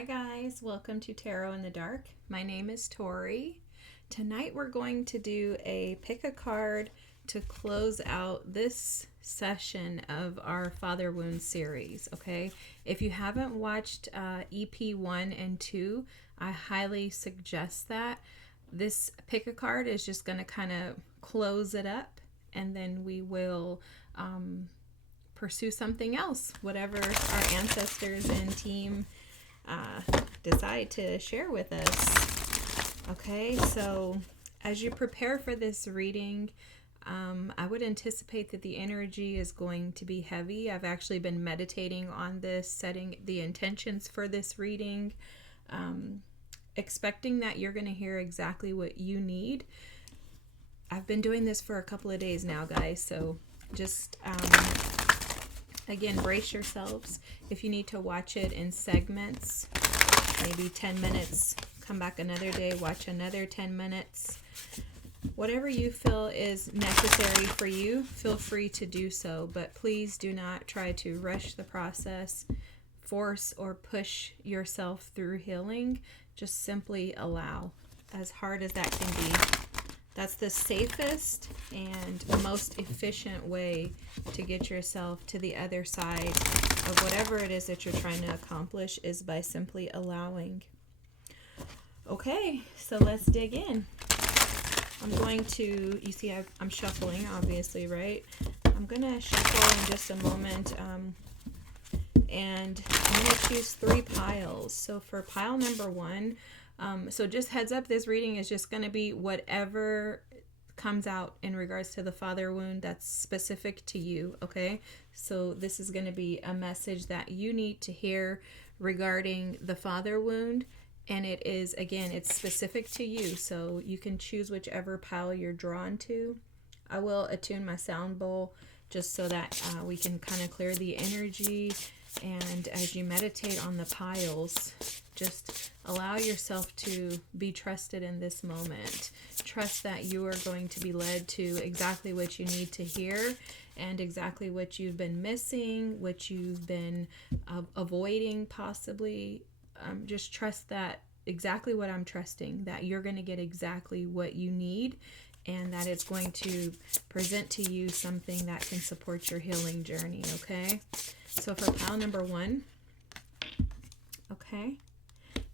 Hi guys, welcome to Tarot in the Dark. My name is Tori. Tonight we're going to do a pick a card to close out this session of our Father Wound series, okay? If you haven't watched EP 1 and 2, I highly suggest that. This pick a card is just going to kind of close it up, and then we will pursue something else, whatever our ancestors and team decide to share with us. Okay, so as you prepare for this reading, I would anticipate that the energy is going to be heavy. I've actually been meditating on this, setting the intentions for this reading, expecting that you're going to hear exactly what you need. I've been doing this for a couple of days now, guys, so just again, brace yourselves. If you need to watch it in segments, maybe 10 minutes, come back another day, watch another 10 minutes. Whatever you feel is necessary for you, feel free to do so, but please do not try to rush the process, force or push yourself through healing. Just simply allow, as hard as that can be. That's the safest and most efficient way to get yourself to the other side of whatever it is that you're trying to accomplish, is by simply allowing. Okay, so let's dig in. I'm going to, you see I'm shuffling, obviously, right? I'm going to shuffle in just a moment, and I'm going to choose 3 piles. So for pile number 1, so just heads up, this reading is just going to be whatever comes out in regards to the father wound that's specific to you, okay? So this is going to be a message that you need to hear regarding the father wound, and it is, again, it's specific to you, so you can choose whichever pile you're drawn to. I will attune my sound bowl just so that we can kind of clear the energy, and as you meditate on the piles, just allow yourself to be trusted in this moment. Trust that you are going to be led to exactly what you need to hear, and exactly what you've been missing, what you've been avoiding possibly. Just trust that, exactly what I'm trusting, that you're going to get exactly what you need, and that it's going to present to you something that can support your healing journey, okay? So for pile number 1, okay,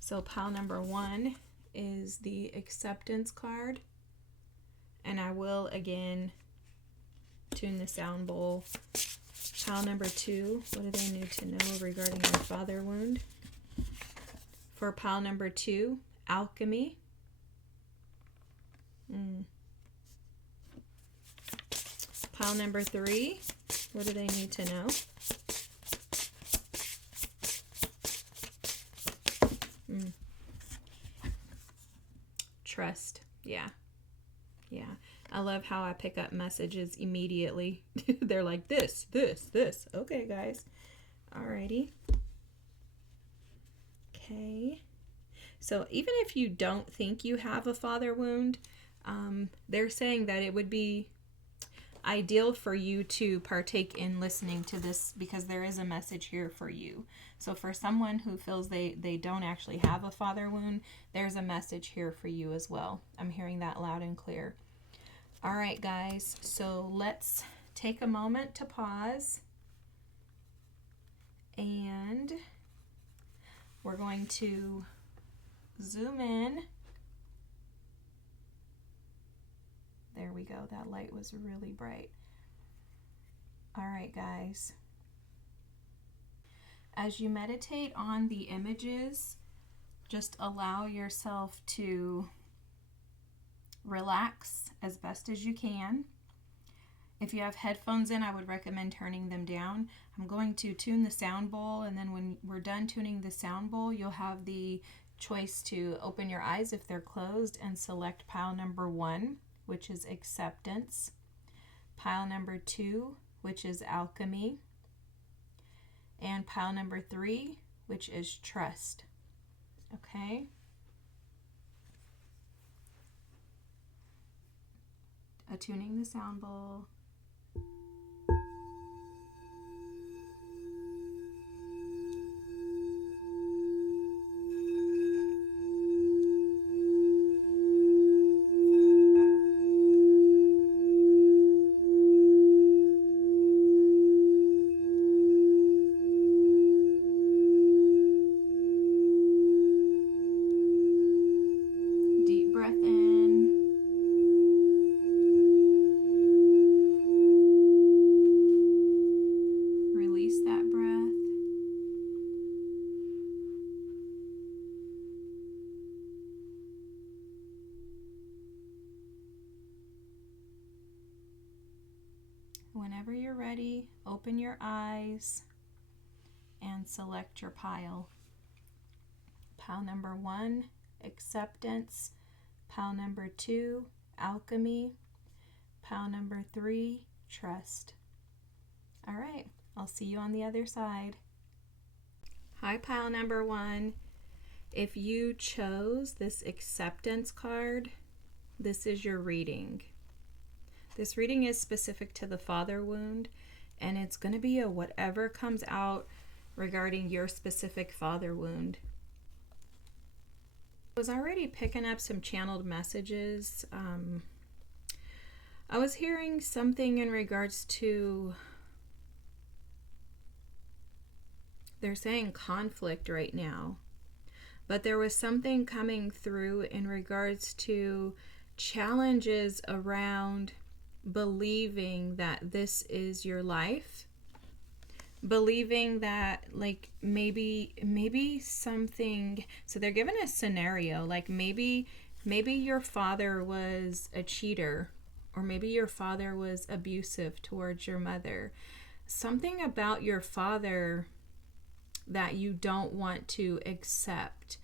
so pile number 1 is the acceptance card, and I will again tune the sound bowl. Pile number 2, what do they need to know regarding their father wound? For pile number 2, alchemy. Pile number 3, what do they need to know? Trust. Yeah. I love how I pick up messages immediately. They're like, this. Okay, guys. Alrighty. Okay. So even if you don't think you have a father wound, they're saying that it would be ideal for you to partake in listening to this, because there is a message here for you. So for someone who feels they don't actually have a father wound, there's a message here for you as well. I'm hearing that loud and clear. All right, guys, so let's take a moment to pause, and we're going to zoom in. There we go. That light was really bright. All right, guys. As you meditate on the images, just allow yourself to relax as best as you can. If you have headphones in, I would recommend turning them down. I'm going to tune the sound bowl, and then when we're done tuning the sound bowl, you'll have the choice to open your eyes if they're closed and select pile number 1, which is acceptance, pile number 2, which is alchemy, and pile number 3, which is trust. Okay? Attuning the sound bowl. whenever you're ready, open your eyes and select your pile. Pile number 1, acceptance. Pile number 2, alchemy. Pile number 3, trust. All right, I'll see you on the other side. Hi, pile number 1. If you chose this acceptance card, this is your reading. This reading is specific to the father wound, and it's going to be a whatever comes out regarding your specific father wound. I was already picking up some channeled messages. I was hearing something in regards to, they're saying conflict right now, but there was something coming through in regards to challenges around believing that this is your life, believing that like maybe something, so they're giving a scenario like maybe your father was a cheater, or maybe your father was abusive towards your mother. Something about your father that you don't want to accept.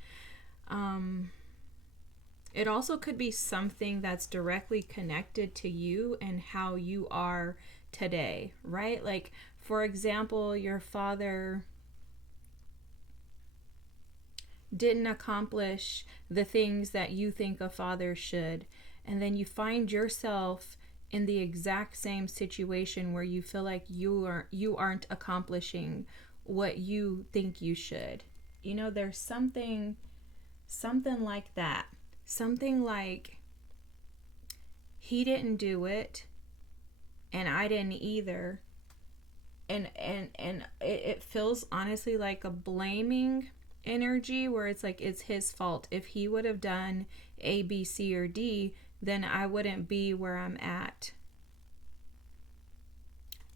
It also could be something that's directly connected to you and how you are today, right? Like, for example, your father didn't accomplish the things that you think a father should, and then you find yourself in the exact same situation where you feel like you aren't accomplishing what you think you should. You know, there's something like that. Something like, he didn't do it and I didn't either. And it feels honestly like a blaming energy where it's like it's his fault. If he would have done A, B, C, or D, then I wouldn't be where I'm at.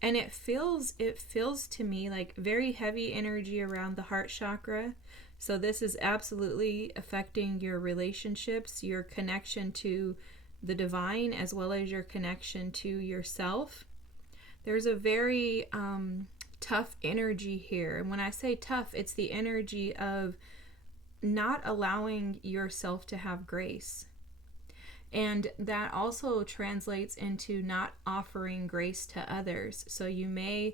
And it feels to me like very heavy energy around the heart chakra. So this is absolutely affecting your relationships, your connection to the divine, as well as your connection to yourself. There's a very tough energy here. And when I say tough, it's the energy of not allowing yourself to have grace. And that also translates into not offering grace to others. So you may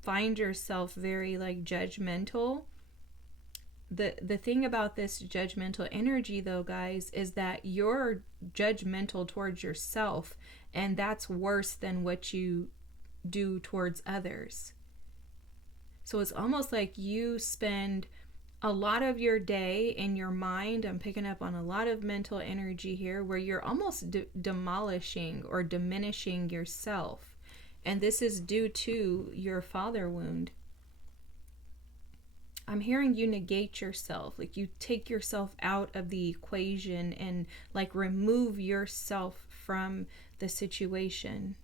find yourself very like judgmental. The thing about this judgmental energy, though, guys, is that you're judgmental towards yourself, and that's worse than what you do towards others. So it's almost like you spend a lot of your day in your mind. I'm picking up on a lot of mental energy here where you're almost demolishing or diminishing yourself. And this is due to your father wound. I'm hearing you negate yourself, like you take yourself out of the equation and like remove yourself from the situation.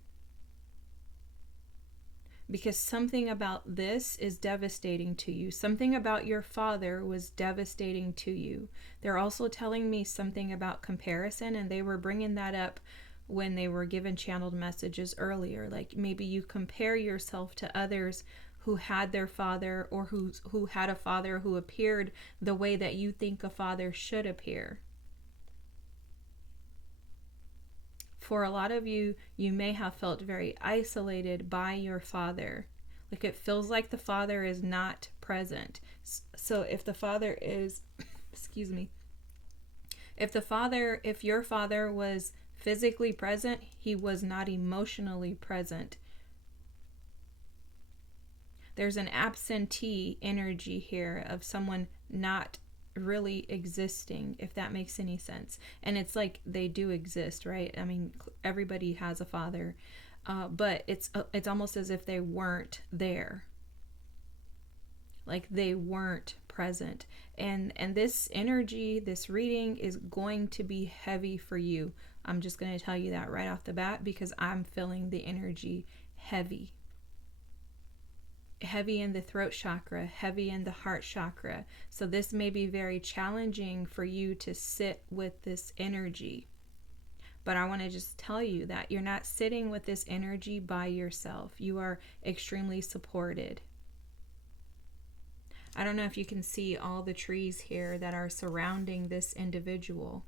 Because something about this is devastating to you. Something about your father was devastating to you. They're also telling me something about comparison, and they were bringing that up when they were given channeled messages earlier. Like maybe you compare yourself to others who had their father, or who had a father who appeared the way that you think a father should appear. For a lot of you, you may have felt very isolated by your father. Like it feels like the father is not present. So if the father is, excuse me, if your father was physically present, he was not emotionally present. There's an absentee energy here of someone not really existing, if that makes any sense. And it's like they do exist, right? I mean, everybody has a father, but it's almost as if they weren't there, like they weren't present. And this energy, this reading is going to be heavy for you. I'm just going to tell you that right off the bat, because I'm feeling the energy heavy in the throat chakra, heavy in the heart chakra. So this may be very challenging for you to sit with this energy. But I want to just tell you that you're not sitting with this energy by yourself. You are extremely supported. I don't know if you can see all the trees here that are surrounding this individual.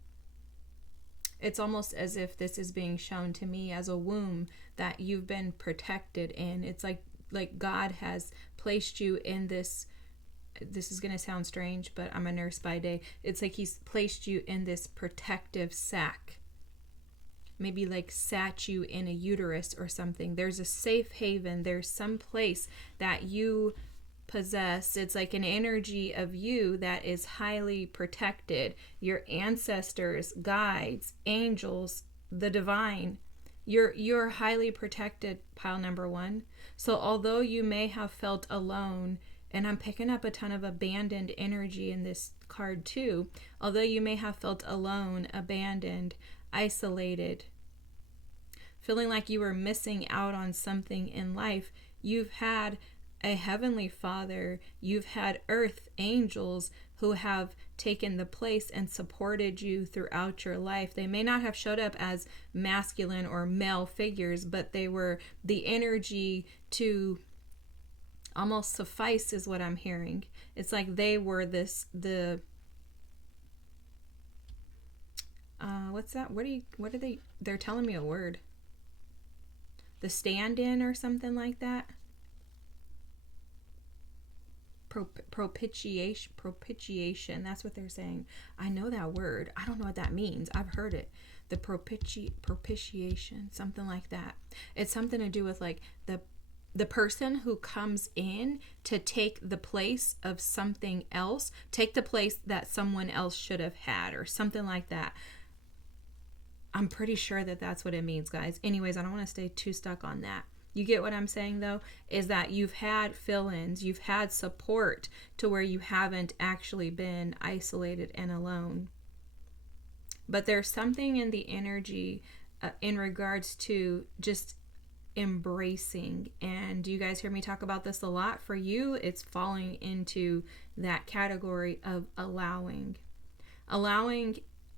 It's almost as if this is being shown to me as a womb that you've been protected in. It's like God has placed you in this. This is going to sound strange, but I'm a nurse by day. It's like he's placed you in this protective sac. Maybe like sat you in a uterus or something. There's a safe haven. There's some place that you possess. It's like an energy of you that is highly protected. Your ancestors, guides, angels, the divine. You're highly protected, pile number 1. So although you may have felt alone, and I'm picking up a ton of abandoned energy in this card too, although you may have felt alone, abandoned, isolated, feeling like you were missing out on something in life, you've had a heavenly Father, you've had earth angels who have taken the place and supported you throughout your life. They may not have showed up as masculine or male figures, but they were the energy to almost suffice, is what I'm hearing. It's like they were what's that? What are they? They're telling me a word. The stand-in or something like that. Propitiation. That's what they're saying. I know that word. I don't know what that means. I've heard it. The propitiation, something like that. It's something to do with like the person who comes in to take the place of something else, take the place that someone else should have had, or something like that. I'm pretty sure that that's what it means, guys. Anyways, I don't want to stay too stuck on that. You get what I'm saying, though, is that you've had fill-ins, you've had support to where you haven't actually been isolated and alone. But there's something in the energy in regards to just embracing. And you guys hear me talk about this a lot. For you, it's falling into that category of allowing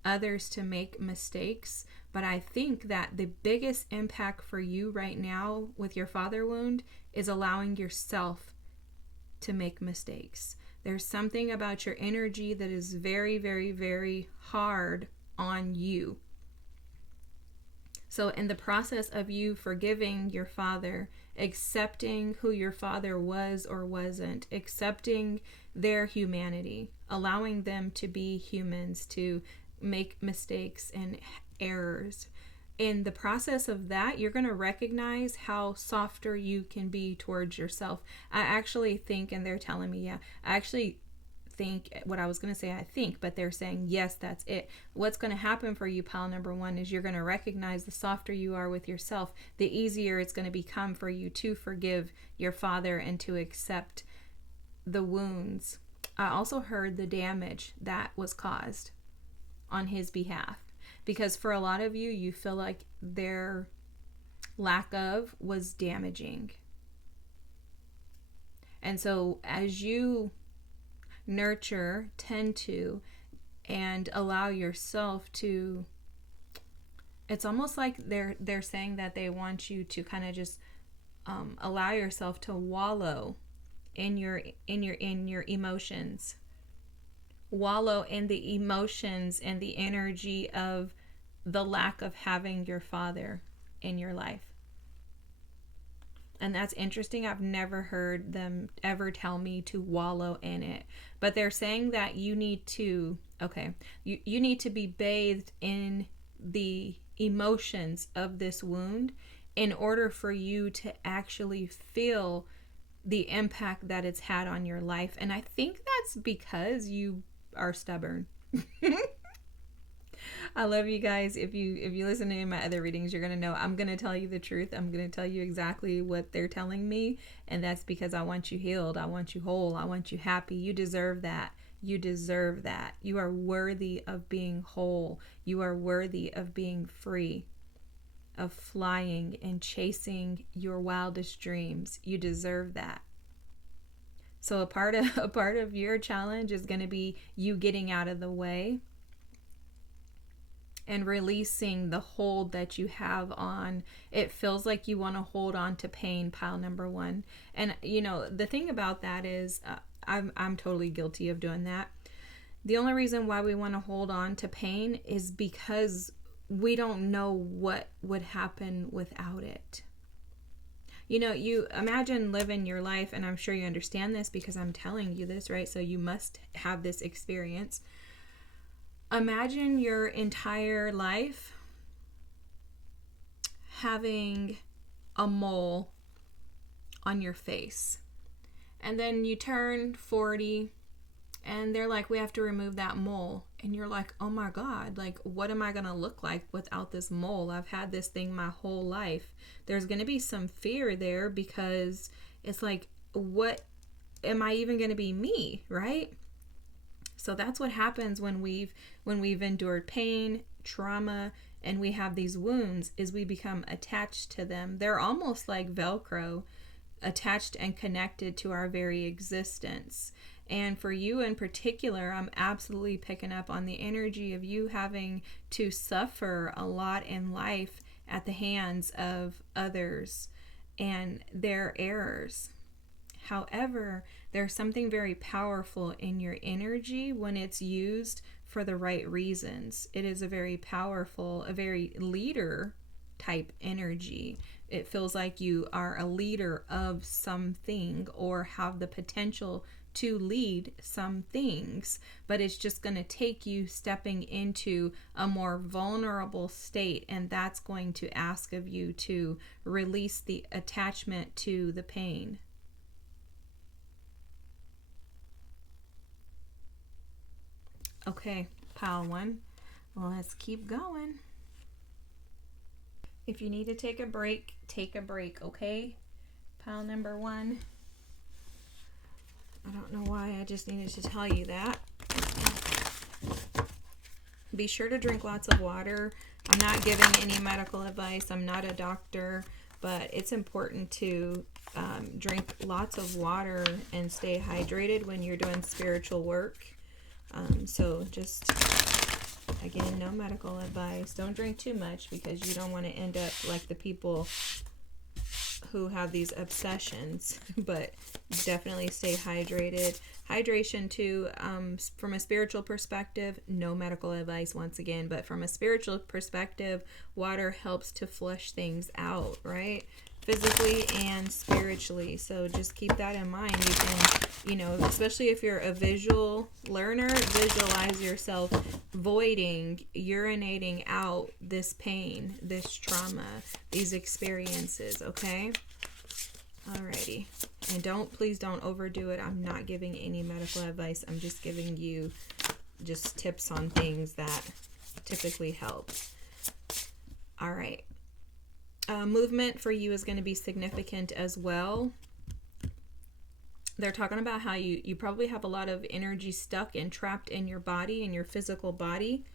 others to make mistakes. But I think that the biggest impact for you right now with your father wound is allowing yourself to make mistakes. There's something about your energy that is very, very, very hard on you. So in the process of you forgiving your father, accepting who your father was or wasn't, accepting their humanity, allowing them to be humans, to make mistakes and errors. In the process of that, you're going to recognize how softer you can be towards yourself. I actually think, and they're telling me, I actually think what I was going to say, I think, but they're saying, yes, that's it. What's going to happen for you, pile number 1, is you're going to recognize the softer you are with yourself, the easier it's going to become for you to forgive your father and to accept the wounds. I also heard the damage that was caused on his behalf, because for a lot of you, you feel like their lack of was damaging. And so as you nurture, tend to, and allow yourself to, it's almost like they're saying that they want you to kind of just allow yourself to wallow in your emotions. Wallow in the emotions and the energy of the lack of having your father in your life. And that's interesting. I've never heard them ever tell me to wallow in it. But they're saying that you need to, you need to be bathed in the emotions of this wound in order for you to actually feel the impact that it's had on your life. And I think that's because you are stubborn. I love you guys. If you listen to my other readings, you're gonna know I'm gonna tell you the truth. I'm gonna tell you exactly what they're telling me, and that's because I want you healed. I want you whole. I want you happy. You deserve that. You deserve that. You are worthy of being whole. You are worthy of being free, of flying and chasing your wildest dreams. You deserve that. So a part of your challenge is going to be you getting out of the way and releasing the hold that you have on. It feels like you want to hold on to pain, pile number one. And the thing about that is, I'm totally guilty of doing that. The only reason why we want to hold on to pain is because we don't know what would happen without it. You imagine living your life, and I'm sure you understand this because I'm telling you this, right? So you must have this experience. Imagine your entire life having a mole on your face. And then you turn 40 and they're like, we have to remove that mole. And you're like, oh my God, like, what am I going to look like without this mole? I've had this thing my whole life. There's going to be some fear there because it's like, what am I even going to be me, right? So that's what happens when we've endured pain, trauma, and we have these wounds, is we become attached to them. They're almost like Velcro, attached and connected to our very existence. And for you in particular, I'm absolutely picking up on the energy of you having to suffer a lot in life at the hands of others and their errors. However, there's something very powerful in your energy when it's used for the right reasons. It is a very powerful, a very leader type energy. It feels like you are a leader of something or have the potential to lead some things, but it's just going to take you stepping into a more vulnerable state, and that's going to ask of you to release the attachment to the pain. Okay, pile one. Well, let's keep going. If you need to take a break, okay? Pile number one. I don't know why, I just needed to tell you that. Be sure to drink lots of water. I'm not giving any medical advice. I'm not a doctor, but it's important to drink lots of water and stay hydrated when you're doing spiritual work. So just, again, no medical advice. Don't drink too much because you don't want to end up like the people who have these obsessions, but definitely stay hydrated. Hydration too, from a spiritual perspective, no medical advice once again, but from a spiritual perspective, water helps to flush things out, right? Physically and spiritually. So just keep that in mind. You can, especially if you're a visual learner, visualize yourself voiding, urinating out this pain, this trauma, these experiences, okay? Alrighty. And please don't overdo it. I'm not giving any medical advice. I'm just giving you just tips on things that typically help. Alright. Movement for you is going to be significant as well. They're talking about how you probably have a lot of energy stuck and trapped in your body, in your physical body.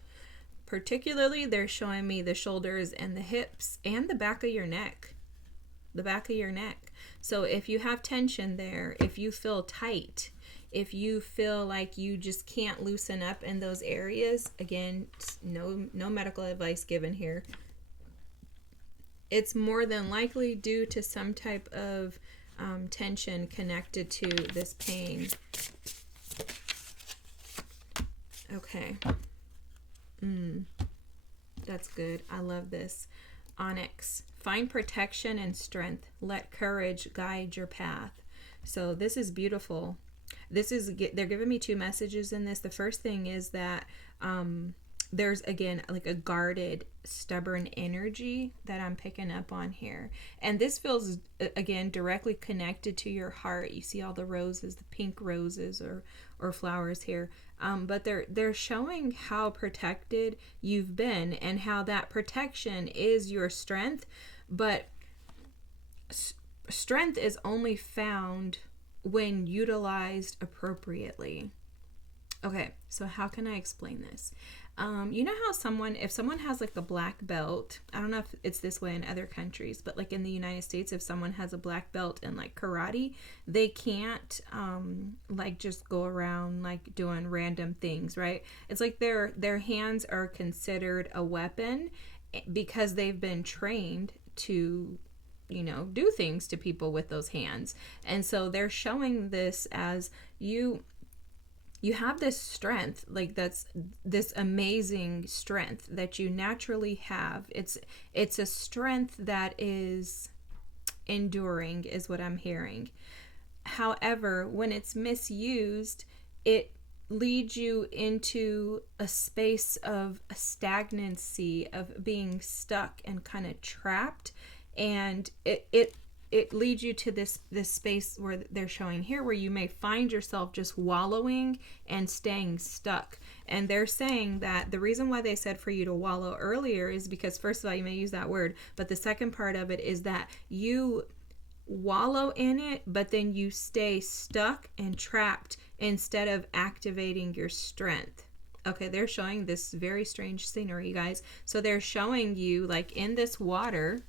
Particularly, they're showing me the shoulders and the hips and the back of your neck. The back of your neck. So if you have tension there, if you feel tight, if you feel like you just can't loosen up in those areas, again, no medical advice given here. It's more than likely due to some type of tension connected to this pain. Okay. That's good. I love this. Onyx. Find protection and strength. Let courage guide your path. So this is beautiful. They're giving me two messages in this. The first thing is that there's, again, like a guarded, stubborn energy that I'm picking up on here. And this feels, again, directly connected to your heart. You see all the roses, the pink roses or flowers here. But they're showing how protected you've been and how that protection is your strength. But strength is only found when utilized appropriately. Okay, so how can I explain this? You know how if someone has like a black belt, I don't know if it's this way in other countries, but like in the United States, if someone has a black belt in like karate, they can't like just go around like doing random things, right? It's like their hands are considered a weapon because they've been trained to do things to people with those hands. And so they're showing this as you have this strength, like that's this amazing strength that you naturally have. It's a strength that is enduring is what I'm hearing. However, when it's misused, it leads you into a space of stagnancy, of being stuck and kind of trapped, and it leads you to this space where they're showing here where you may find yourself just wallowing and staying stuck. And they're saying that the reason why they said for you to wallow earlier is because, first of all, you may use that word, but the second part of it is that you wallow in it, but then you stay stuck and trapped instead of activating your strength. Okay, they're showing this very strange scenery, you guys. So they're showing you like in this water,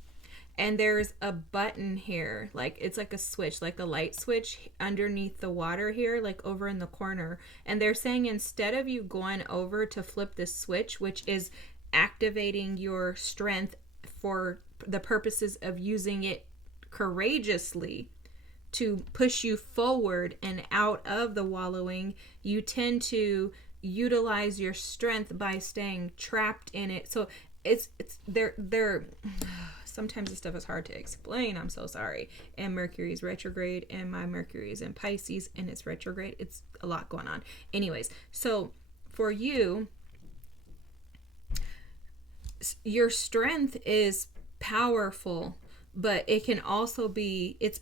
and there's a button here, like it's like a switch, like a light switch underneath the water here, like over in the corner. And they're saying instead of you going over to flip this switch, which is activating your strength for the purposes of using it courageously to push you forward and out of the wallowing, you tend to utilize your strength by staying trapped in it. So it's they're sometimes this stuff is hard to explain. I'm so sorry. And Mercury's retrograde, and my Mercury is in Pisces and it's retrograde. It's a lot going on. Anyways, so for you, your strength is powerful, but it can also be it's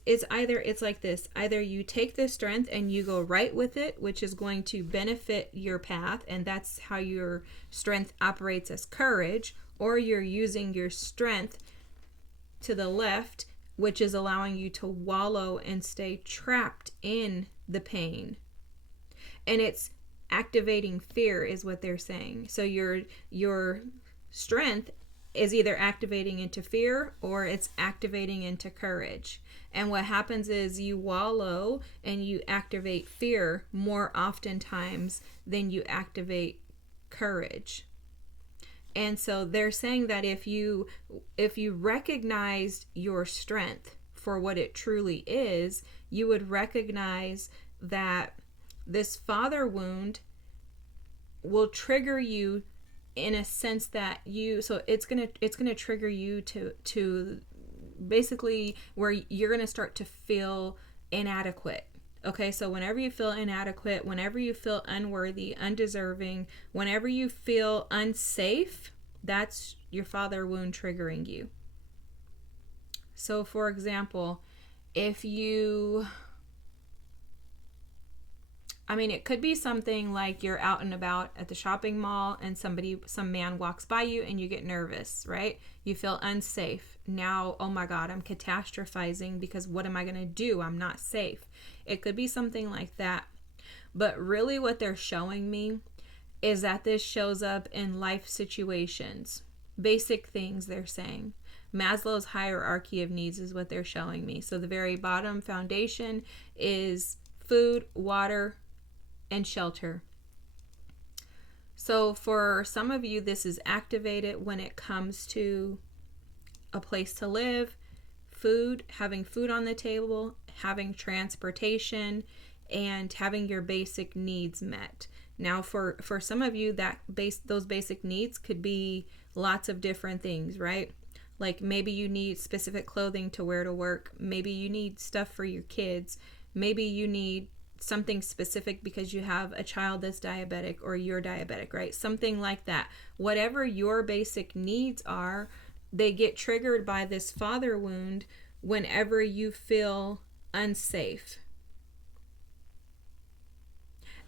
like this: either you take this strength and you go right with it, which is going to benefit your path, and that's how your strength operates as courage, or you're using your strength to the left, which is allowing you to wallow and stay trapped in the pain. And it's activating fear is what they're saying. So your strength is either activating into fear or it's activating into courage. And what happens is you wallow and you activate fear more oftentimes than you activate courage. And so they're saying that if you recognized your strength for what it truly is, you would recognize that this father wound will trigger you in a sense that it's gonna trigger you to basically where you're gonna start to feel inadequate. Okay, so whenever you feel inadequate, whenever you feel unworthy, undeserving, whenever you feel unsafe, that's your father wound triggering you. So for example, if you it could be something like you're out and about at the shopping mall and some man walks by you and you get nervous, right? You feel unsafe. Now, oh my God, I'm catastrophizing because what am I going to do? I'm not safe. It could be something like that. But really what they're showing me is that this shows up in life situations. Basic things they're saying. Maslow's hierarchy of needs is what they're showing me. So the very bottom foundation is food, water, and shelter. So for some of you, this is activated when it comes to a place to live, food, having food on the table, having transportation, and having your basic needs met. Now for some of you, those basic needs could be lots of different things, right? Like maybe you need specific clothing to wear to work. Maybe you need stuff for your kids. Maybe you need something specific because you have a child that's diabetic or you're diabetic, right? Something like that. Whatever your basic needs are, they get triggered by this father wound whenever you feel unsafe.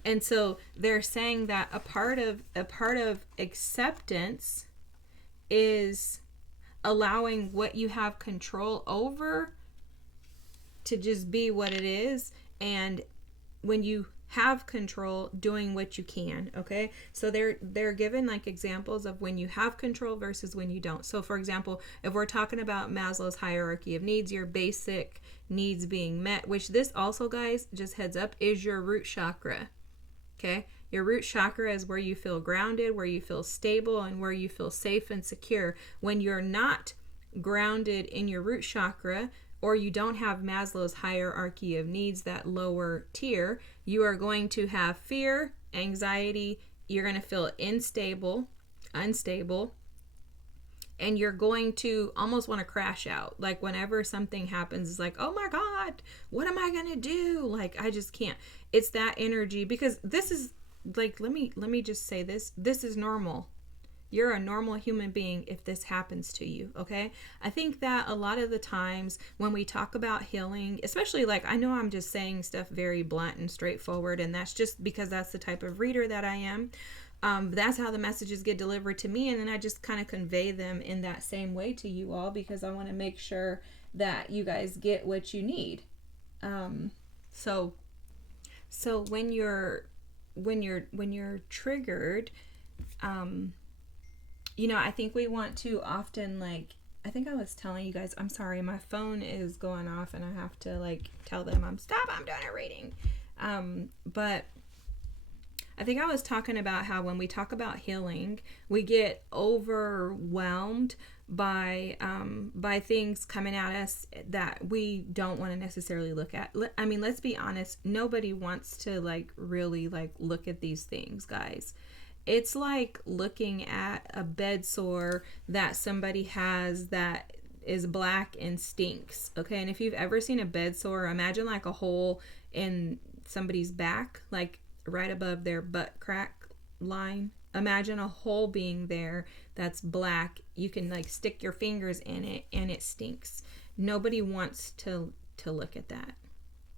And so they're saying that a part of acceptance is allowing what you have control over to just be what it is. And when you have control doing what you can. Okay, so they're given like examples of when you have control versus when you don't. So for example, if we're talking about Maslow's hierarchy of needs, your basic needs being met, which this also, guys, just heads up, is your root chakra. Okay, your root chakra is where you feel grounded, where you feel stable, and where you feel safe and secure. When you're not grounded in your root chakra, or you don't have Maslow's hierarchy of needs, that lower tier, you are going to have fear, anxiety, you're going to feel unstable, and you're going to almost want to crash out. Like whenever something happens, it's like, oh my God, what am I going to do? Like, I just can't. It's that energy, because this is like, let me just say this. This is normal. You're a normal human being if this happens to you, okay? I think that a lot of the times when we talk about healing, especially like, I know I'm just saying stuff very blunt and straightforward, and that's just because that's the type of reader that I am. That's how the messages get delivered to me, and then I just kind of convey them in that same way to you all, because I want to make sure that you guys get what you need. So when you're triggered, I think we want to often, like, I think I was telling you guys, I'm sorry, my phone is going off and I have to like tell them I'm doing a reading. But I think I was talking about how when we talk about healing, we get overwhelmed by things coming at us that we don't want to necessarily look at. I mean, let's be honest, nobody wants to like really like look at these things, guys. It's like looking at a bed sore that somebody has that is black and stinks. Okay, and if you've ever seen a bed sore, imagine like a hole in somebody's back, like right above their butt crack line. Imagine a hole being there that's black. You can like stick your fingers in it and it stinks. Nobody wants to look at that.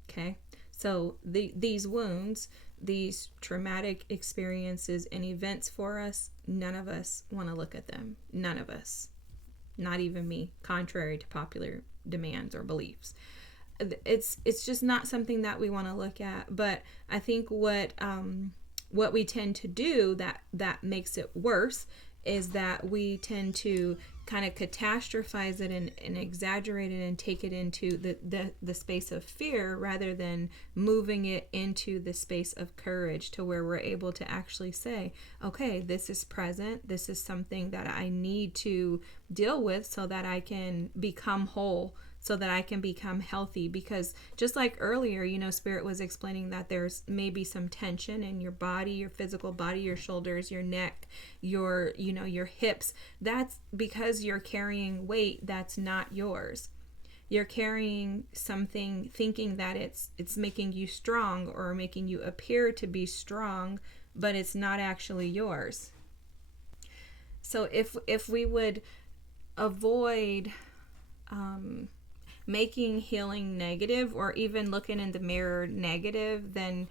Okay, so these wounds, these traumatic experiences and events for us, none of us want to look at them. None of us. Not even me, contrary to popular demands or beliefs. It's just not something that we want to look at. But I think what we tend to do that makes it worse is that we tend to kind of catastrophize it and exaggerate it and take it into the space of fear, rather than moving it into the space of courage, to where we're able to actually say, okay, this is present. This is something that I need to deal with so that I can become whole, so that I can become healthy. Because just like earlier, Spirit was explaining that there's maybe some tension in your body, your physical body, your shoulders, your neck, your hips. That's because you're carrying weight that's not yours. You're carrying something thinking that it's making you strong or making you appear to be strong, but it's not actually yours. So if we would avoid making healing negative, or even looking in the mirror negative, then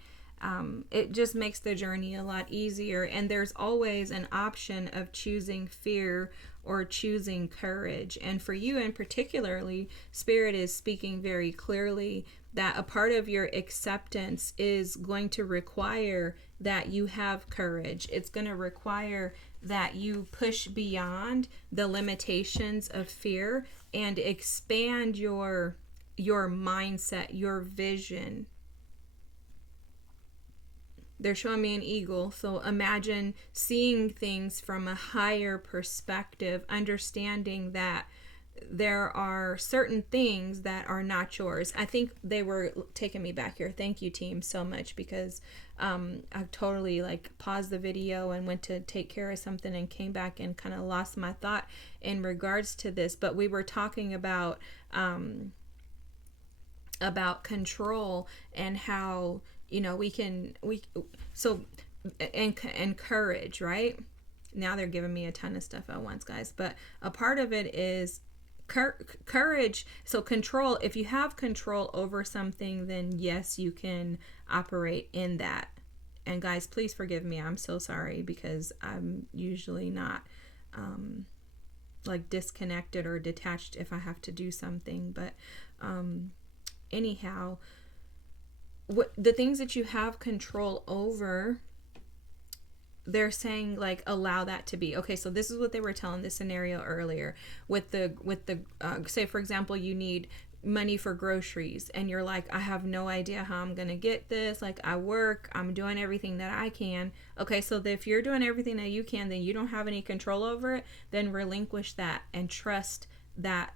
it just makes the journey a lot easier. And there's always an option of choosing fear or choosing courage. And for you in particularly, Spirit is speaking very clearly that a part of your acceptance is going to require that you have courage. It's going to require that you push beyond the limitations of fear and expand your mindset, your vision. They're showing me an eagle. So imagine seeing things from a higher perspective, understanding that there are certain things that are not yours. I think they were taking me back here. Thank you, team, so much, because I totally like paused the video and went to take care of something and came back and kind of lost my thought in regards to this. But we were talking about control and how and courage, right? Now they're giving me a ton of stuff at once, guys, but a part of it is courage. So control, if you have control over something, then yes, you can operate in that. And guys, please forgive me, I'm so sorry, because I'm usually not like disconnected or detached if I have to do something. But anyhow, the things that you have control over, they're saying like allow that to be. Okay, so this is what they were telling this scenario earlier with the say for example you need money for groceries and you're like, I have no idea how I'm gonna get this, like I work, I'm doing everything that I can. Okay, so if you're doing everything that you can, then you don't have any control over it, then relinquish that and trust that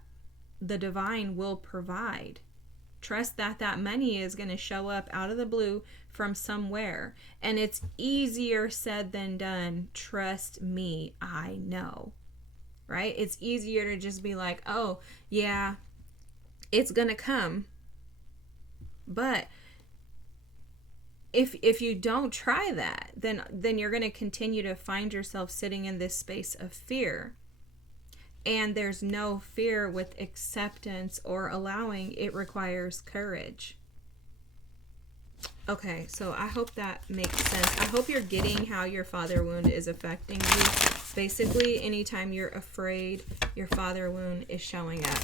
the divine will provide. Trust that that money is going to show up out of the blue from somewhere. And it's easier said than done. Trust me, I know. Right? It's easier to just be like, oh, yeah, it's going to come. But if you don't try that, then you're going to continue to find yourself sitting in this space of fear. And there's no fear with acceptance or allowing. It requires courage. Okay, so I hope that makes sense. I hope you're getting how your father wound is affecting you. Basically, anytime you're afraid, your father wound is showing up.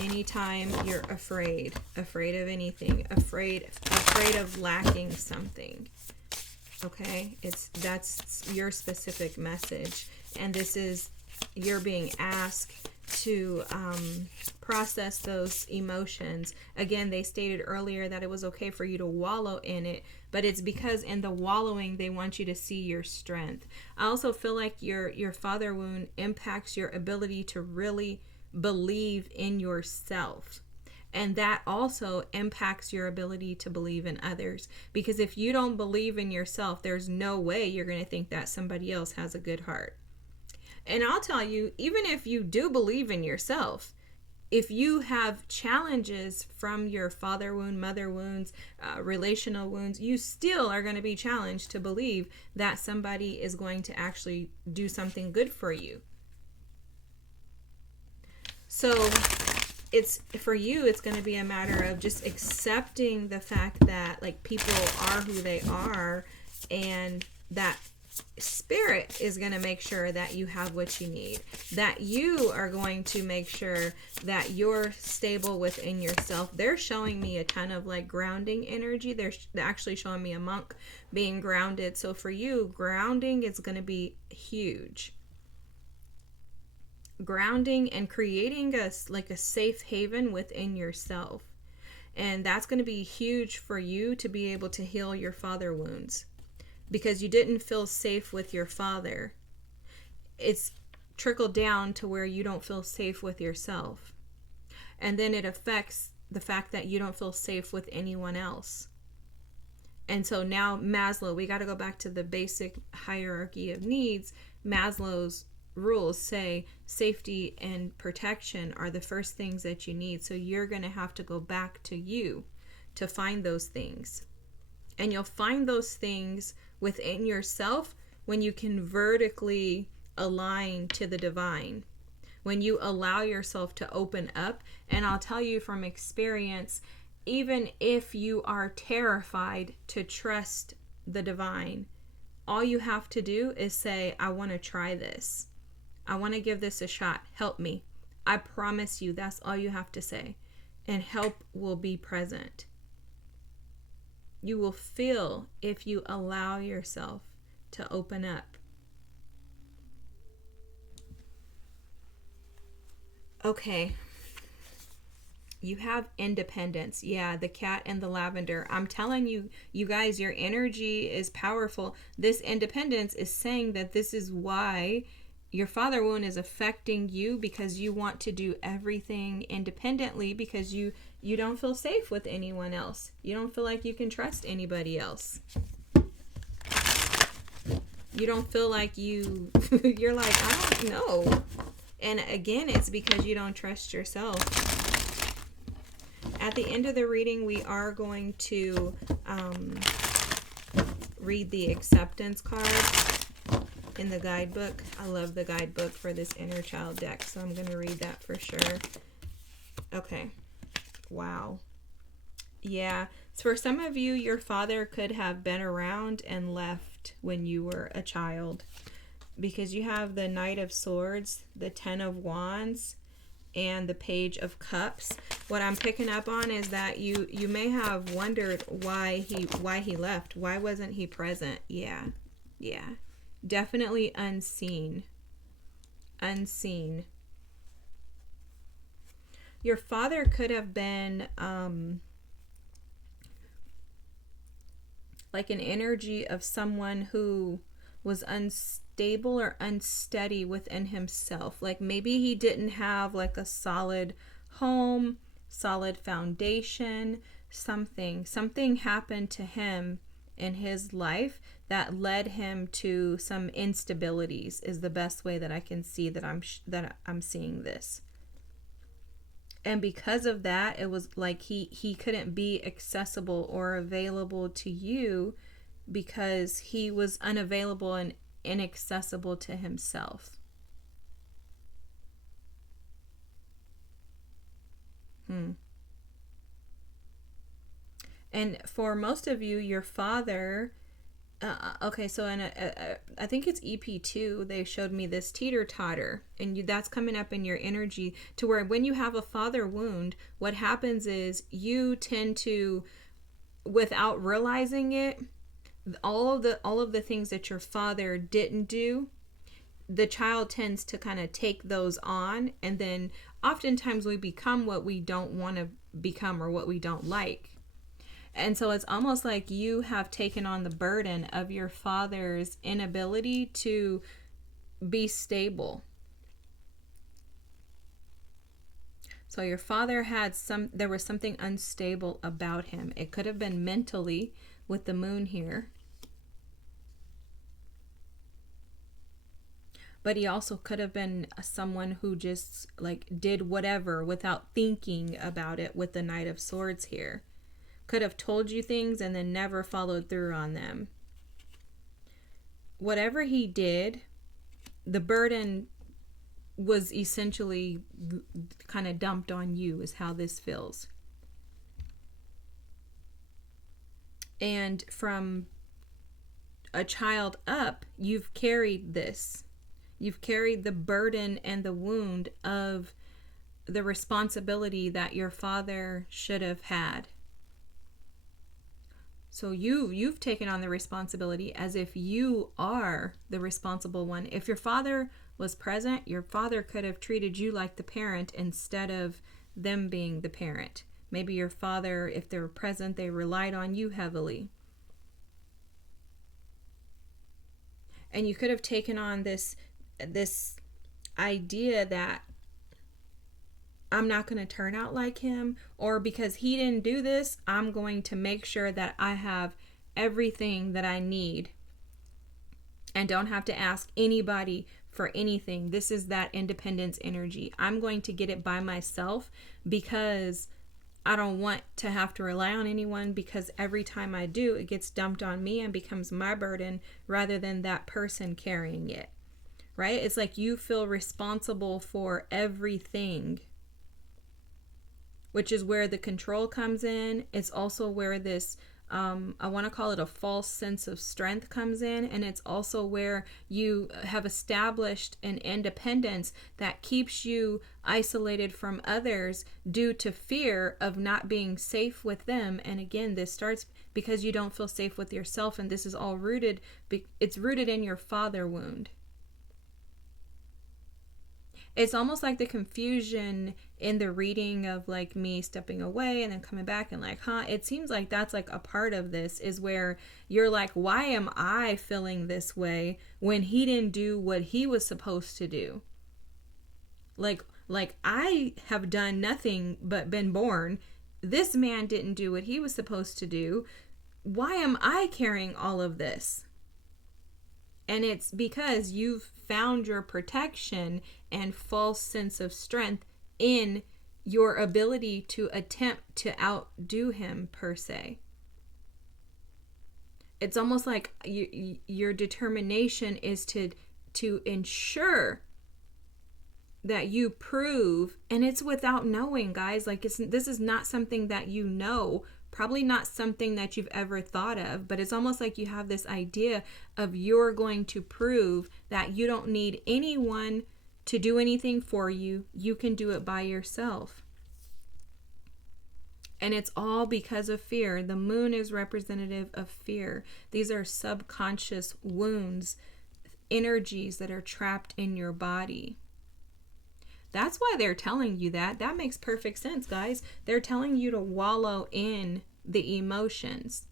Anytime you're afraid of anything, afraid of lacking something. Okay, that's your specific message, and this is you're being asked to process those emotions. Again, they stated earlier that it was okay for you to wallow in it, but it's because in the wallowing, they want you to see your strength. I also feel like your father wound impacts your ability to really believe in yourself. And that also impacts your ability to believe in others. Because if you don't believe in yourself, there's no way you're going to think that somebody else has a good heart. And I'll tell you, even if you do believe in yourself, if you have challenges from your father wound, mother wounds, relational wounds, you still are going to be challenged to believe that somebody is going to actually do something good for you. So it's for you, it's going to be a matter of just accepting the fact that like people are who they are, and that spirit is going to make sure that you have what you need, that you are going to make sure that you're stable within yourself. They're showing me a ton of like grounding energy. They're actually showing me a monk being grounded. So for you, grounding is going to be huge. Grounding and creating a safe haven within yourself. And that's going to be huge for you to be able to heal your father wounds. Because you didn't feel safe with your father. It's trickled down to where you don't feel safe with yourself. And then it affects the fact that you don't feel safe with anyone else. And so now Maslow, we got to go back to the basic hierarchy of needs. Maslow's rules say safety and protection are the first things that you need. So you're going to have to go back to you to find those things. And you'll find those things within yourself when you can vertically align to the divine. When you allow yourself to open up. And I'll tell you from experience, even if you are terrified to trust the divine, all you have to do is say, I want to try this. I want to give this a shot. Help me. I promise you, that's all you have to say. And help will be present. You will feel if you allow yourself to open up. Okay. You have independence. Yeah, the cat and the lavender. I'm telling you, you guys, your energy is powerful. This independence is saying that this is why your father wound is affecting you, because you want to do everything independently, because you don't feel safe with anyone else. You don't feel like you can trust anybody else. You don't feel like you're like, I don't know. And again, it's because you don't trust yourself. At the end of the reading, we are going to read the acceptance card in the guidebook. I love the guidebook for this inner child deck, so I'm going to read that for sure. Okay. Wow. Yeah. So for some of you, your father could have been around and left when you were a child, because you have the Knight of Swords, the Ten of Wands, and the Page of Cups. What I'm picking up on is that you may have wondered why he left. Why wasn't he present? Yeah. Definitely unseen. Your father could have been like an energy of someone who was unstable or unsteady within himself. Like maybe he didn't have like a solid home, solid foundation, something happened to him in his life that led him to some instabilities, is the best way that I can see that I'm seeing this. And because of that, it was like he couldn't be accessible or available to you because he was unavailable and inaccessible to himself. And for most of you, your father, okay, so in I think it's EP2, they showed me this teeter-totter, and that's coming up in your energy to where when you have a father wound, what happens is you tend to, without realizing it, all of the things that your father didn't do, the child tends to kind of take those on, and then oftentimes we become what we don't want to become or what we don't like. And so it's almost like you have taken on the burden of your father's inability to be stable. So your father had there was something unstable about him. It could have been mentally with the moon here. But he also could have been someone who just like did whatever without thinking about it with the Knight of Swords here. Could have told you things and then never followed through on them. Whatever he did, the burden was essentially kind of dumped on you, is how this feels. And from a child up, you've carried this. You've carried the burden and the wound of the responsibility that your father should have had. So you've taken on the responsibility as if you are the responsible one. If your father was present, your father could have treated you like the parent instead of them being the parent. Maybe your father, if they were present, they relied on you heavily. And you could have taken on this idea that I'm not going to turn out like him, or because he didn't do this, I'm going to make sure that I have everything that I need and don't have to ask anybody for anything. This is that independence energy. I'm going to get it by myself because I don't want to have to rely on anyone, because every time I do, it gets dumped on me and becomes my burden rather than that person carrying it. Right? It's like you feel responsible for everything, which is where the control comes in. It's also where this, I want to call it a false sense of strength comes in. And it's also where you have established an independence that keeps you isolated from others due to fear of not being safe with them. And again, this starts because you don't feel safe with yourself. And this is all rooted, it's rooted in your father wound. It's almost like the confusion in the reading of like me stepping away and then coming back and like, it seems like that's like a part of this, is where you're like, why am I feeling this way when he didn't do what he was supposed to do? Like I have done nothing but been born. This man didn't do what he was supposed to do. Why am I carrying all of this? And it's because you've found your protection and false sense of strength in your ability to attempt to outdo him, per se. It's almost like your determination is to ensure that you prove, and it's without knowing, guys. Like this is not something that you know. Probably not something that you've ever thought of, but it's almost like you have this idea of you're going to prove that you don't need anyone to do anything for you. You can do it by yourself. And it's all because of fear. The moon is representative of fear. These are subconscious wounds, energies that are trapped in your body. That's why they're telling you that. That makes perfect sense, guys. They're telling you to wallow in the emotions.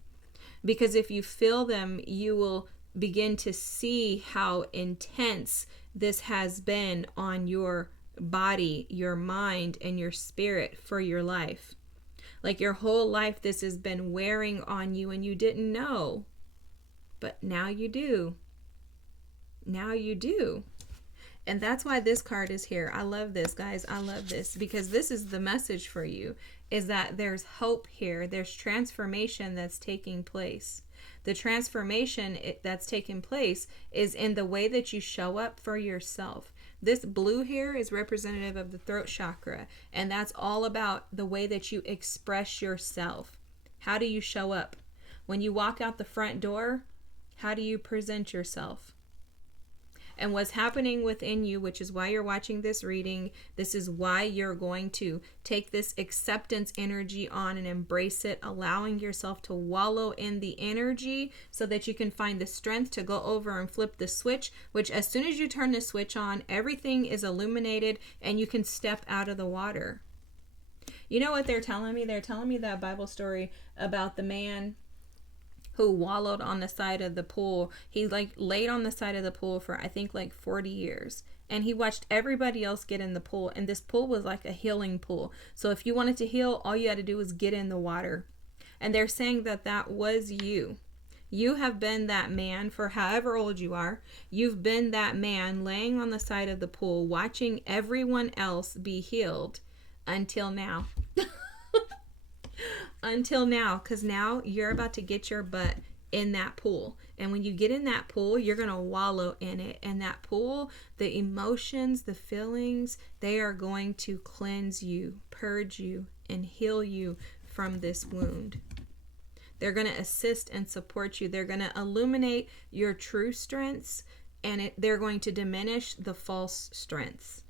Because if you feel them, you will begin to see how intense this has been on your body, your mind, and your spirit for your life. Like your whole life, this has been wearing on you and you didn't know. But now you do. Now you do. And that's why this card is here. I love this, guys. I love this because this is the message for you, is that there's hope here. There's transformation that's taking place. The transformation that's taking place is in the way that you show up for yourself. This blue here is representative of the throat chakra, and that's all about the way that you express yourself. How do you show up? When you walk out the front door, how do you present yourself? And what's happening within you, which is why you're watching this reading, this is why you're going to take this acceptance energy on and embrace it, allowing yourself to wallow in the energy so that you can find the strength to go over and flip the switch, which as soon as you turn the switch on, everything is illuminated and you can step out of the water. You know what they're telling me? They're telling me that Bible story about the man who wallowed on the side of the pool. He laid on the side of the pool for I think 40 years. And he watched everybody else get in the pool. And this pool was like a healing pool. So if you wanted to heal, all you had to do was get in the water. And they're saying that that was you. You have been that man for however old you are. You've been that man laying on the side of the pool, watching everyone else be healed until now. Until now, because now you're about to get your butt in that pool. And when you get in that pool, you're going to wallow in it. And that pool, the emotions, the feelings, they are going to cleanse you, purge you, and heal you from this wound. They're going to assist and support you. They're going to illuminate your true strengths, and they're going to diminish the false strengths.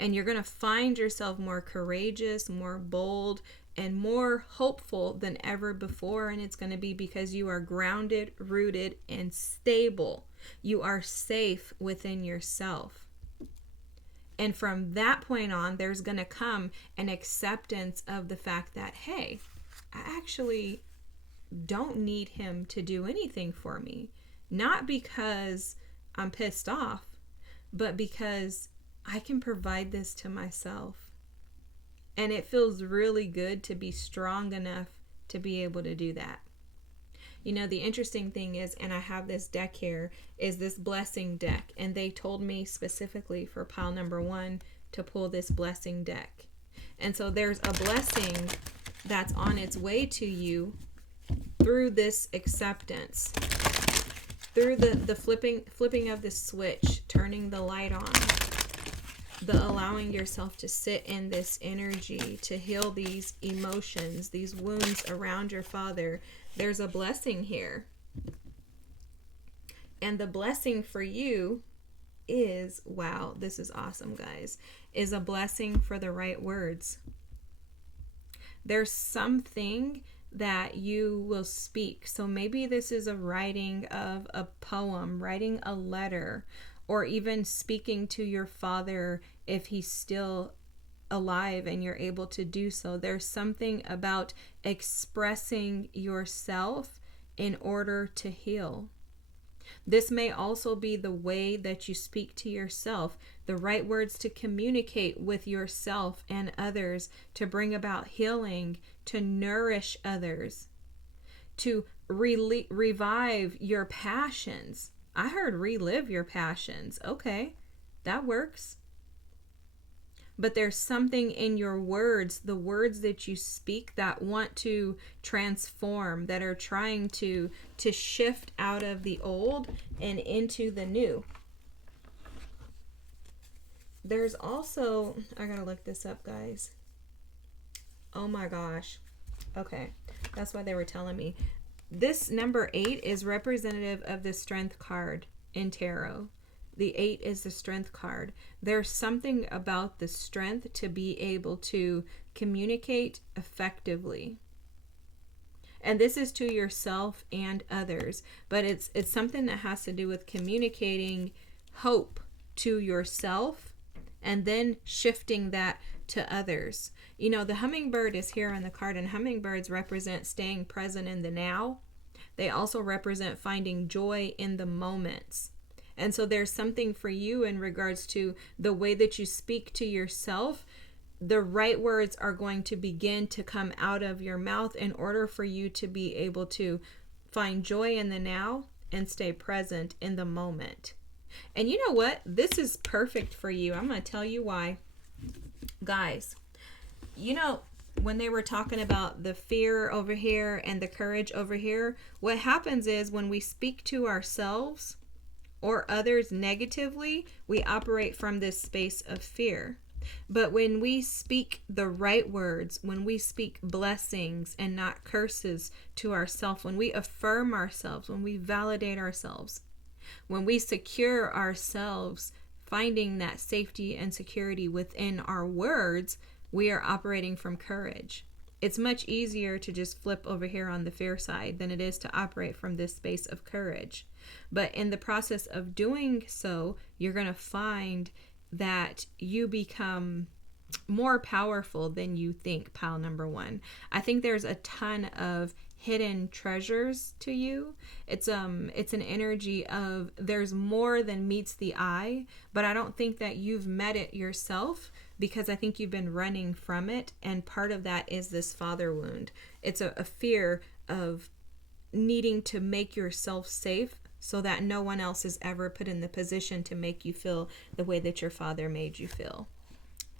And you're going to find yourself more courageous, more bold, and more hopeful than ever before. And it's going to be because you are grounded, rooted, and stable. You are safe within yourself. And from that point on, there's going to come an acceptance of the fact that, hey, I actually don't need him to do anything for me. Not because I'm pissed off, but because I can provide this to myself. And it feels really good to be strong enough to be able to do that. You know, the interesting thing is, and I have this deck here, is this blessing deck. And they told me specifically for pile number 1 to pull this blessing deck. And so there's a blessing that's on its way to you through this acceptance. Through the flipping of the switch, turning the light on. The allowing yourself to sit in this energy, to heal these emotions, these wounds around your father. There's a blessing here. And the blessing for you is, wow, this is awesome, guys, is a blessing for the right words. There's something that you will speak. So maybe this is a writing of a poem, writing a letter, or even speaking to your father if he's still alive and you're able to do so. There's something about expressing yourself in order to heal. This may also be the way that you speak to yourself, the right words to communicate with yourself and others, to bring about healing, to nourish others, to revive your passions. I heard relive your passions. Okay, that works. But there's something in your words, the words that you speak, that want to transform, that are trying to shift out of the old and into the new. There's also, I gotta look this up, guys. Oh my gosh. Okay, that's why they were telling me. This number 8 is representative of the strength card in tarot. The 8 is the strength card. There's something about the strength to be able to communicate effectively. And this is to yourself and others, but it's something that has to do with communicating hope to yourself and then shifting that to others. You know, the hummingbird is here on the card, and hummingbirds represent staying present in the now. They also represent finding joy in the moments. And so there's something for you in regards to the way that you speak to yourself. The right words are going to begin to come out of your mouth in order for you to be able to find joy in the now and stay present in the moment. And you know what? This is perfect for you. I'm going to tell you why. Guys, you know, when they were talking about the fear over here and the courage over here, what happens is when we speak to ourselves or others negatively, we operate from this space of fear. But when we speak the right words, when we speak blessings and not curses to ourselves, when we affirm ourselves, when we validate ourselves, when we secure ourselves, finding that safety and security within our words, we are operating from courage. It's much easier to just flip over here on the fear side than it is to operate from this space of courage. But in the process of doing so, you're going to find that you become more powerful than you think, pile number 1. I think there's a ton of hidden treasures to you. It's an energy of there's more than meets the eye, but I don't think that you've met it yourself, because I think you've been running from it, and part of that is this father wound. It's a fear of needing to make yourself safe so that no one else is ever put in the position to make you feel the way that your father made you feel.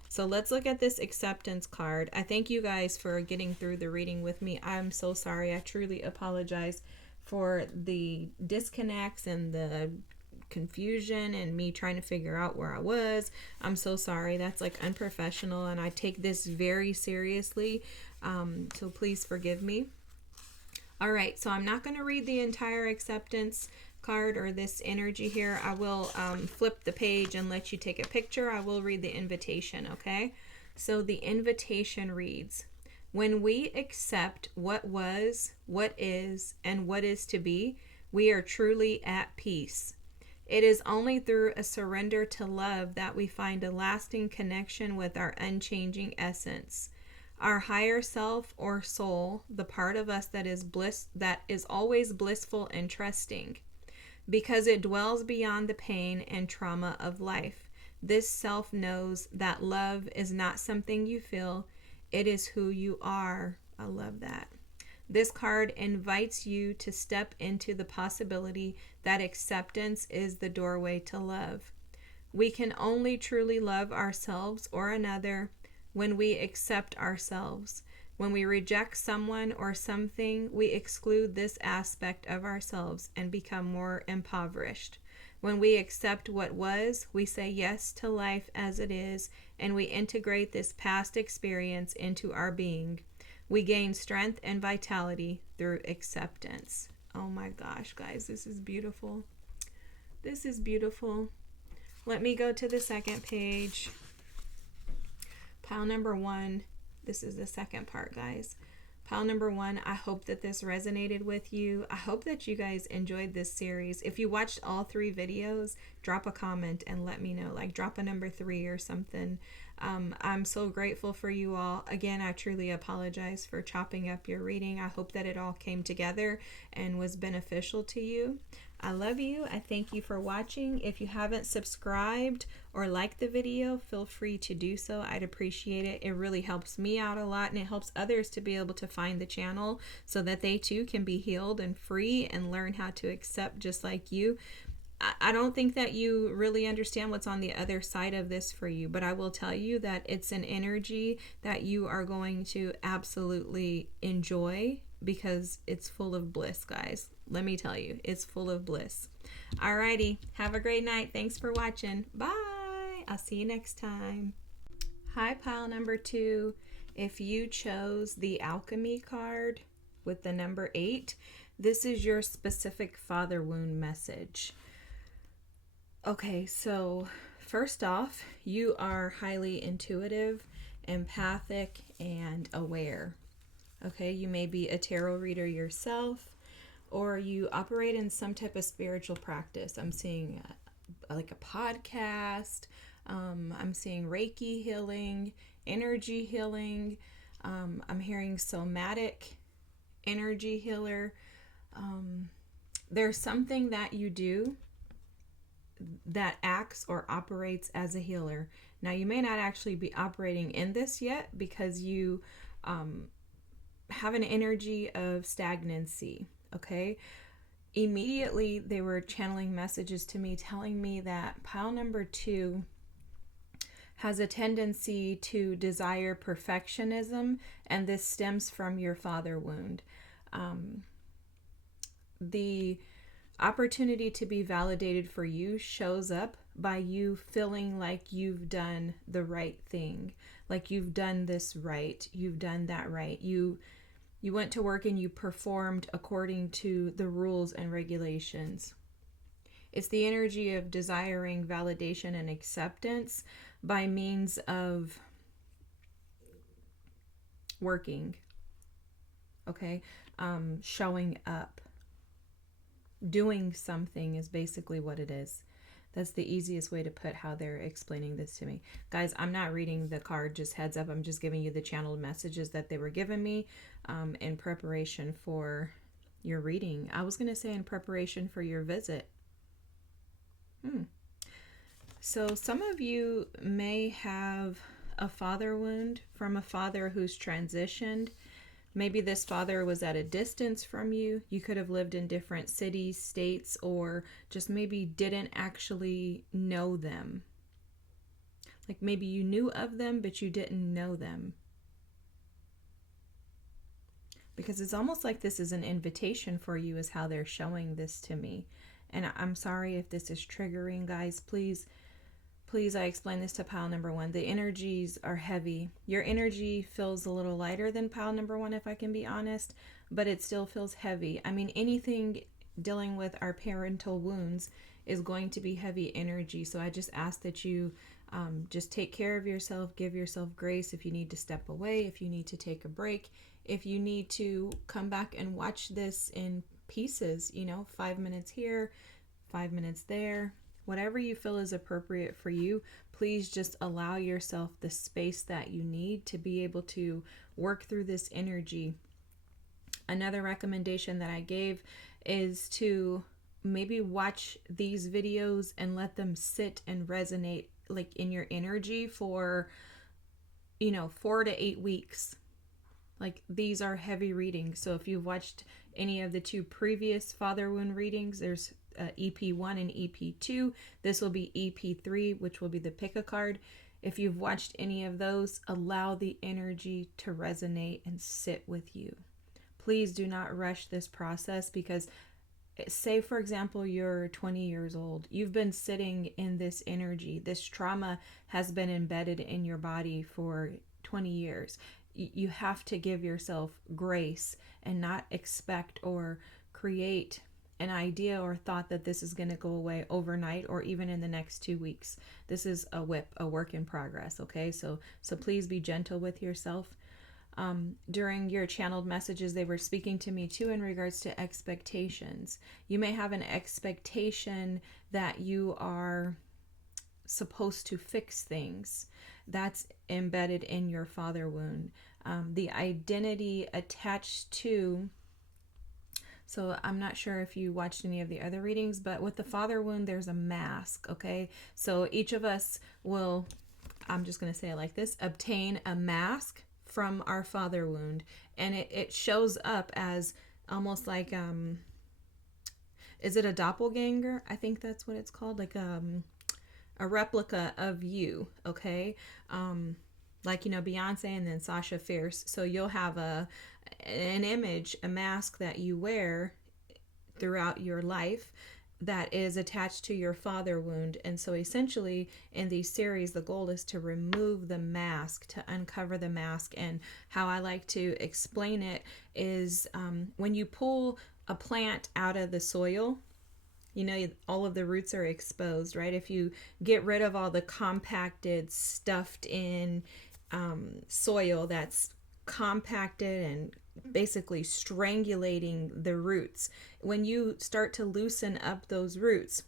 So let's look at this acceptance card. I thank you guys for getting through the reading with me. I'm so sorry. I truly apologize for the disconnects and the confusion and me trying to figure out where I was. I'm so sorry. That's like unprofessional, and I take this very seriously. So please forgive me. All right, so I'm not going to read the entire acceptance card or this energy here. I will flip the page and let you take a picture. I will read the invitation, okay? So the invitation reads, when we accept what was, what is, and what is to be, we are truly at peace. It is only through a surrender to love that we find a lasting connection with our unchanging essence. Our higher self or soul, the part of us that is always blissful and trusting, because it dwells beyond the pain and trauma of life. This self knows that love is not something you feel, it is who you are. I love that. This card invites you to step into the possibility that acceptance is the doorway to love. We can only truly love ourselves or another when we accept ourselves. When we reject someone or something, we exclude this aspect of ourselves and become more impoverished. When we accept what was, we say yes to life as it is, and we integrate this past experience into our being. We gain strength and vitality through acceptance. Oh my gosh, guys, this is beautiful. This is beautiful. Let me go to the second page. Pile number 1. This is the second part, guys. Pile number 1, I hope that this resonated with you. I hope that you guys enjoyed this series. If you watched all 3 videos, drop a comment and let me know. Like, drop a number 3 or something. I'm so grateful for you all. Again, I truly apologize for chopping up your reading. I hope that it all came together and was beneficial to you. I love you. I thank you for watching. If you haven't subscribed or liked the video, feel free to do so. I'd appreciate it. It really helps me out a lot, and it helps others to be able to find the channel so that they too can be healed and free and learn how to accept just like you. I don't think that you really understand what's on the other side of this for you, but I will tell you that it's an energy that you are going to absolutely enjoy because it's full of bliss, guys. Let me tell you, it's full of bliss. Alrighty, have a great night. Thanks for watching. Bye. I'll see you next time. Hi, pile number 2. If you chose the alchemy card with the number 8, this is your specific father wound message. Okay, so first off, you are highly intuitive, empathic, and aware. Okay, you may be a tarot reader yourself, or you operate in some type of spiritual practice. I'm seeing like a podcast, I'm seeing Reiki healing, energy healing, I'm hearing somatic energy healer. There's something that you do that acts or operates as a healer. Now, you may not actually be operating in this yet because you have an energy of stagnancy, okay? Immediately, they were channeling messages to me telling me that pile number 2 has a tendency to desire perfectionism, and this stems from your father wound. The opportunity to be validated for you shows up by you feeling like you've done the right thing, like you've done this right, you've done that right. You went to work and you performed according to the rules and regulations. It's the energy of desiring validation and acceptance by means of working, okay? Showing up. Doing something is basically what it is. That's the easiest way to put how they're explaining this to me. Guys, I'm not reading the card, just heads up. I'm just giving you the channeled messages that they were giving me in preparation for your reading. I was going to say in preparation for your visit. So some of you may have a father wound from a father who's transitioned. Maybe this father was at a distance from you. You could have lived in different cities, states, or just maybe didn't actually know them. Like maybe you knew of them, but you didn't know them. Because it's almost like this is an invitation for you, is how they're showing this to me. And I'm sorry if this is triggering, guys. Please, I explain this to pile number 1. The energies are heavy. Your energy feels a little lighter than pile number 1, if I can be honest, but it still feels heavy. I mean, anything dealing with our parental wounds is going to be heavy energy. So I just ask that you just take care of yourself, give yourself grace if you need to step away, if you need to take a break, if you need to come back and watch this in pieces, 5 minutes here, 5 minutes there. Whatever you feel is appropriate for you, please just allow yourself the space that you need to be able to work through this energy. Another recommendation that I gave is to maybe watch these videos and let them sit and resonate like in your energy for 4 to 8 weeks. Like, these are heavy readings. So if you've watched any of the 2 previous father wound readings, there's EP1 and EP2. This will be EP3, which will be the pick a card. If you've watched any of those, allow the energy to resonate and sit with you. Please do not rush this process, because say, for example, you're 20 years old. You've been sitting in this energy. This trauma has been embedded in your body for 20 years. You have to give yourself grace and not expect or create an idea or thought that this is going to go away overnight or even in the next 2 weeks. This is a work in progress, okay? So please be gentle with yourself. During your channeled messages, they were speaking to me too in regards to expectations. You may have an expectation that you are supposed to fix things. That's embedded in your father wound. The identity attached to, so I'm not sure if you watched any of the other readings, but with the father wound, there's a mask, okay? So each of us will, I'm just going to say it like this, obtain a mask from our father wound. And it shows up as almost like, is it a doppelganger? I think that's what it's called, like a replica of you, okay? Like, Beyonce and then Sasha Fierce. So you'll have an image, a mask that you wear throughout your life that is attached to your father wound. And so essentially in these series, the goal is to remove the mask, to uncover the mask. And how I like to explain it is when you pull a plant out of the soil, all of the roots are exposed, right? If you get rid of all the compacted, stuffed in soil that's compacted and basically strangulating the roots, when you start to loosen up those roots,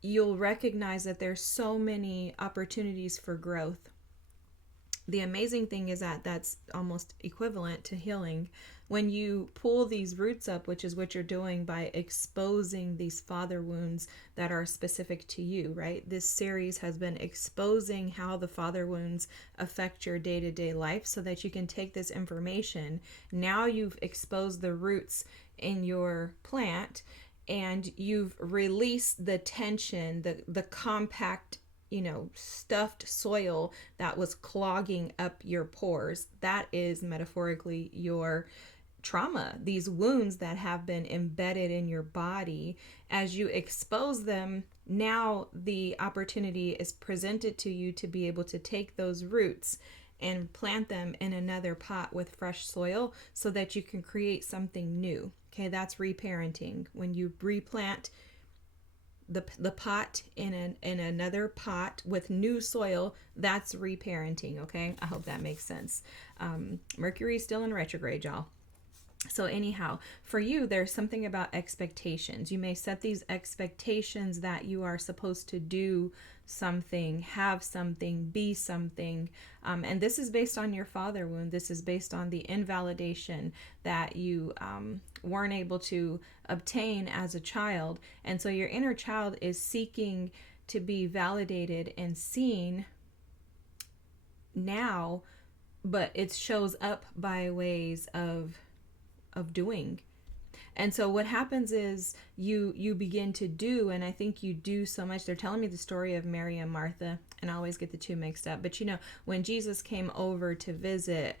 you'll recognize that there's so many opportunities for growth. The amazing thing is that that's almost equivalent to healing. When you pull these roots up, which is what you're doing by exposing these father wounds that are specific to you, right? This series has been exposing how the father wounds affect your day-to-day life so that you can take this information. Now you've exposed the roots in your plant and you've released the tension, the compact, stuffed soil that was clogging up your pores. That is metaphorically your trauma, these wounds that have been embedded in your body. As you expose them, now the opportunity is presented to you to be able to take those roots and plant them in another pot with fresh soil so that you can create something new. Okay, that's reparenting. When you replant the pot in another pot with new soil, that's reparenting. Okay, I hope that makes sense. Mercury's still in retrograde, y'all. So anyhow, for you, there's something about expectations. You may set these expectations that you are supposed to do something, have something, be something. And this is based on your father wound. This is based on the invalidation that you weren't able to obtain as a child. And so your inner child is seeking to be validated and seen now, but it shows up by ways of doing. And so what happens is you begin to do, and I think you do so much. They're telling me the story of Mary and Martha, and I always get the two mixed up. But when Jesus came over to visit,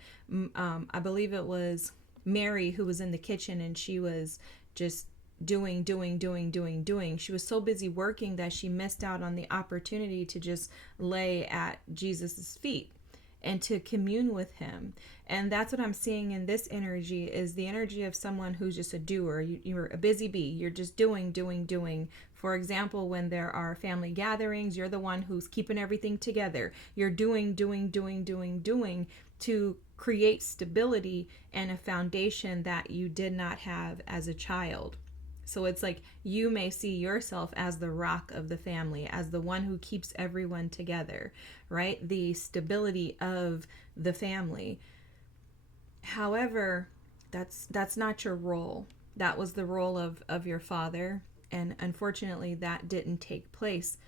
I believe it was Mary who was in the kitchen, and she was just doing. She was so busy working that she missed out on the opportunity to just lay at Jesus's feet and to commune with him. And that's what I'm seeing in this energy, is the energy of someone who's just a doer. You're a busy bee. You're just doing. For example, when there are family gatherings, you're the one who's keeping everything together. You're doing to create stability and a foundation that you did not have as a child. So it's like you may see yourself as the rock of the family, as the one who keeps everyone together, right? The stability of the family. However, that's not your role. That was the role of your father, and unfortunately that didn't take place.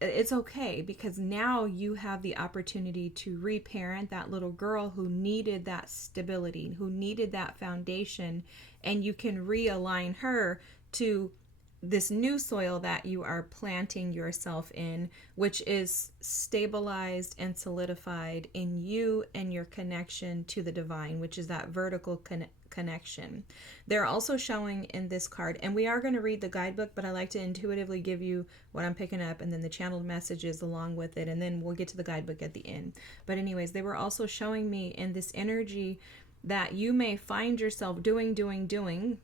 It's okay, because now you have the opportunity to reparent that little girl who needed that stability, who needed that foundation, and you can realign her to this new soil that you are planting yourself in, which is stabilized and solidified in you and your connection to the divine, which is that vertical connection. They're also showing in this card, and we are going to read the guidebook, but I like to intuitively give you what I'm picking up and then the channeled messages along with it, and then we'll get to the guidebook at the end. But anyways, they were also showing me in this energy that you may find yourself doing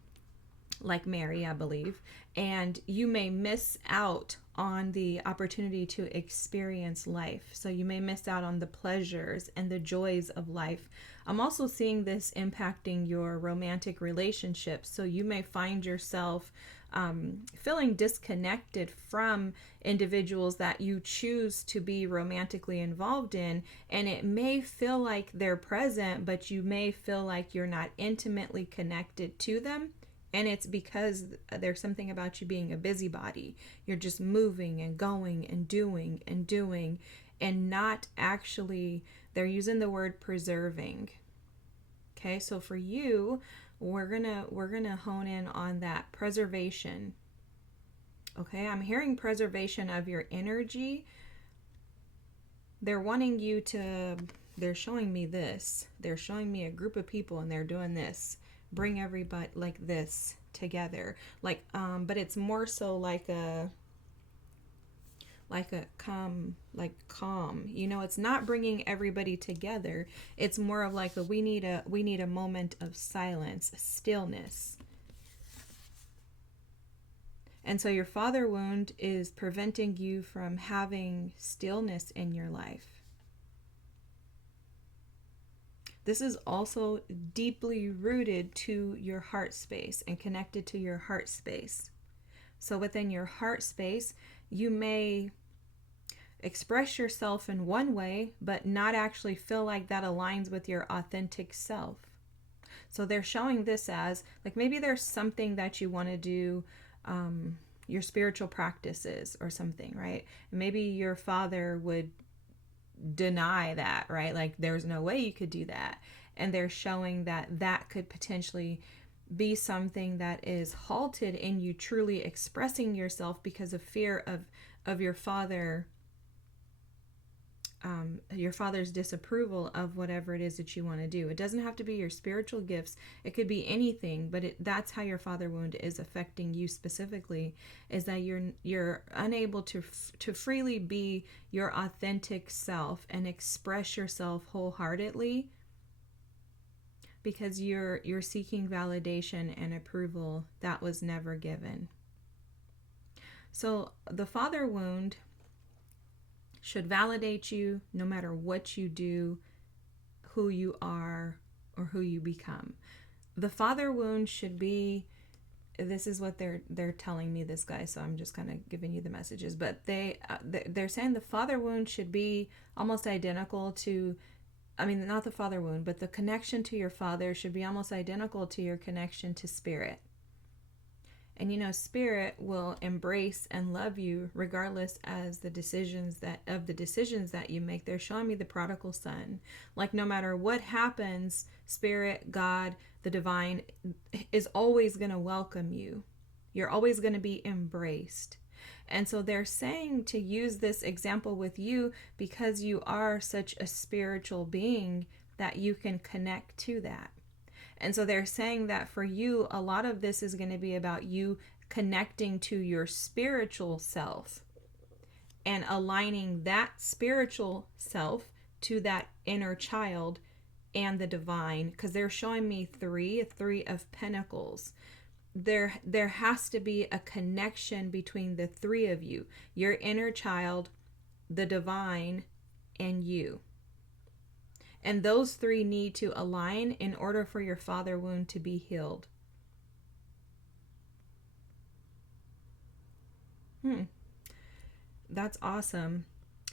like Mary, I believe, and you may miss out on the opportunity to experience life. So you may miss out on the pleasures and the joys of life. I'm also seeing this impacting your romantic relationships. So you may find yourself feeling disconnected from individuals that you choose to be romantically involved in, and it may feel like they're present, but you may feel like you're not intimately connected to them. And it's because there's something about you being a busybody. You're just moving and going and doing and not actually, they're using the word preserving. Okay, so for you, we're gonna hone in on that preservation. Okay, I'm hearing preservation of your energy. They're wanting you to, they're showing me this. They're showing me a group of people and they're doing this. Bring everybody like this together, but it's more so like a calm. It's not bringing everybody together. It's more of like we need a moment of silence, stillness. And so your father wound is preventing you from having stillness in your life. This is also deeply rooted to your heart space and connected to your heart space. So within your heart space, you may express yourself in one way, but not actually feel like that aligns with your authentic self. So they're showing this as like maybe there's something that you want to do, your spiritual practices or something, right? Maybe your father would deny that, right? Like there's no way you could do that. And they're showing that that could potentially be something that is halted in you truly expressing yourself because of fear of your father's disapproval of whatever it is that you want to do. It doesn't have to be your spiritual gifts. It could be anything, but that's how your father wound is affecting you specifically, is that you're unable to freely be your authentic self and express yourself wholeheartedly because you're seeking validation and approval that was never given. So the father wound should validate you no matter what you do, who you are, or who you become. The father wound should be, this is what they're telling me, this guy, so I'm just kind of giving you the messages, but they're saying the father wound should be almost identical to, I mean, not the father wound, but the connection to your father should be almost identical to your connection to spirit. And you know, spirit will embrace and love you regardless as the decisions that you make. They're showing me the prodigal son. Like no matter what happens, spirit, God, the divine is always going to welcome you. You're always going to be embraced. And so they're saying to use this example with you because you are such a spiritual being that you can connect to that. And so they're saying that for you, a lot of this is going to be about you connecting to your spiritual self and aligning that spiritual self to that inner child and the divine, because they're showing me three of pentacles. There has to be a connection between the three of you, your inner child, the divine, and you. And those three need to align in order for your father wound to be healed. That's awesome.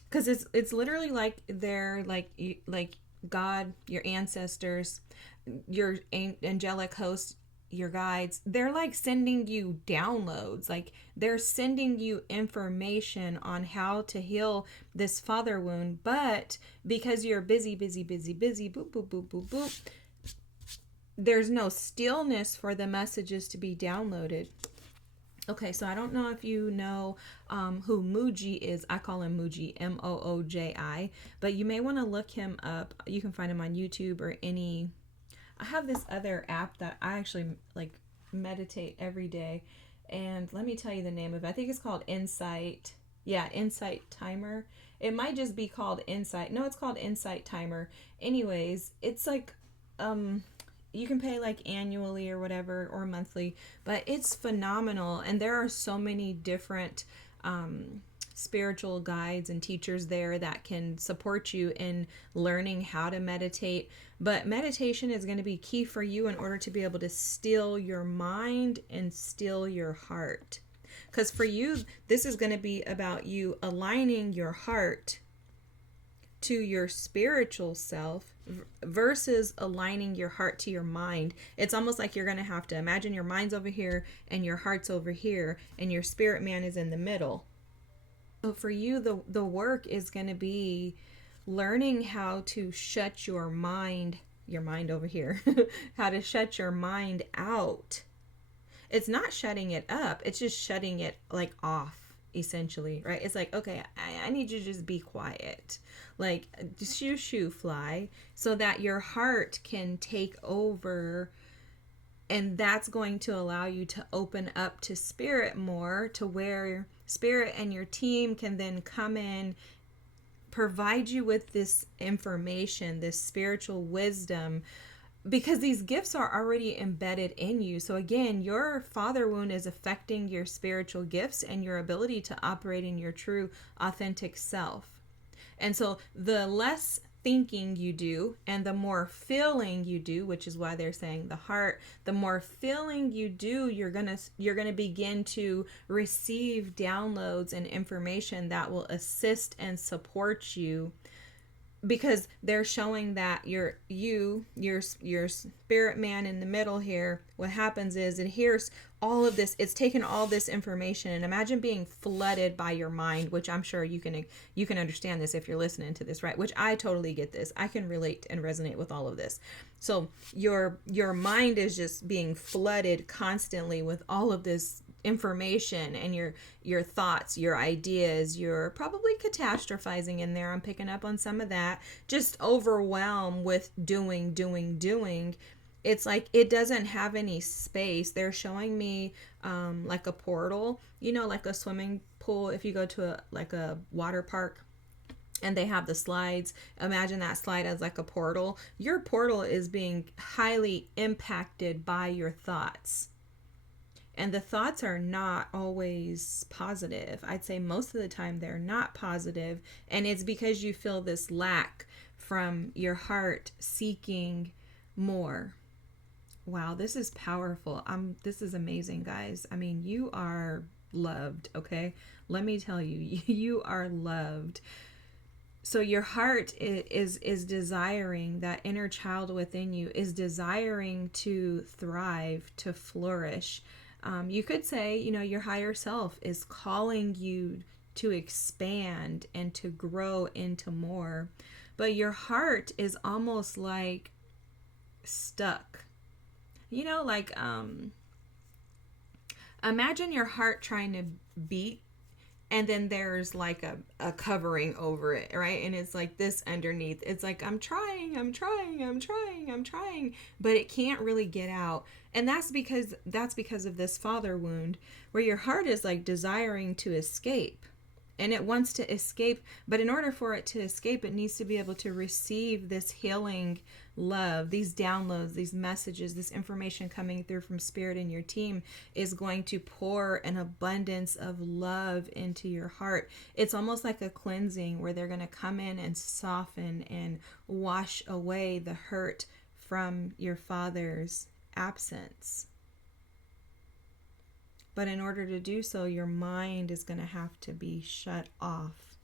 Because it's literally like they're like God, your ancestors, your angelic host, your guides, they're like sending you downloads. Like they're sending you information on how to heal this father wound. But because you're busy, boop, boop, boop, boop, boop, there's no stillness for the messages to be downloaded. Okay, so I don't know if you know who Mooji is. I call him Mooji, Mooji, but you may want to look him up. You can find him on YouTube or any... I have this other app that I actually like meditate every day, and let me tell you the name of it. I think it's called Insight. Yeah, Insight Timer. It might just be called Insight. No, it's called Insight Timer. Anyways, it's like you can pay like annually or whatever or monthly, but it's phenomenal, and there are so many different spiritual guides and teachers there that can support you in learning how to meditate. But meditation is going to be key for you in order to be able to still your mind and still your heart. Because for you, this is going to be about you aligning your heart to your spiritual self versus aligning your heart to your mind. It's almost like you're going to have to imagine your mind's over here and your heart's over here and your spirit man is in the middle. So for you, the work is going to be learning how to shut your mind over here, how to shut your mind out. It's not shutting it up. It's just shutting it like off, essentially, right? It's like, okay, I need you to just be quiet. Like, shoo, fly, so that your heart can take over. And that's going to allow you to open up to spirit more, to where spirit and your team can then come in, provide you with this information, this spiritual wisdom, because these gifts are already embedded in you. So again, your father wound is affecting your spiritual gifts and your ability to operate in your true authentic self. And so the less thinking you do and the more feeling you do, which is why they're saying the heart, the more feeling you do, you're going to begin to receive downloads and information that will assist and support you, because they're showing that your spirit man in the middle here, what happens is it hears all of this, it's taken all this information, and imagine being flooded by your mind, which I'm sure you can understand this if you're listening to this, right? Which I totally get this. I can relate and resonate with all of this. So your mind is just being flooded constantly with all of this information, and your thoughts, your ideas, you're probably catastrophizing in there. I'm picking up on some of that. Just overwhelmed with doing. It's like it doesn't have any space. They're showing me like a portal, like a swimming pool. If you go to a water park and they have the slides, imagine that slide as like a portal. Your portal is being highly impacted by your thoughts. And the thoughts are not always positive. I'd say most of the time they're not positive. And it's because you feel this lack from your heart seeking more. Wow, this is powerful. This is amazing, guys. I mean, you are loved, okay? Let me tell you, you are loved. So your heart is desiring, that inner child within you is desiring to thrive, to flourish. You could say, your higher self is calling you to expand and to grow into more. But your heart is almost like stuck. Imagine your heart trying to beat, and then there's like a covering over it, right? And it's like this underneath. It's like, I'm trying, but it can't really get out. And that's because of this father wound, where your heart is like desiring to escape. And it wants to escape, but in order for it to escape, it needs to be able to receive this healing love, these downloads, these messages, this information coming through from Spirit and your team is going to pour an abundance of love into your heart. It's almost like a cleansing where they're going to come in and soften and wash away the hurt from your father's absence. But in order to do so, your mind is going to have to be shut off.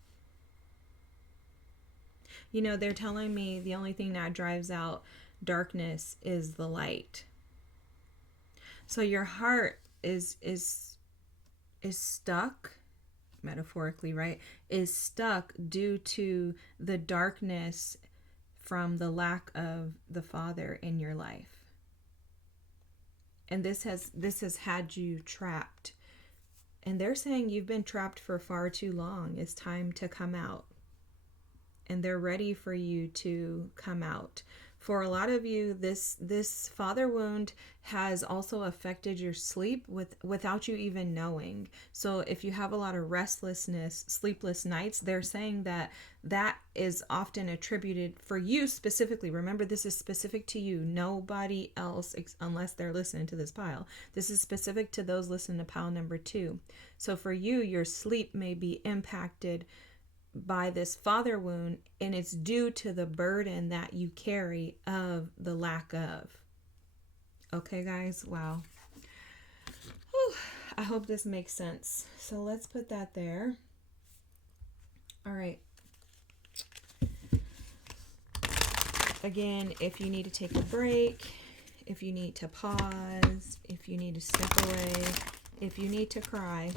They're telling me the only thing that drives out darkness is the light. So your heart is stuck, metaphorically, right? Is stuck due to the darkness from the lack of the Father in your life. And this has had you trapped. And they're saying you've been trapped for far too long. It's time to come out. And they're ready for you to come out. For a lot of you, this father wound has also affected your sleep without you even knowing. So if you have a lot of restlessness, sleepless nights, they're saying that is often attributed for you specifically. Remember, this is specific to you. Nobody else, unless they're listening to this pile. This is specific to those listening to pile number 2. So for you, your sleep may be impacted by this father wound, and it's due to the burden that you carry of the lack of. Okay, guys? Wow. Whew. I hope this makes sense. So let's put that there. All right. Again, if you need to take a break, if you need to pause, if you need to step away, if you need to cry,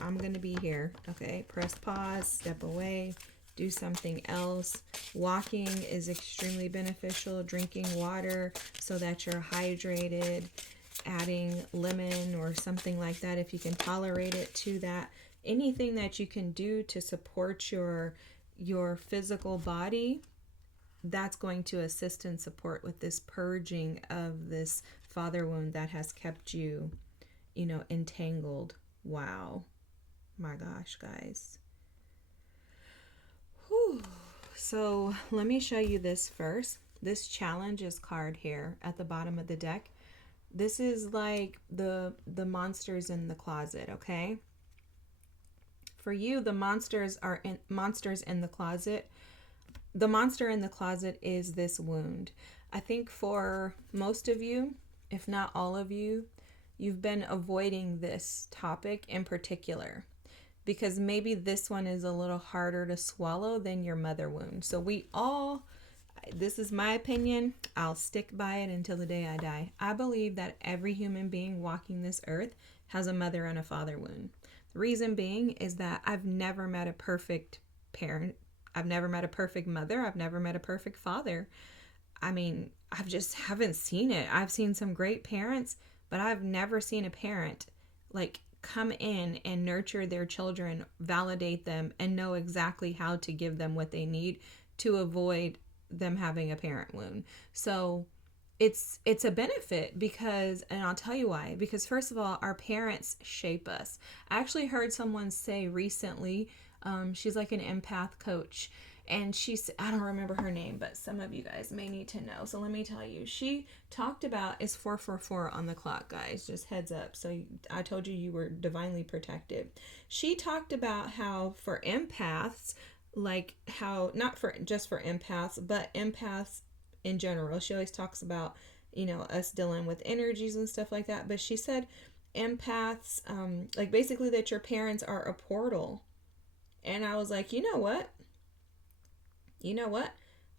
I'm going to be here. Okay, press pause, step away, do something else. Walking is extremely beneficial. Drinking water so that you're hydrated. Adding lemon or something like that if you can tolerate it to that. Anything that you can do to support your physical body, that's going to assist and support with this purging of this father wound that has kept you, entangled. Wow. My gosh, guys. Whew. So let me show you this first. this challenges card here at the bottom of the deck, this is like the monsters in the closet, okay? For you, the monsters in the closet. The monster in the closet is this wound. I think for most of you, if not all of you, you've been avoiding this topic in particular because maybe this one is a little harder to swallow than your mother wound. So this is my opinion, I'll stick by it until the day I die. I believe that every human being walking this earth has a mother and a father wound. The reason being is that I've never met a perfect parent. I've never met a perfect mother. I've never met a perfect father. I mean, I just haven't seen it. I've seen some great parents, but I've never seen a parent like come in and nurture their children, validate them, and know exactly how to give them what they need to avoid them having a parent wound. So it's a benefit because, and I'll tell you why, because first of all, our parents shape us. I actually heard someone say recently, she's like an empath coach, and I don't remember her name, but some of you guys may need to know. So let me tell you, she talked about, it's 444 on the clock, guys, just heads up. So I told you were divinely protected. She talked about how for empaths, like how, not for just for empaths, but empaths in general. She always talks about, us dealing with energies and stuff like that. But she said empaths, like basically that your parents are a portal. And I was like, you know what?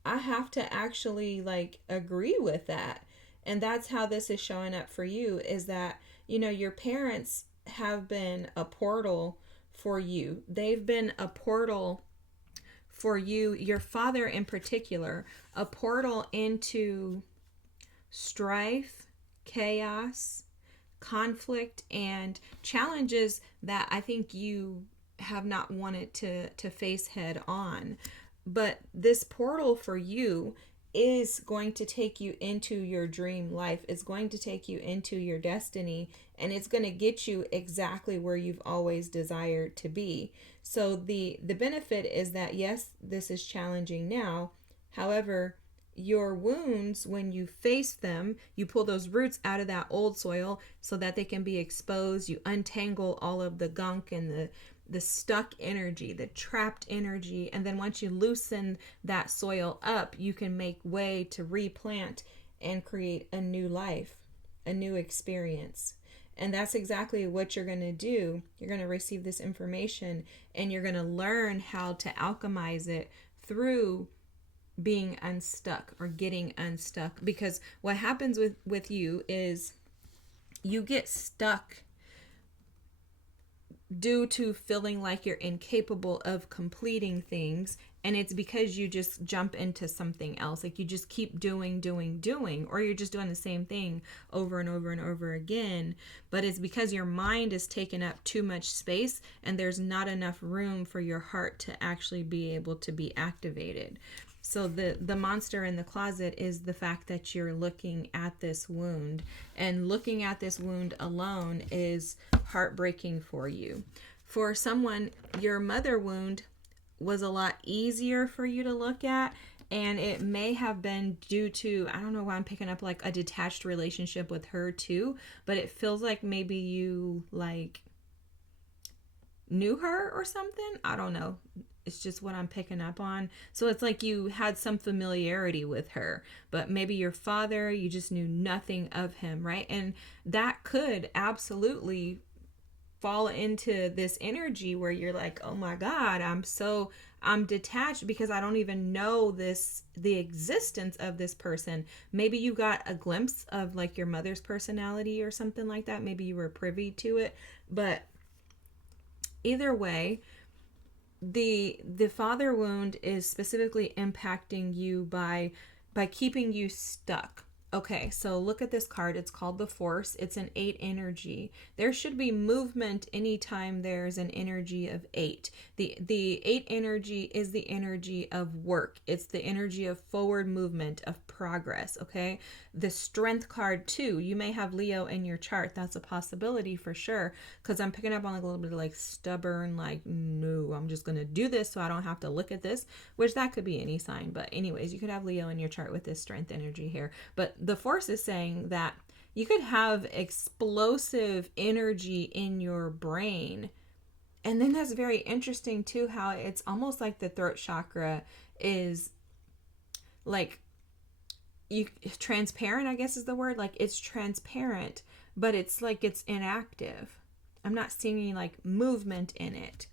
I have to actually like agree with that. And that's how this is showing up for you, is that, your parents have been a portal for you. They've been a portal for you, your father in particular, a portal into strife, chaos, conflict, and challenges that I think you have not wanted to face head on. But this portal for you is going to take you into your dream life. It's going to take you into your destiny, and it's going to get you exactly where you've always desired to be. So the benefit is that yes, this is challenging now. However, your wounds, when you face them, you pull those roots out of that old soil so that they can be exposed. You untangle all of the gunk and the stuck energy, the trapped energy. And then once you loosen that soil up, you can make way to replant and create a new life, a new experience. And that's exactly what you're going to do. You're going to receive this information and you're going to learn how to alchemize it through being unstuck or getting unstuck. Because what happens with you is you get stuck due to feeling like you're incapable of completing things, and it's because you just jump into something else. Like you just keep doing, or you're just doing the same thing over and over and over again. But it's because your mind is taking up too much space and there's not enough room for your heart to actually be able to be activated. So the monster in the closet is the fact that you're looking at this wound, and looking at this wound alone is heartbreaking for you. For someone, your mother wound was a lot easier for you to look at, and it may have been due to, I don't know why I'm picking up like a detached relationship with her too, but it feels like maybe you like knew her or something. I don't know. It's just what I'm picking up on. So it's like you had some familiarity with her, but maybe your father, you just knew nothing of him, right? And that could absolutely fall into this energy where you're like, oh my God, I'm detached because I don't even know the existence of this person. Maybe you got a glimpse of like your mother's personality or something like that. Maybe you were privy to it, but either way, the father wound is specifically impacting you by keeping you stuck. Okay, so look at this card. It's called the Force. It's an 8 energy. There should be movement anytime there's an energy of 8. The 8 energy is the energy of work. It's the energy of forward movement, of progress, okay? The Strength card too. You may have Leo in your chart. That's a possibility for sure, because I'm picking up on like a little bit of like stubborn, like, no, I'm just going to do this so I don't have to look at this, which that could be any sign. But anyways, you could have Leo in your chart with this Strength energy here. But the Force is saying that you could have explosive energy in your brain. And then that's very interesting too, how it's almost like the throat chakra is like transparent, I guess is the word. Like it's transparent, but it's like it's inactive. I'm not seeing any like movement in it.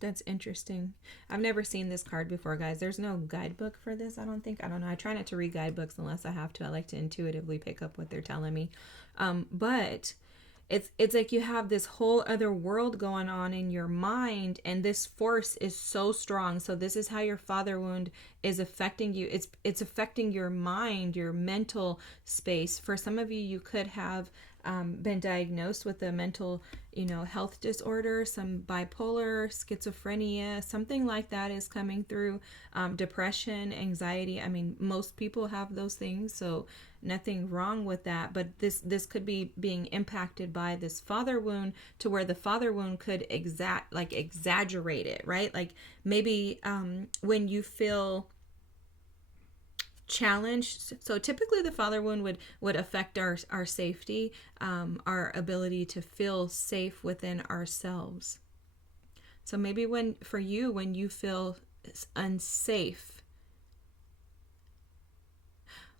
That's interesting. I've never seen this card before, guys. There's no guidebook for this, I don't think. I don't know. I try not to read guidebooks unless I have to. I like to intuitively pick up what they're telling me. But it's like you have this whole other world going on in your mind, and this force is so strong. So this is how your father wound is affecting you. It's affecting your mind, your mental space. For some of you, you could have been diagnosed with a mental, health disorder, some bipolar, schizophrenia, something like that is coming through. Depression, anxiety. I mean, most people have those things, so nothing wrong with that. But this could be being impacted by this father wound, to where the father wound could exaggerate it, right? Like maybe when you feel challenged. So typically the father wound would affect our safety, our ability to feel safe within ourselves. So maybe when you feel unsafe,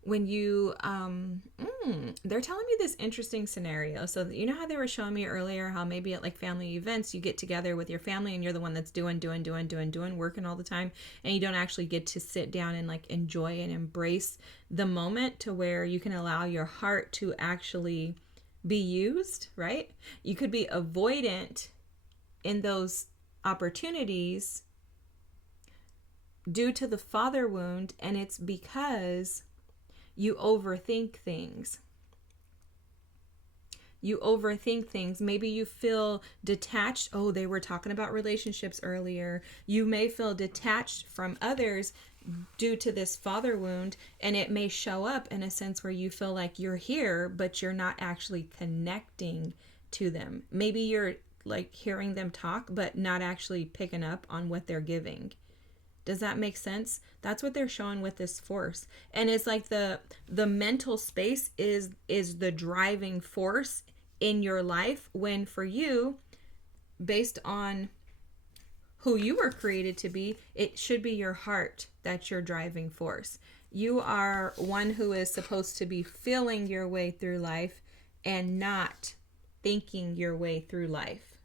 when you they're telling me this interesting scenario. So you know how they were showing me earlier how maybe at like family events you get together with your family and you're the one that's doing working all the time, and you don't actually get to sit down and like enjoy and embrace the moment to where you can allow your heart to actually be used, right? You could be avoidant in those opportunities due to the father wound, and it's because you overthink things. Maybe you feel detached. Oh, they were talking about relationships earlier. You may feel detached from others due to this father wound, and it may show up in a sense where you feel like you're here, but you're not actually connecting to them. Maybe you're like hearing them talk, but not actually picking up on what they're giving. Does that make sense? That's what they're showing with this force. And it's like the mental space is the driving force in your life, when for you, based on who you were created to be, it should be your heart that's your driving force. You are one who is supposed to be feeling your way through life and not thinking your way through life.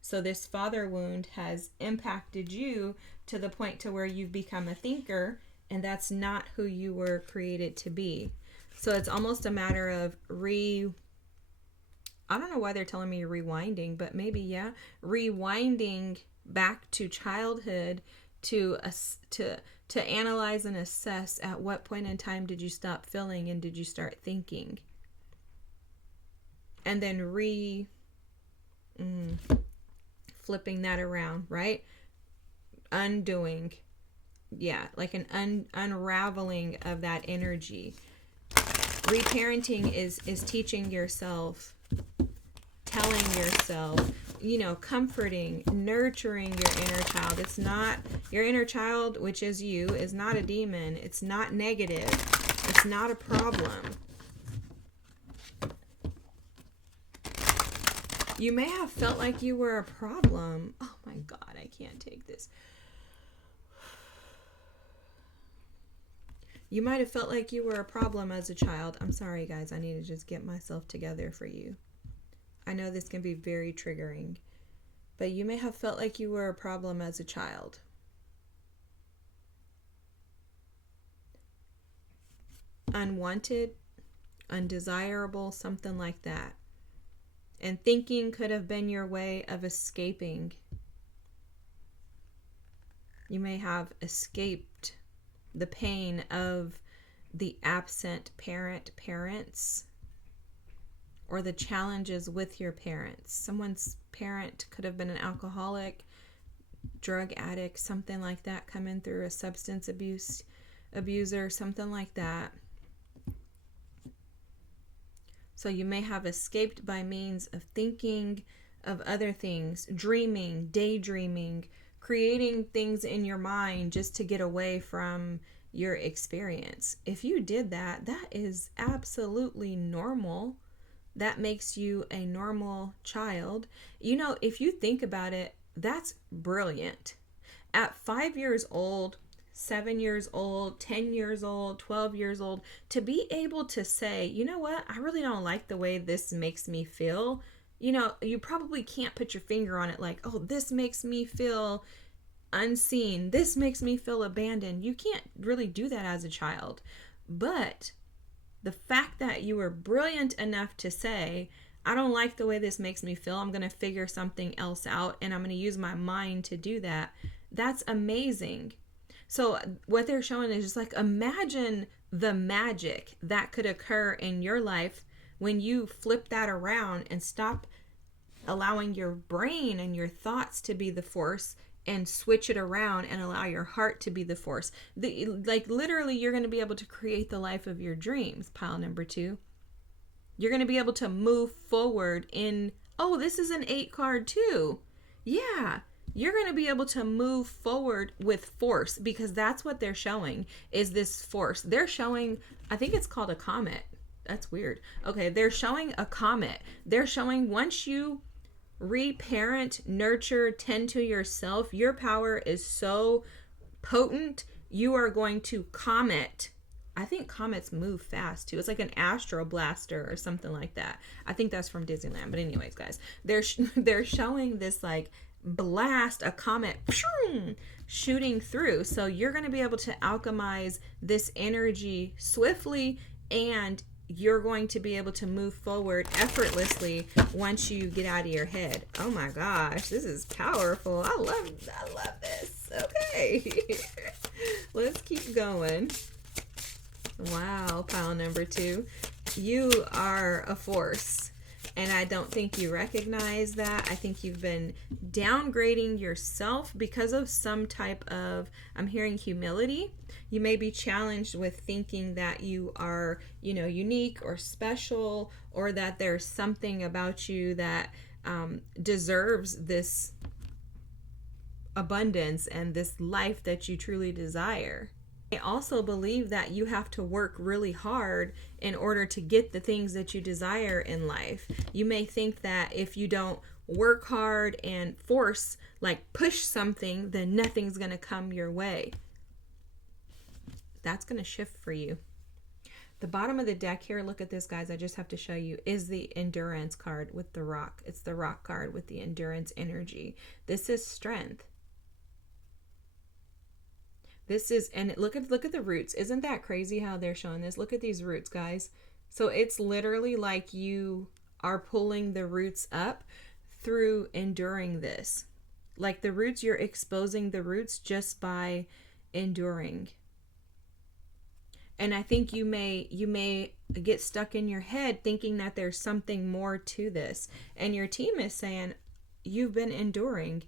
So this father wound has impacted you to the point to where you've become a thinker, and that's not who you were created to be. So it's almost a matter of I don't know why they're telling me rewinding, but maybe, yeah, rewinding back to childhood to analyze and assess at what point in time did you stop feeling and did you start thinking, and then flipping that around, right? Undoing, yeah, like an unraveling of that energy. Reparenting is teaching yourself, telling yourself, comforting, nurturing your inner child. It's not your inner child, which is you, is not a demon. It's not negative. It's not a problem. You may have felt like you were a problem. Oh my God, I can't take this. You might have felt like you were a problem as a child. I'm sorry, guys. I need to just get myself together for you. I know this can be very triggering, but you may have felt like you were a problem as a child. Unwanted, undesirable, something like that. And thinking could have been your way of escaping. You may have escaped the pain of the absent parents, or the challenges with your parents. Someone's parent could have been an alcoholic, drug addict, something like that, coming through, a substance abuser, something like that. So you may have escaped by means of thinking of other things, dreaming, daydreaming, creating things in your mind just to get away from your experience. If you did that, that is absolutely normal. That makes you a normal child. You know, if you think about it, that's brilliant. At 5 years old, 7 years old, 10 years old, 12 years old, to be able to say, you know what, I really don't like the way this makes me feel. You know, you probably can't put your finger on it like, oh, this makes me feel unseen. This makes me feel abandoned. You can't really do that as a child. But the fact that you were brilliant enough to say, I don't like the way this makes me feel. I'm going to figure something else out, and I'm going to use my mind to do that. That's amazing. So what they're showing is just like, imagine the magic that could occur in your life when you flip that around and stop allowing your brain and your thoughts to be the force and switch it around and allow your heart to be the force. Like literally, you're going to be able to create the life of your dreams. Pile number 2. You're going to be able to move forward in, oh, this is an 8 card too. Yeah, you're going to be able to move forward with force, because that's what they're showing, is this force. They're showing, I think it's called a comet. That's weird. Okay, they're showing a comet. They're showing once you reparent, nurture, tend to yourself, your power is so potent, you are going to comet. I think comets move fast too. It's like an astro blaster or something like that. I think that's from Disneyland. But anyways, guys, they're showing this like blast, a comet shooting through. So you're going to be able to alchemize this energy swiftly, and you're going to be able to move forward effortlessly once you get out of your head. Oh my gosh, this is powerful. I love this. Okay. Let's keep going. Wow, pile number 2. You are a force. And I don't think you recognize that. I think you've been downgrading yourself because of some type of, I'm hearing humility. You may be challenged with thinking that you are, unique or special, or that there's something about you that deserves this abundance and this life that you truly desire. I also believe that you have to work really hard in order to get the things that you desire in life. You may think that if you don't work hard and force, like push something, then nothing's going to come your way. That's going to shift for you. The bottom of the deck here, look at this, guys, I just have to show you, is the endurance card with the rock. It's the rock card with the endurance energy. This is strength. This is, and look at the roots. Isn't that crazy how they're showing this? Look at these roots, guys. So it's literally like you are pulling the roots up through enduring this. Like the roots, you're exposing the roots just by enduring. And I think you may get stuck in your head thinking that there's something more to this. And your team is saying, you've been enduring.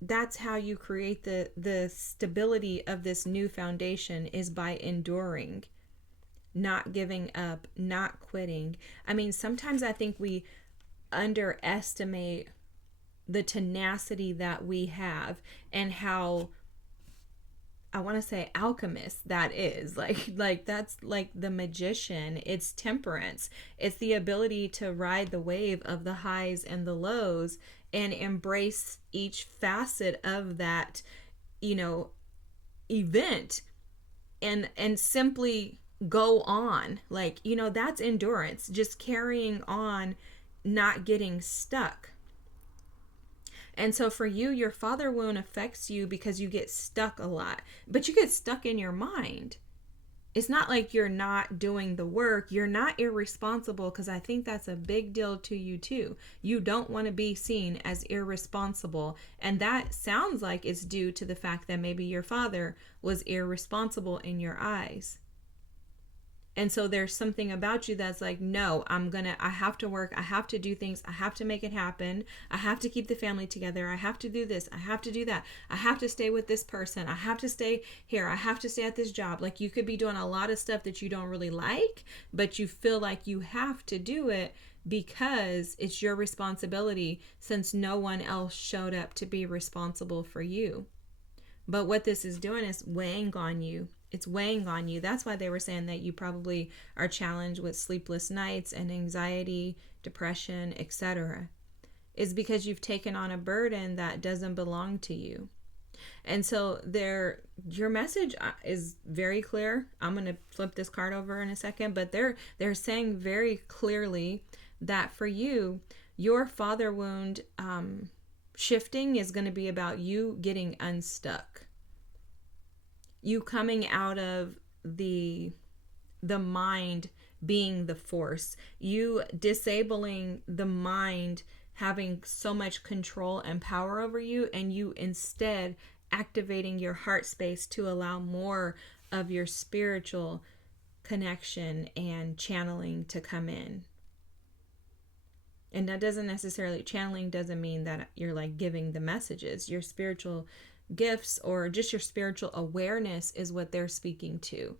That's how you create the stability of this new foundation, is by enduring, not giving up, not quitting. I mean, sometimes I think we underestimate the tenacity that we have and how, I want to say, alchemist that is. Like that's like the magician. It's temperance. It's the ability to ride the wave of the highs and the lows and embrace each facet of that, event and simply go on. Like, that's endurance, just carrying on, not getting stuck. And so for you, your father wound affects you because you get stuck a lot, but you get stuck in your mind. It's not like you're not doing the work. You're not irresponsible, because I think that's a big deal to you too. You don't want to be seen as irresponsible. And that sounds like it's due to the fact that maybe your father was irresponsible in your eyes. And so there's something about you that's like, no, I have to work. I have to do things. I have to make it happen. I have to keep the family together. I have to do this. I have to do that. I have to stay with this person. I have to stay here. I have to stay at this job. Like, you could be doing a lot of stuff that you don't really like, but you feel like you have to do it because it's your responsibility, since no one else showed up to be responsible for you. But what this is doing is weighing on you. It's weighing on you. That's why they were saying that you probably are challenged with sleepless nights and anxiety, depression, etc. Is because you've taken on a burden that doesn't belong to you. And so your message is very clear. I'm going to flip this card over in a second, but they're saying very clearly that for you, your father wound shifting is going to be about you getting unstuck. You coming out of the mind being the force. You disabling the mind having so much control and power over you, and you instead activating your heart space to allow more of your spiritual connection and channeling to come in. And that doesn't necessarily, channeling doesn't mean that you're like giving the messages. Your spiritual gifts or just your spiritual awareness is what they're speaking to.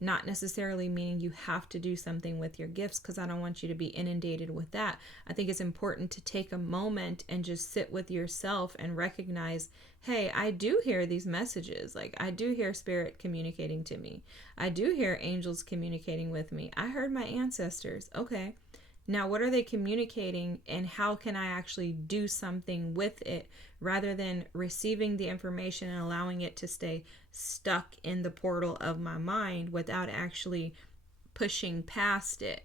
Not necessarily meaning you have to do something with your gifts, because I don't want you to be inundated with that. I think it's important to take a moment and just sit with yourself and recognize, hey, I do hear these messages. Like, I do hear spirit communicating to me. I do hear angels communicating with me. I heard my ancestors. Okay. Now, what are they communicating, and how can I actually do something with it, rather than receiving the information and allowing it to stay stuck in the portal of my mind without actually pushing past it?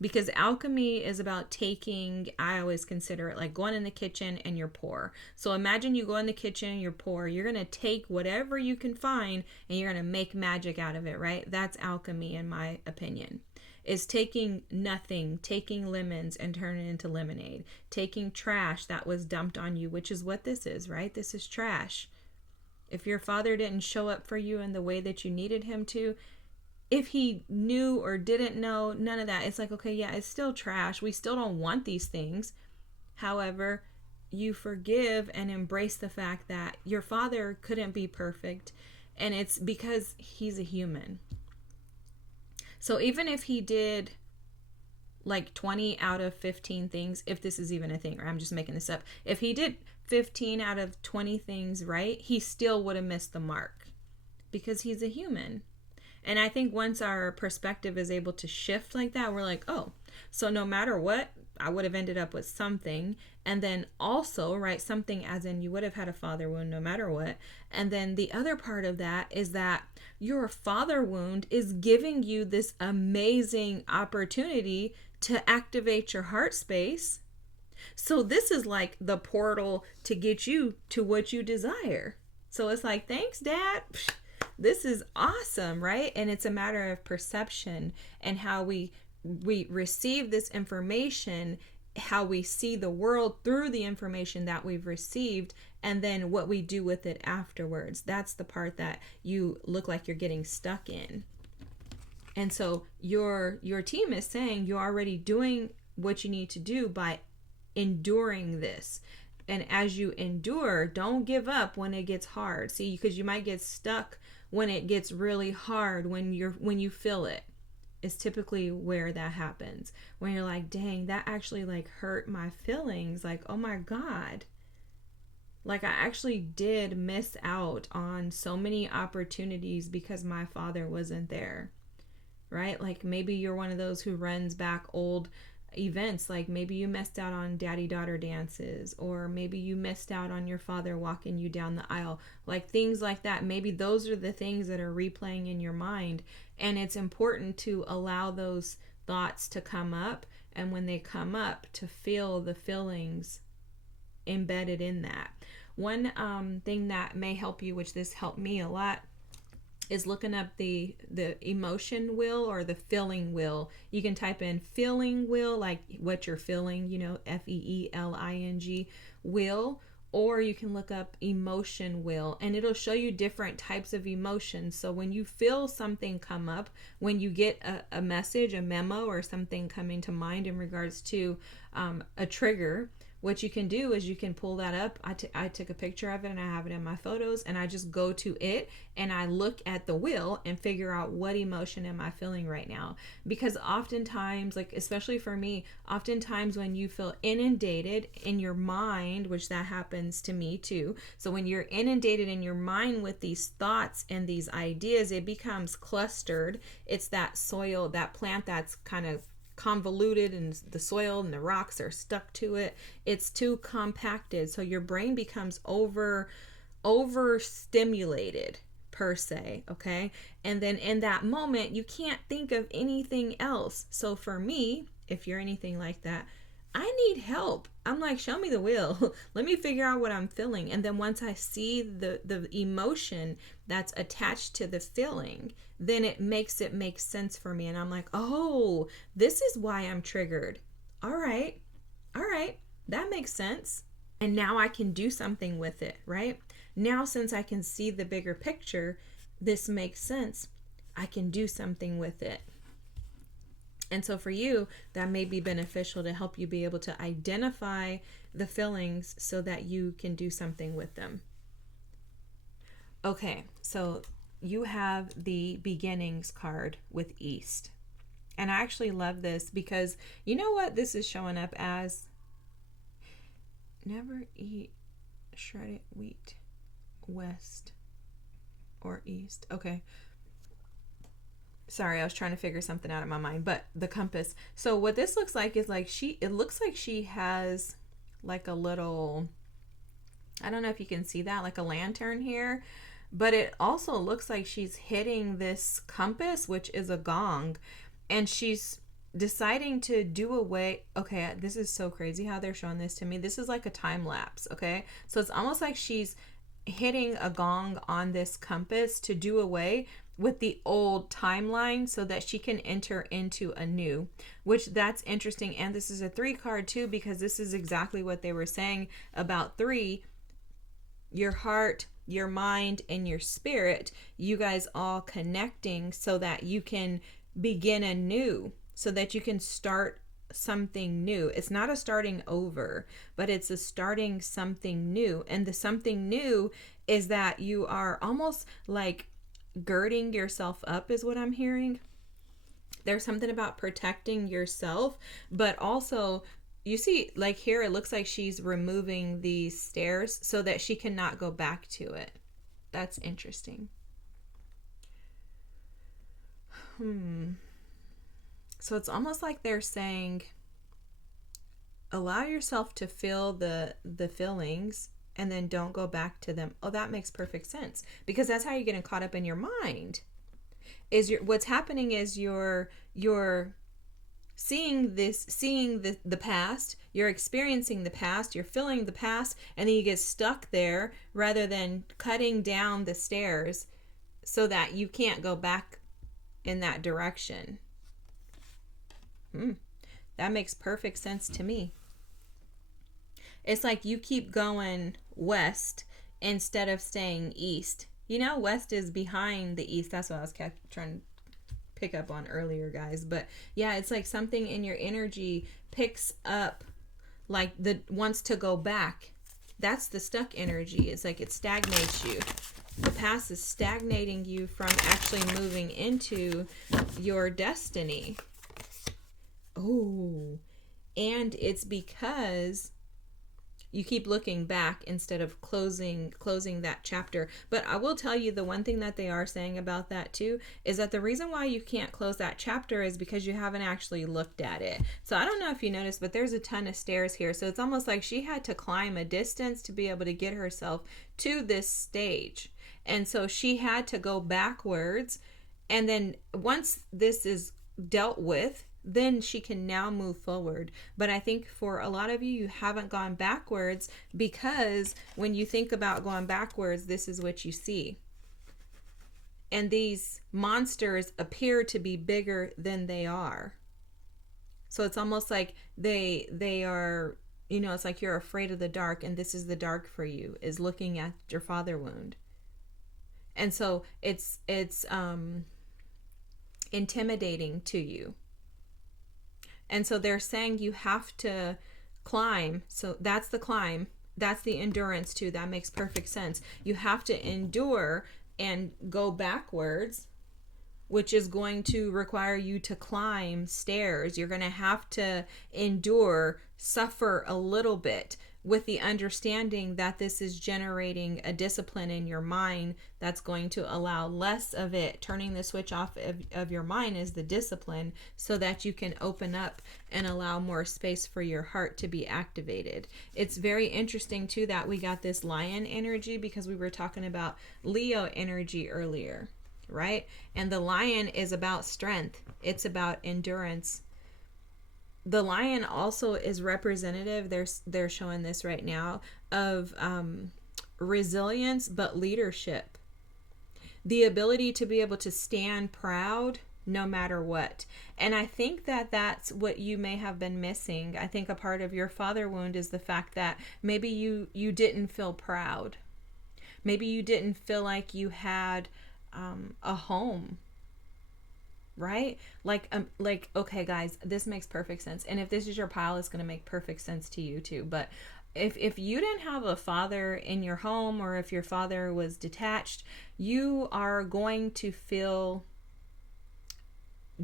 Because alchemy is about taking, I always consider it like going in the kitchen and you're poor. So imagine you go in the kitchen and you're poor. You're going to take whatever you can find and you're going to make magic out of it, right? That's alchemy, in my opinion. Is taking nothing, taking lemons and turning it into lemonade, taking trash that was dumped on you, which is what this is, right? This is trash. If your father didn't show up for you in the way that you needed him to, if he knew or didn't know, none of that. It's like, okay, yeah, it's still trash. We still don't want these things. However, you forgive and embrace the fact that your father couldn't be perfect, and it's because he's a human. So even if he did like 20 out of 15 things, if this is even a thing, or I'm just making this up, if he did 15 out of 20 things right, he still would have missed the mark because he's a human. And I think once our perspective is able to shift like that, we're like, oh, so no matter what, I would have ended up with something. And then also, right, something as in you would have had a father wound no matter what. And then the other part of that is that your father wound is giving you this amazing opportunity to activate your heart space. So this is like the portal to get you to what you desire. So it's like, thanks, Dad. This is awesome, right? And it's a matter of perception and how we receive this information, how we see the world through the information that we've received, and then what we do with it afterwards. That's the part that you look like you're getting stuck in. And so your team is saying you're already doing what you need to do by enduring this. And as you endure, don't give up when it gets hard. See, because you might get stuck when it gets really hard, when you feel it. Is typically where that happens. When you're like, dang, that actually like hurt my feelings. Like, oh my God. Like, I actually did miss out on so many opportunities because my father wasn't there. Right? Like, maybe you're one of those who runs back old events. Like, maybe you missed out on daddy-daughter dances, or maybe you missed out on your father walking you down the aisle. Like, things like that. Maybe those are the things that are replaying in your mind. And it's important to allow those thoughts to come up. And when they come up, to feel the feelings embedded in that. One thing that may help you, which this helped me a lot, is looking up the emotion wheel or the feeling wheel. You can type in feeling wheel, like what you're feeling, FEELING wheel, Or you can look up emotion wheel, and it'll show you different types of emotions. So when you feel something come up, when you get a message, a memo, or something coming to mind in regards to a trigger, what you can do is you can pull that up. I took a picture of it and I have it in my photos, and I just go to it and I look at the wheel and figure out what emotion am I feeling right now. Because oftentimes, like especially for me, oftentimes when you feel inundated in your mind, which that happens to me too. So when you're inundated in your mind with these thoughts and these ideas, it becomes clustered. It's that soil, that plant that's kind of convoluted, and the soil and the rocks are stuck to it. It's too compacted, so your brain becomes overstimulated per se. Okay, and then in that moment you can't think of anything else. So for me, if you're anything like that, I need help. I'm like, show me the wheel. Let me figure out what I'm feeling. And then once I see the emotion that's attached to the feeling, then it makes it make sense for me. And I'm like, oh, this is why I'm triggered. All right. That makes sense. And now I can do something with it, right? Now, since I can see the bigger picture, this makes sense. I can do something with it. And so for you, that may be beneficial to help you be able to identify the feelings so that you can do something with them. Okay, so you have the beginnings card with East. And I actually love this because you know what this is showing up as? Never eat shredded wheat, West or East. Okay. Sorry, I was trying to figure something out in my mind, but the compass. So what this looks like is like it looks like she has like a little, I don't know if you can see that, like a lantern here, but it also looks like she's hitting this compass, which is a gong, and she's deciding to do away. Okay, this is so crazy how they're showing this to me. This is like a time lapse, okay? So it's almost like she's hitting a gong on this compass to do away with the old timeline so that she can enter into a new, which that's interesting. And this is a 3 card too, because this is exactly what they were saying about 3, your heart, your mind, and your spirit, you guys all connecting so that you can begin anew, so that you can start something new. It's not a starting over, but it's a starting something new. And the something new is that you are almost like girding yourself up, is what I'm hearing. There's something about protecting yourself, but also you see, like here, it looks like she's removing these stairs so that she cannot go back to it. That's interesting. So it's almost like they're saying, allow yourself to feel the feelings and then don't go back to them. Oh, that makes perfect sense, because that's how you're getting caught up in your mind. What's happening is you're seeing the past, you're experiencing the past, you're feeling the past, and then you get stuck there rather than cutting down the stairs so that you can't go back in that direction. That makes perfect sense to me. It's like you keep going west instead of staying east. You know, west is behind the east. That's what I was trying to pick up on earlier, guys. But yeah, it's like something in your energy picks up, like wants to go back. That's the stuck energy. It's like it stagnates you. The past is stagnating you from actually moving into your destiny. Oh, and it's because you keep looking back instead of closing that chapter. But I will tell you, the one thing that they are saying about that too is that the reason why you can't close that chapter is because you haven't actually looked at it. So I don't know if you noticed, but there's a ton of stairs here. So it's almost like she had to climb a distance to be able to get herself to this stage. And so she had to go backwards. And then once this is dealt with, then she can now move forward. But I think for a lot of you, you haven't gone backwards, because when you think about going backwards, this is what you see. And these monsters appear to be bigger than they are. So it's almost like they are it's like you're afraid of the dark, and this is the dark for you, is looking at your father wound. And so it's intimidating to you. And so they're saying you have to climb. So that's the climb. That's the endurance too. That makes perfect sense. You have to endure and go backwards, which is going to require you to climb stairs. You're going to have to endure, suffer a little bit, with the understanding that this is generating a discipline in your mind that's going to allow less of it. Turning the switch off of your mind is the discipline, so that you can open up and allow more space for your heart to be activated. It's very interesting too that we got this lion energy, because we were talking about Leo energy earlier, right? And the lion is about strength. It's about endurance. The lion also is representative, they're showing this right now, of resilience, but leadership. The ability to be able to stand proud no matter what. And I think that that's what you may have been missing. I think a part of your father wound is the fact that maybe you didn't feel proud. Maybe you didn't feel like you had a home. Right? Like, okay, guys, this makes perfect sense. And if this is your pile, it's going to make perfect sense to you too. But if you didn't have a father in your home, or if your father was detached, you are going to feel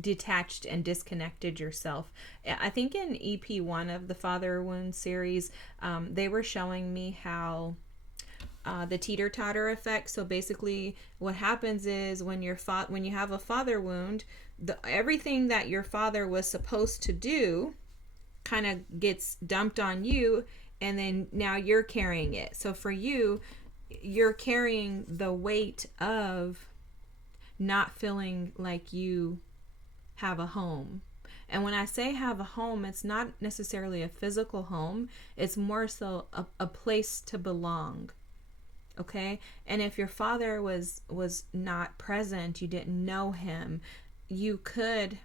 detached and disconnected yourself. I think in EP1 of the Father Wound series, they were showing me how the teeter-totter effect. So basically what happens is when you have a father wound, everything that your father was supposed to do kind of gets dumped on you, and then now you're carrying it. So for you, you're carrying the weight of not feeling like you have a home. And when I say have a home, it's not necessarily a physical home. It's more so a place to belong. Okay? And if your father was not present, you didn't know him, you could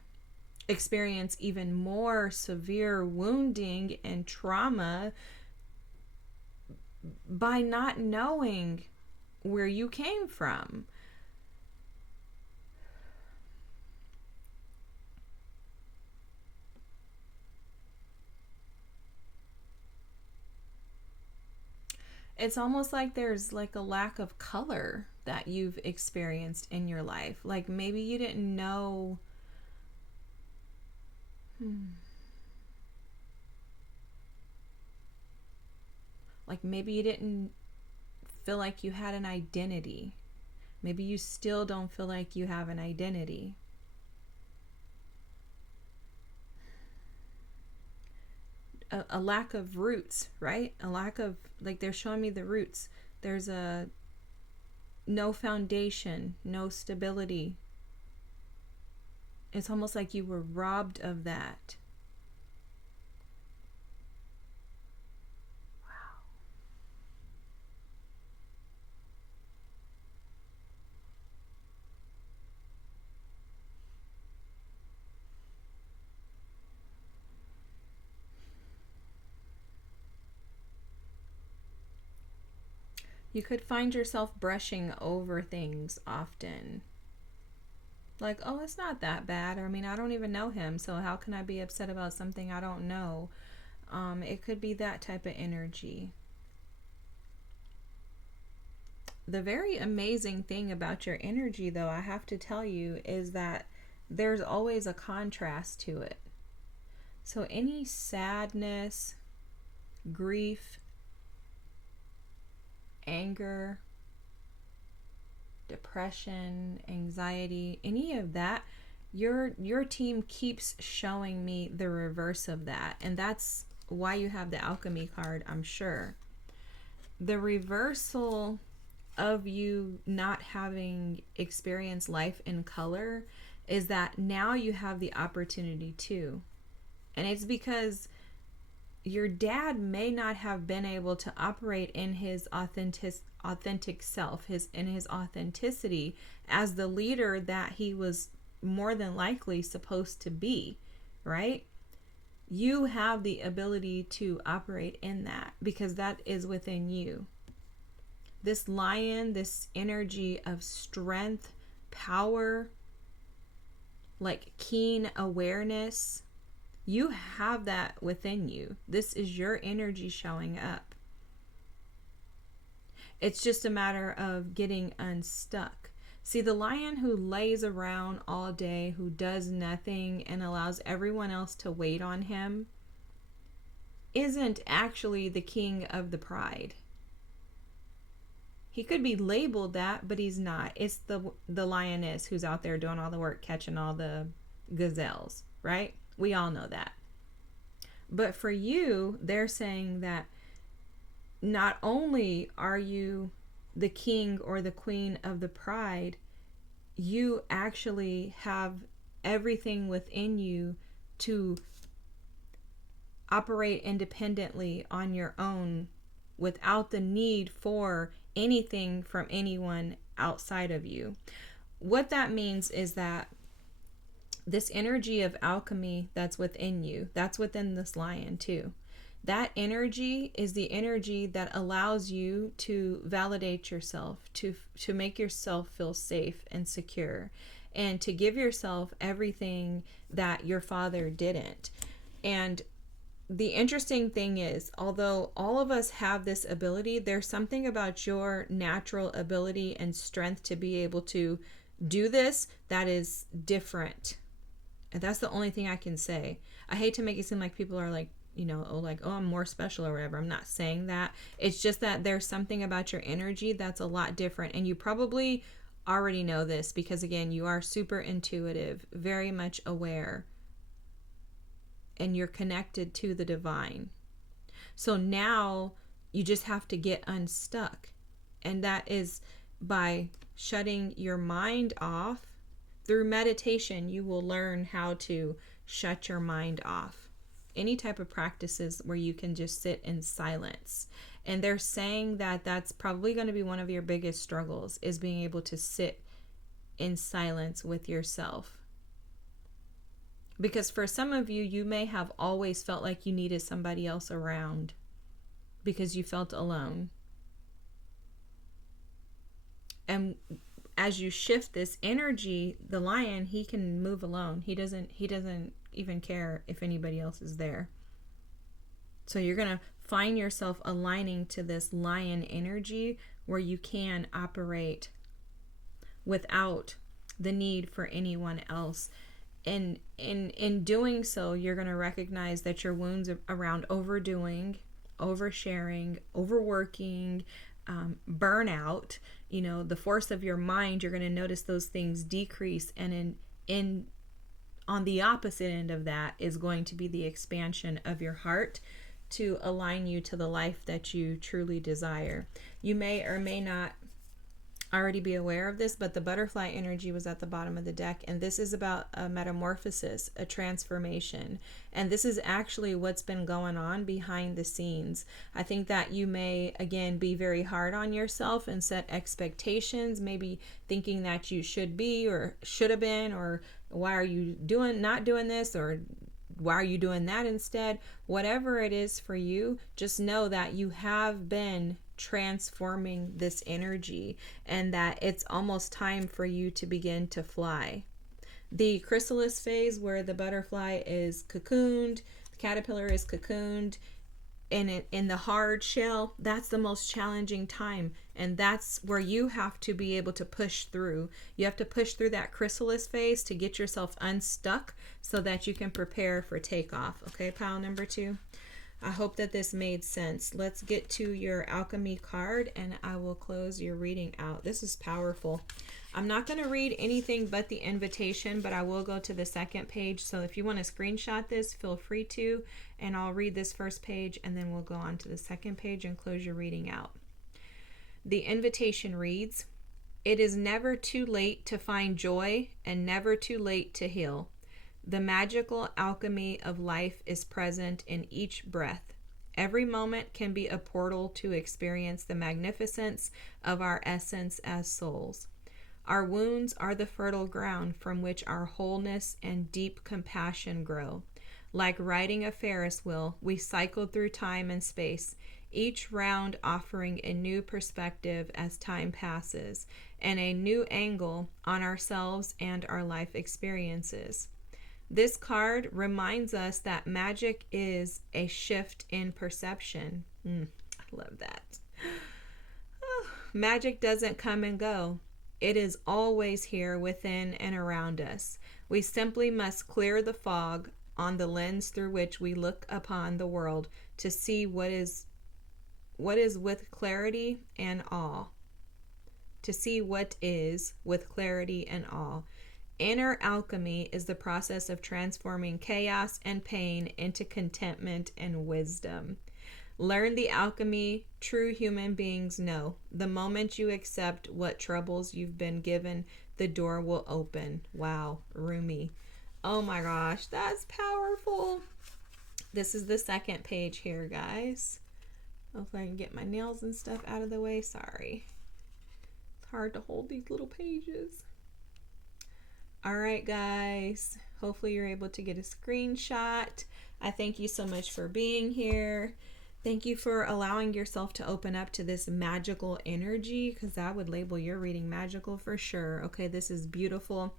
experience even more severe wounding and trauma by not knowing where you came from. It's almost like there's like a lack of color that you've experienced in your life. Like maybe you didn't know. Like maybe you didn't feel like you had an identity. Maybe you still don't feel like you have an identity. A lack of roots, right? A lack of, like, they're showing me the roots. There's no foundation, no stability. It's almost like you were robbed of that. Wow. You could find yourself brushing over things often. Like, oh, it's not that bad. I mean, I don't even know him, so how can I be upset about something I don't know? It could be that type of energy. The very amazing thing about your energy, though, I have to tell you, is that there's always a contrast to it. So any sadness, grief, anger, depression, anxiety, any of that, your team keeps showing me the reverse of that. And that's why you have the alchemy card, I'm sure. The reversal of you not having experienced life in color is that now you have the opportunity to. And it's because your dad may not have been able to operate in his authentic self, in his authenticity as the leader that he was more than likely supposed to be, right? you have the ability to operate in that because that is within you. This lion, this energy of strength, power, like keen awareness, you have that within you. This is your energy showing up. It's just a matter of getting unstuck. See, the lion who lays around all day, who does nothing and allows everyone else to wait on him, isn't actually the king of the pride. He could be labeled that, but he's not. It's the lioness who's out there doing all the work, catching all the gazelles, right? We all know that. But for you, they're saying that not only are you the king or the queen of the pride, you actually have everything within you to operate independently on your own without the need for anything from anyone outside of you. What that means is that this energy of alchemy that's within you, that's within this lion too. That energy is the energy that allows you to validate yourself, to make yourself feel safe and secure, and to give yourself everything that your father didn't. And the interesting thing is, although all of us have this ability, there's something about your natural ability and strength to be able to do this that is different. And that's the only thing I can say. I hate to make it seem like people are like, oh, I'm more special or whatever. I'm not saying that. It's just that there's something about your energy that's a lot different. And you probably already know this because, again, you are super intuitive, very much aware, and you're connected to the divine. So now you just have to get unstuck. And that is by shutting your mind off. Through meditation, you will learn how to shut your mind off. Any type of practices where you can just sit in silence. And they're saying that that's probably going to be one of your biggest struggles, is being able to sit in silence with yourself. Because for some of you, you may have always felt like you needed somebody else around because you felt alone. And as you shift this energy, the lion, he can move alone. He doesn't even care if anybody else is there. So you're going to find yourself aligning to this lion energy where you can operate without the need for anyone else. And in doing so, you're going to recognize that your wounds around overdoing, oversharing, overworking, burnout, the force of your mind, you're going to notice those things decrease. And on the opposite end of that is going to be the expansion of your heart to align you to the life that you truly desire. You may or may not already be aware of this, but the butterfly energy was at the bottom of the deck, and this is about a metamorphosis, a transformation, and this is actually what's been going on behind the scenes. I think that you may, again, be very hard on yourself and set expectations, maybe thinking that you should be or should have been, or why are you not doing this, or why are you doing that instead? Whatever it is for you, just know that you have been transforming this energy and that it's almost time for you to begin to fly. The chrysalis phase, where the butterfly is cocooned, the caterpillar is cocooned, and in the hard shell, that's the most challenging time, and that's where you have to be able to push through. You have to push through that chrysalis phase to get yourself unstuck so that you can prepare for takeoff. Okay, pile number 2. I hope that this made sense. Let's get to your alchemy card and I will close your reading out. This is powerful. I'm not going to read anything but the invitation, but I will go to the second page. So if you want to screenshot this, feel free to, and I'll read this first page and then we'll go on to the second page and close your reading out. The invitation reads, "It is never too late to find joy and never too late to heal. The magical alchemy of life is present in each breath. Every moment can be a portal to experience the magnificence of our essence as souls. Our wounds are the fertile ground from which our wholeness and deep compassion grow. Like riding a Ferris wheel, we cycled through time and space, each round offering a new perspective as time passes and a new angle on ourselves and our life experiences. This card reminds us that magic is a shift in perception. I love that. Magic doesn't come and go. It is always here within and around us. We simply must clear the fog on the lens through which we look upon the world to see what is with clarity and awe. To see what is with clarity and awe. Inner alchemy is the process of transforming chaos and pain into contentment and wisdom. Learn the alchemy true human beings know. The moment you accept what troubles you've been given, the door will open. Wow, Rumi. Oh my gosh, that's powerful. This is the second page here, guys. Hopefully I can get my nails and stuff out of the way. Sorry. It's hard to hold these little pages. All right, guys. Hopefully you're able to get a screenshot. I thank you so much for being here. Thank you for allowing yourself to open up to this magical energy, because that would label your reading magical for sure. Okay, this is beautiful.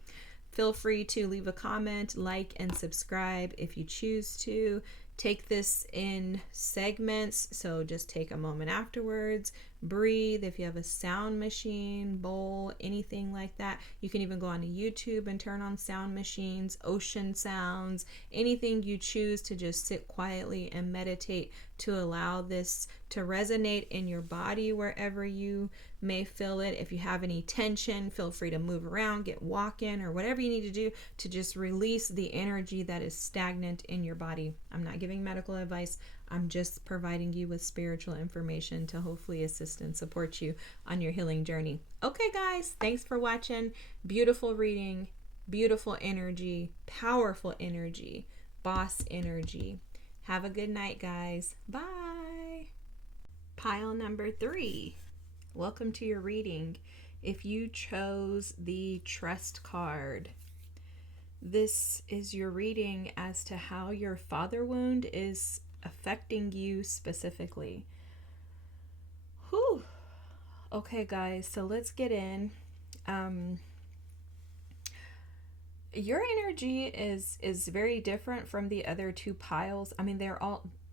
Feel free to leave a comment, like, and subscribe if you choose to. Take this in segments, so just take a moment afterwards. Breathe. If you have a sound machine, bowl, anything like that, you can even go onto YouTube and turn on sound machines, ocean sounds, anything you choose to just sit quietly and meditate to allow this to resonate in your body wherever you may feel it. If you have any tension, feel free to move around, get walking, or whatever you need to do to just release the energy that is stagnant in your body. I'm not giving medical advice. I'm just providing you with spiritual information to hopefully assist and support you on your healing journey. Okay, guys, thanks for watching. Beautiful reading, beautiful energy, powerful energy, boss energy. Have a good night, guys. Bye. Pile number 3. Welcome to your reading. If you chose the Trust card, this is your reading as to how your father wound is affecting you specifically. Whew. Okay, guys, so let's get in. Your energy is very different from the other 2 piles. I mean,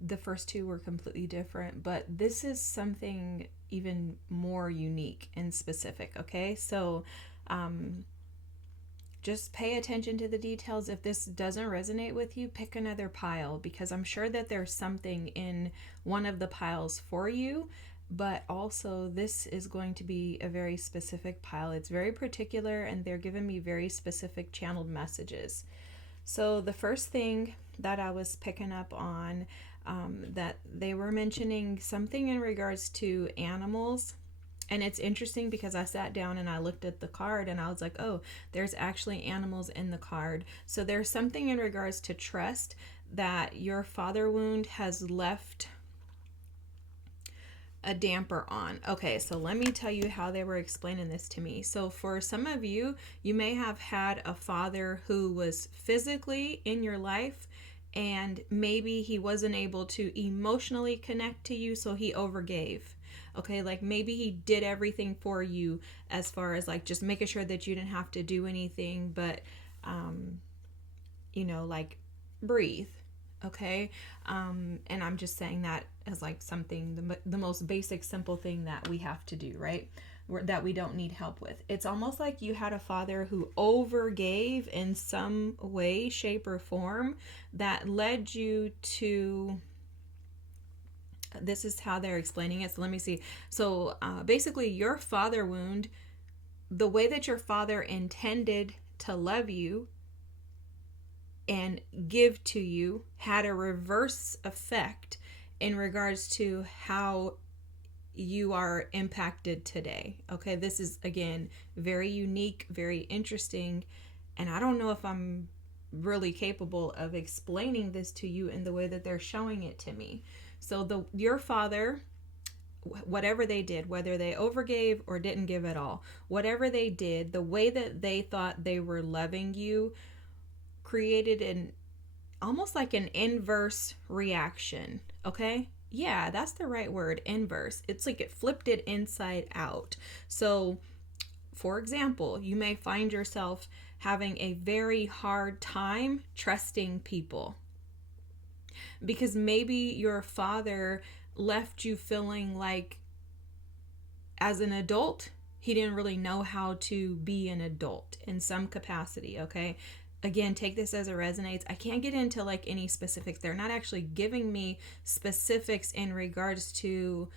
the first 2 were completely different, but this is something even more unique and specific. Okay, so just pay attention to the details. If this doesn't resonate with you, pick another pile, because I'm sure that there's something in one of the piles for you, but also this is going to be a very specific pile. It's very particular, and they're giving me very specific channeled messages. So the first thing that I was picking up on, that they were mentioning something in regards to animals. And it's interesting because I sat down and I looked at the card and I was like, oh, there's actually animals in the card. So there's something in regards to trust that your father wound has left a damper on. Okay, so let me tell you how they were explaining this to me. So for some of you, you may have had a father who was physically in your life, and maybe he wasn't able to emotionally connect to you, so he overgave. Okay, like maybe he did everything for you as far as like just making sure that you didn't have to do anything but, like breathe. Okay, and I'm just saying that as like something, the most basic, simple thing that we have to do, right? That we don't need help with. It's almost like you had a father who overgave in some way, shape, or form that led you to... This is how they're explaining it. So let me see. So basically, your father wound, the way that your father intended to love you and give to you, had a reverse effect in regards to how you are impacted today. Okay, this is, again, very unique, very interesting, and I don't know if I'm really capable of explaining this to you in the way that they're showing it to me. So your father, whatever they did, whether they overgave or didn't give at all, whatever they did, the way that they thought they were loving you created almost like an inverse reaction. Okay? Yeah, that's the right word, inverse. It's like it flipped it inside out. So, for example, you may find yourself having a very hard time trusting people because maybe your father left you feeling like as an adult, he didn't really know how to be an adult in some capacity, okay? Again, take this as it resonates. I can't get into like any specifics. They're not actually giving me specifics in regards to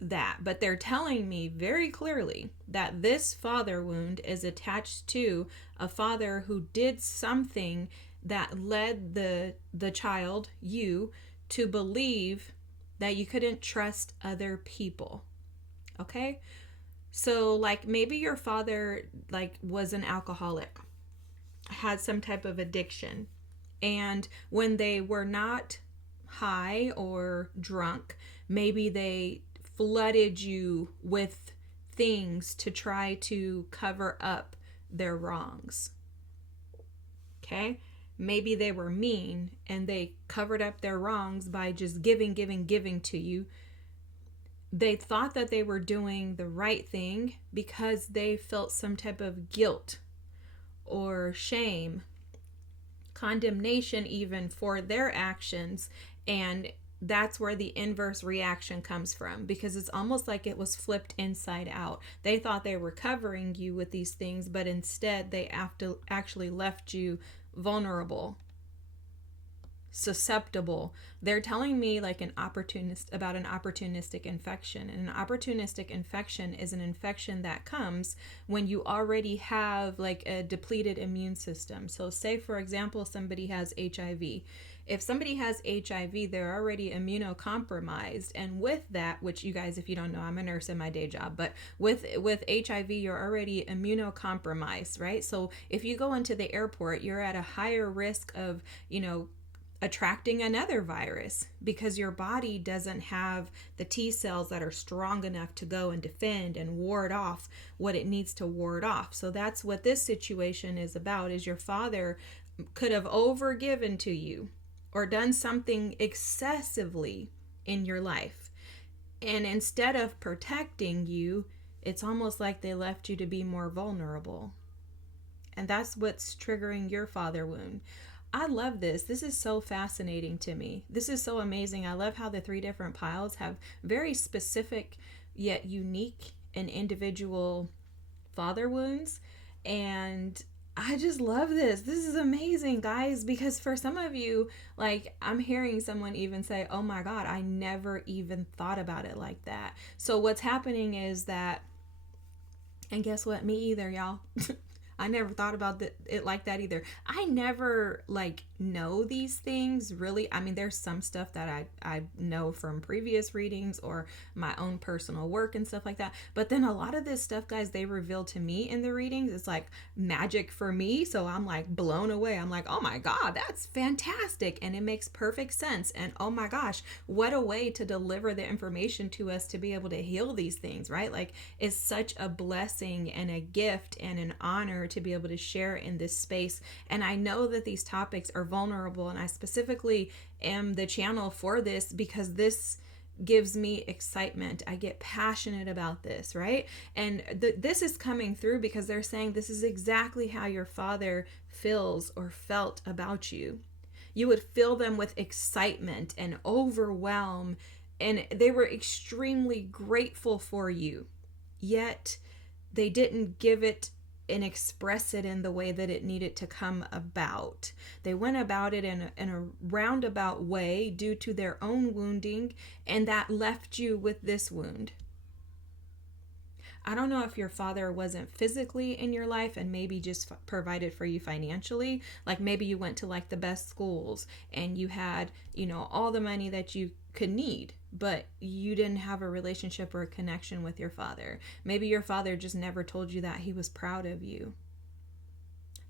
that, but they're telling me very clearly that this father wound is attached to a father who did something that led the child, you, to believe that you couldn't trust other people. Okay? So like maybe your father like was an alcoholic, had some type of addiction, and when they were not high or drunk, maybe they flooded you with things to try to cover up their wrongs. Okay? Maybe they were mean and they covered up their wrongs by just giving to you. They thought that they were doing the right thing because they felt some type of guilt or shame, condemnation even for their actions. And that's where the inverse reaction comes from, because it's almost like it was flipped inside out. They thought they were covering you with these things, but instead they actually left you vulnerable, susceptible. They're telling me like an opportunistic infection. And an opportunistic infection is an infection that comes when you already have like a depleted immune system. So say for example somebody has HIV. If somebody has HIV, they're already immunocompromised. And with that, which you guys, if you don't know, I'm a nurse in my day job, but with HIV, you're already immunocompromised, right? So if you go into the airport, you're at a higher risk of, attracting another virus because your body doesn't have the T cells that are strong enough to go and defend and ward off what it needs to ward off. So that's what this situation is about, is your father could have overgiven to you or done something excessively in your life. And instead of protecting you, it's almost like they left you to be more vulnerable. And that's what's triggering your father wound. I love this. This is so fascinating to me. This is so amazing. I love how the 3 different piles have very specific yet unique and individual father wounds. And I just love this. This is amazing, guys, because for some of you, like I'm hearing someone even say, oh my God, I never even thought about it like that. So what's happening is that, and guess what? Me either, y'all. I never thought about it like that either. I never know these things really. I mean, there's some stuff that I know from previous readings or my own personal work and stuff like that. But then a lot of this stuff, guys, they reveal to me in the readings. It's like magic for me. So I'm like blown away. I'm like, oh my God, that's fantastic. And it makes perfect sense. And oh my gosh, what a way to deliver the information to us to be able to heal these things, right? Like it's such a blessing and a gift and an honor to be able to share in this space. And I know that these topics are vulnerable, and I specifically am the channel for this because this gives me excitement. I get passionate about this, right? And this is coming through because they're saying this is exactly how your father feels or felt about you. You would fill them with excitement and overwhelm, and they were extremely grateful for you, yet they didn't give it and express it in the way that it needed to come about. They went about it in a roundabout way due to their own wounding, and that left you with this wound. I don't know if your father wasn't physically in your life and maybe just provided for you financially. Like maybe you went to like the best schools and you had, all the money that you could need, but you didn't have a relationship or a connection with your father. Maybe your father just never told you that he was proud of you.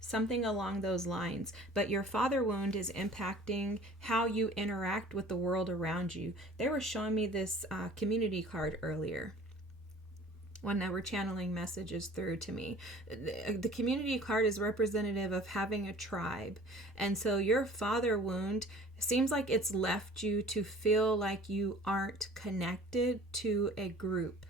Something along those lines. But your father wound is impacting how you interact with the world around you. They were showing me this community card earlier. whenever channeling messages through to me. The community card is representative of having a tribe. And so your father wound seems like it's left you to feel like you aren't connected to a group.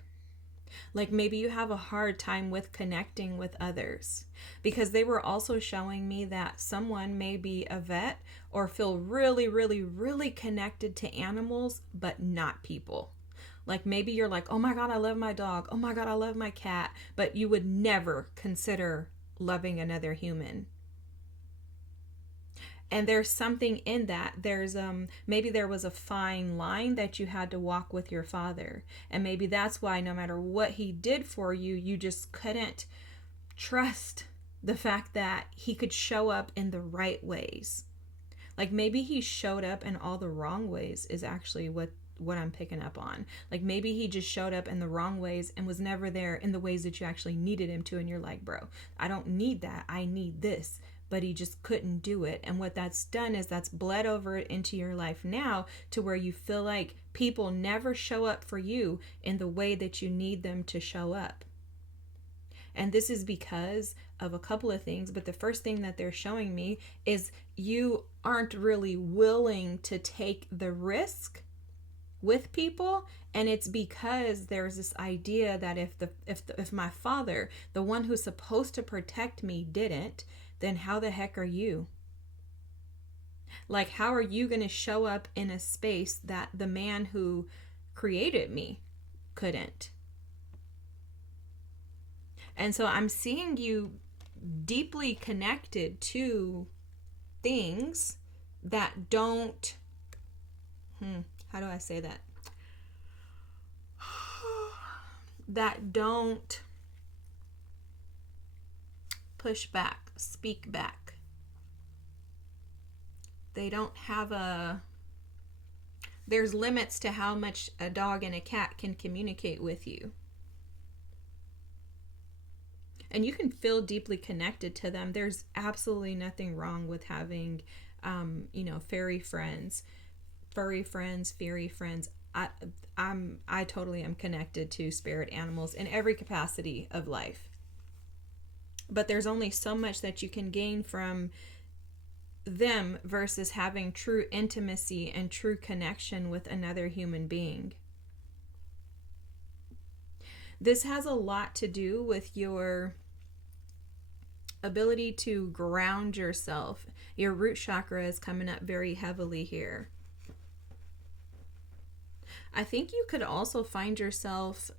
Like maybe you have a hard time with connecting with others, because they were also showing me that someone may be a vet or feel really, really, really connected to animals, but not people. Like maybe you're like, oh my God, I love my dog. Oh my God, I love my cat. But you would never consider loving another human. And there's something in that. There's maybe there was a fine line that you had to walk with your father. And maybe that's why no matter what he did for you, you just couldn't trust the fact that he could show up in the right ways. Like maybe he showed up in all the wrong ways is actually what I'm picking up on. Like maybe he just showed up in the wrong ways and was never there in the ways that you actually needed him to, and you're like, bro, I don't need that, I need this. But he just couldn't do it. And what that's done is that's bled over into your life now to where you feel like people never show up for you in the way that you need them to show up. And this is because of a couple of things. But the first thing that they're showing me is you aren't really willing to take the risk with people. And it's because there's this idea that if my father, the one who's supposed to protect me, didn't, then how the heck are you? Like, how are you going to show up in a space that the man who created me couldn't? And so I'm seeing you deeply connected to things that don't, how do I say that? That don't push back, speak back. They don't have there's limits to how much a dog and a cat can communicate with you. And you can feel deeply connected to them. There's absolutely nothing wrong with having, furry friends. I totally am connected to spirit animals in every capacity of life. But there's only so much that you can gain from them versus having true intimacy and true connection with another human being. This has a lot to do with your ability to ground yourself. Your root chakra is coming up very heavily here. I think you could also find yourself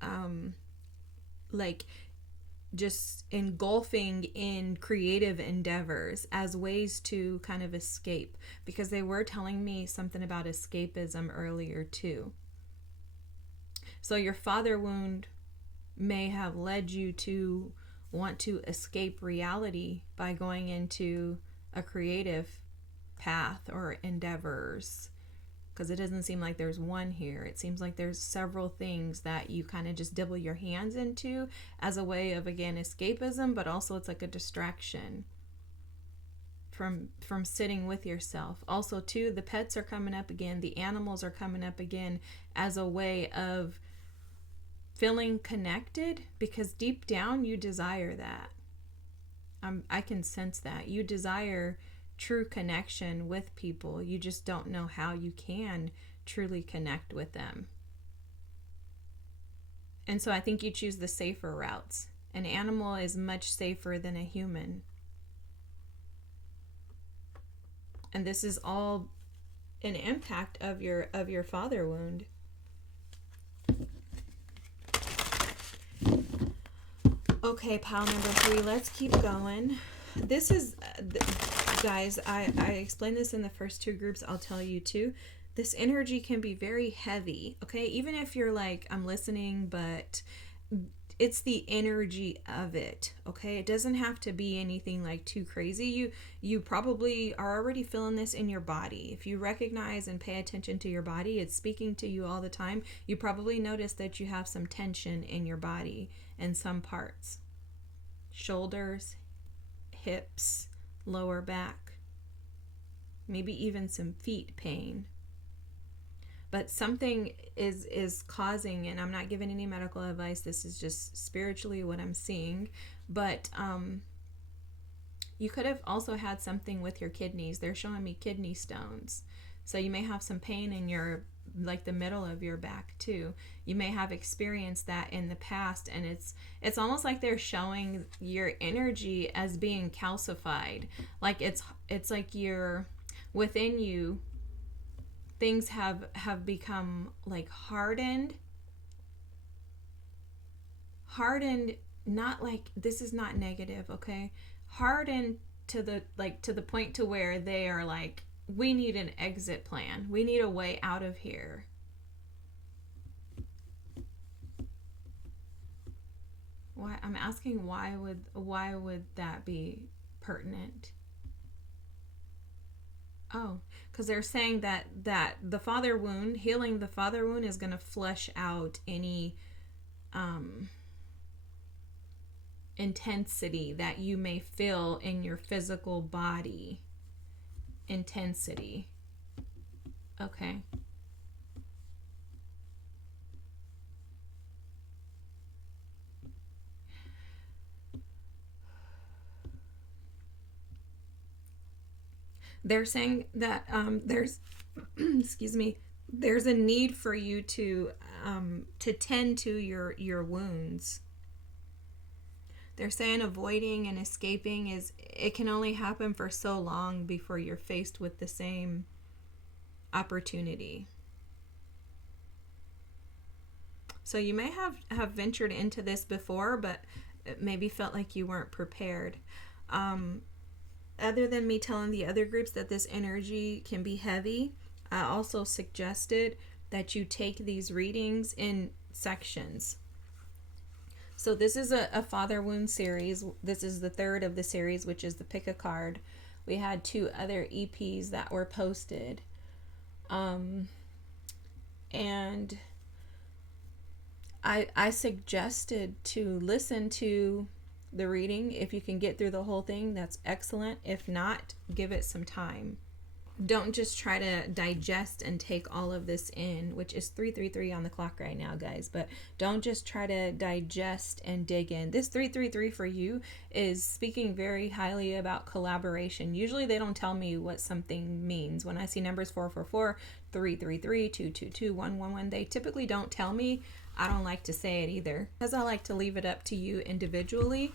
just engulfing in creative endeavors as ways to kind of escape, because they were telling me something about escapism earlier too. So your father wound may have led you to want to escape reality by going into a creative path or endeavors, because it doesn't seem like there's one here. It seems like there's several things that you kind of just dibble your hands into as a way of, again, escapism, but also it's like a distraction from sitting with yourself. Also too, the pets are coming up again, the animals are coming up again as a way of feeling connected, because deep down you desire that. I can sense that you desire true connection with people. You just don't know how you can truly connect with them. And so I think you choose the safer routes. An animal is much safer than a human. And this is all an impact of your father wound. Okay, pile number 3, let's keep going. This is, guys, I explained this in the first 2 groups. I'll tell you too. This energy can be very heavy, okay? Even if you're like, I'm listening, but it's the energy of it, okay? It doesn't have to be anything like too crazy. You probably are already feeling this in your body. If you recognize and pay attention to your body, it's speaking to you all the time. You probably notice that you have some tension in your body in some parts. Shoulders, hips, lower back, maybe even some feet pain. but something is causing, and I'm not giving any medical advice, this is just spiritually what I'm seeing, but you could have also had something with your kidneys. They're showing me kidney stones. So you may have some pain in your, like the middle of your back too. You may have experienced that in the past, and it's almost like they're showing your energy as being calcified. Like it's like you're within you, things have become like hardened, not like, this is not negative, okay? Hardened to the, like, to the point to where they are like, we need an exit plan, we need a way out of here. Why, I'm asking, why would that be pertinent? Oh, because they're saying that the father wound, healing the father wound, is going to flush out any um intensity that you may feel in your physical body. Intensity. Okay. They're saying that there's excuse me, there's a need for you to tend to your wounds. They're saying avoiding and escaping is, it can only happen for so long before you're faced with the same opportunity. So you may have ventured into this before, but maybe felt like you weren't prepared. Other than me telling the other groups that this energy can be heavy, I also suggested that you take these readings in sections. So this is a father wound series. This is the third of the series, which is the pick a card. We had 2 other EPs that were posted. And I suggested to listen to the reading. If you can get through the whole thing, that's excellent. If not, give it some time. Don't just try to digest and take all of this in, which is 333 on the clock right now, guys. But don't just try to digest and dig in. This 333 for you is speaking very highly about collaboration. Usually they don't tell me what something means. When I see numbers 444, 333, 222, 111, they typically don't tell me. I don't like to say it either, because I like to leave it up to you individually,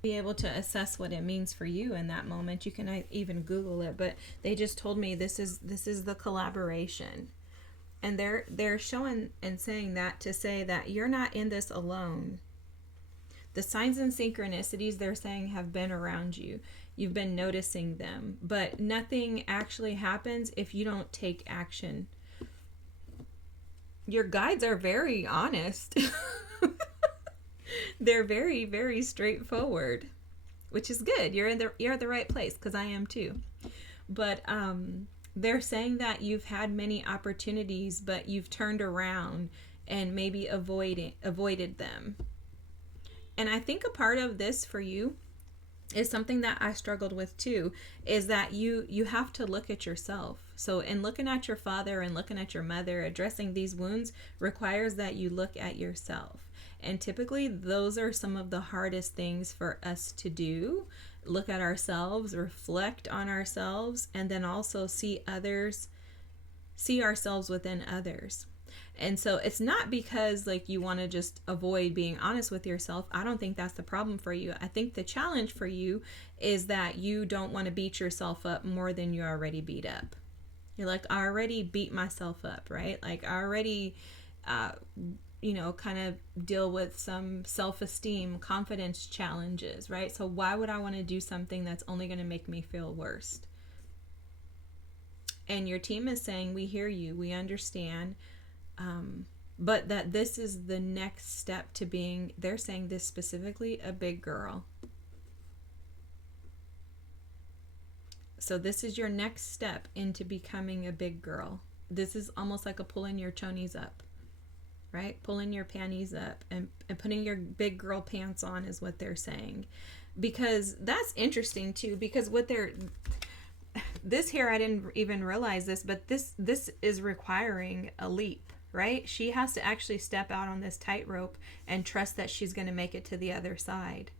be able to assess what it means for you in that moment. You can even Google it, but they just told me this is the collaboration, and they're showing and saying that to say that you're not in this alone. The signs and synchronicities, they're saying, have been around you. You've been noticing them, but nothing actually happens if you don't take action. Your guides are very honest. They're very, very straightforward, which is good. You're at the right place, because I am too. But they're saying that you've had many opportunities, but you've turned around and maybe avoided them. And I think a part of this for you is something that I struggled with too, is that you have to look at yourself. So in looking at your father and looking at your mother, addressing these wounds requires that you look at yourself. And typically those are some of the hardest things for us to do. Look at ourselves, reflect on ourselves, and then also see ourselves within others. And so it's not because like you want to just avoid being honest with yourself. I don't think that's the problem for you. I think the challenge for you is that you don't want to beat yourself up more than you already beat up. You're like, I already beat myself up, right? Like I already kind of deal with some self-esteem, confidence challenges, right? So why would I want to do something that's only going to make me feel worse? And your team is saying, we hear you, we understand, but that this is the next step to being, they're saying this specifically, a big girl. So this is your next step into becoming a big girl. This is almost like a pulling your chonies up, right? Pulling your panties up and putting your big girl pants on is what they're saying. Because that's interesting too, because what they're this here, I didn't even realize this, but this is requiring a leap, right? She has to actually step out on this tightrope and trust that she's going to make it to the other side.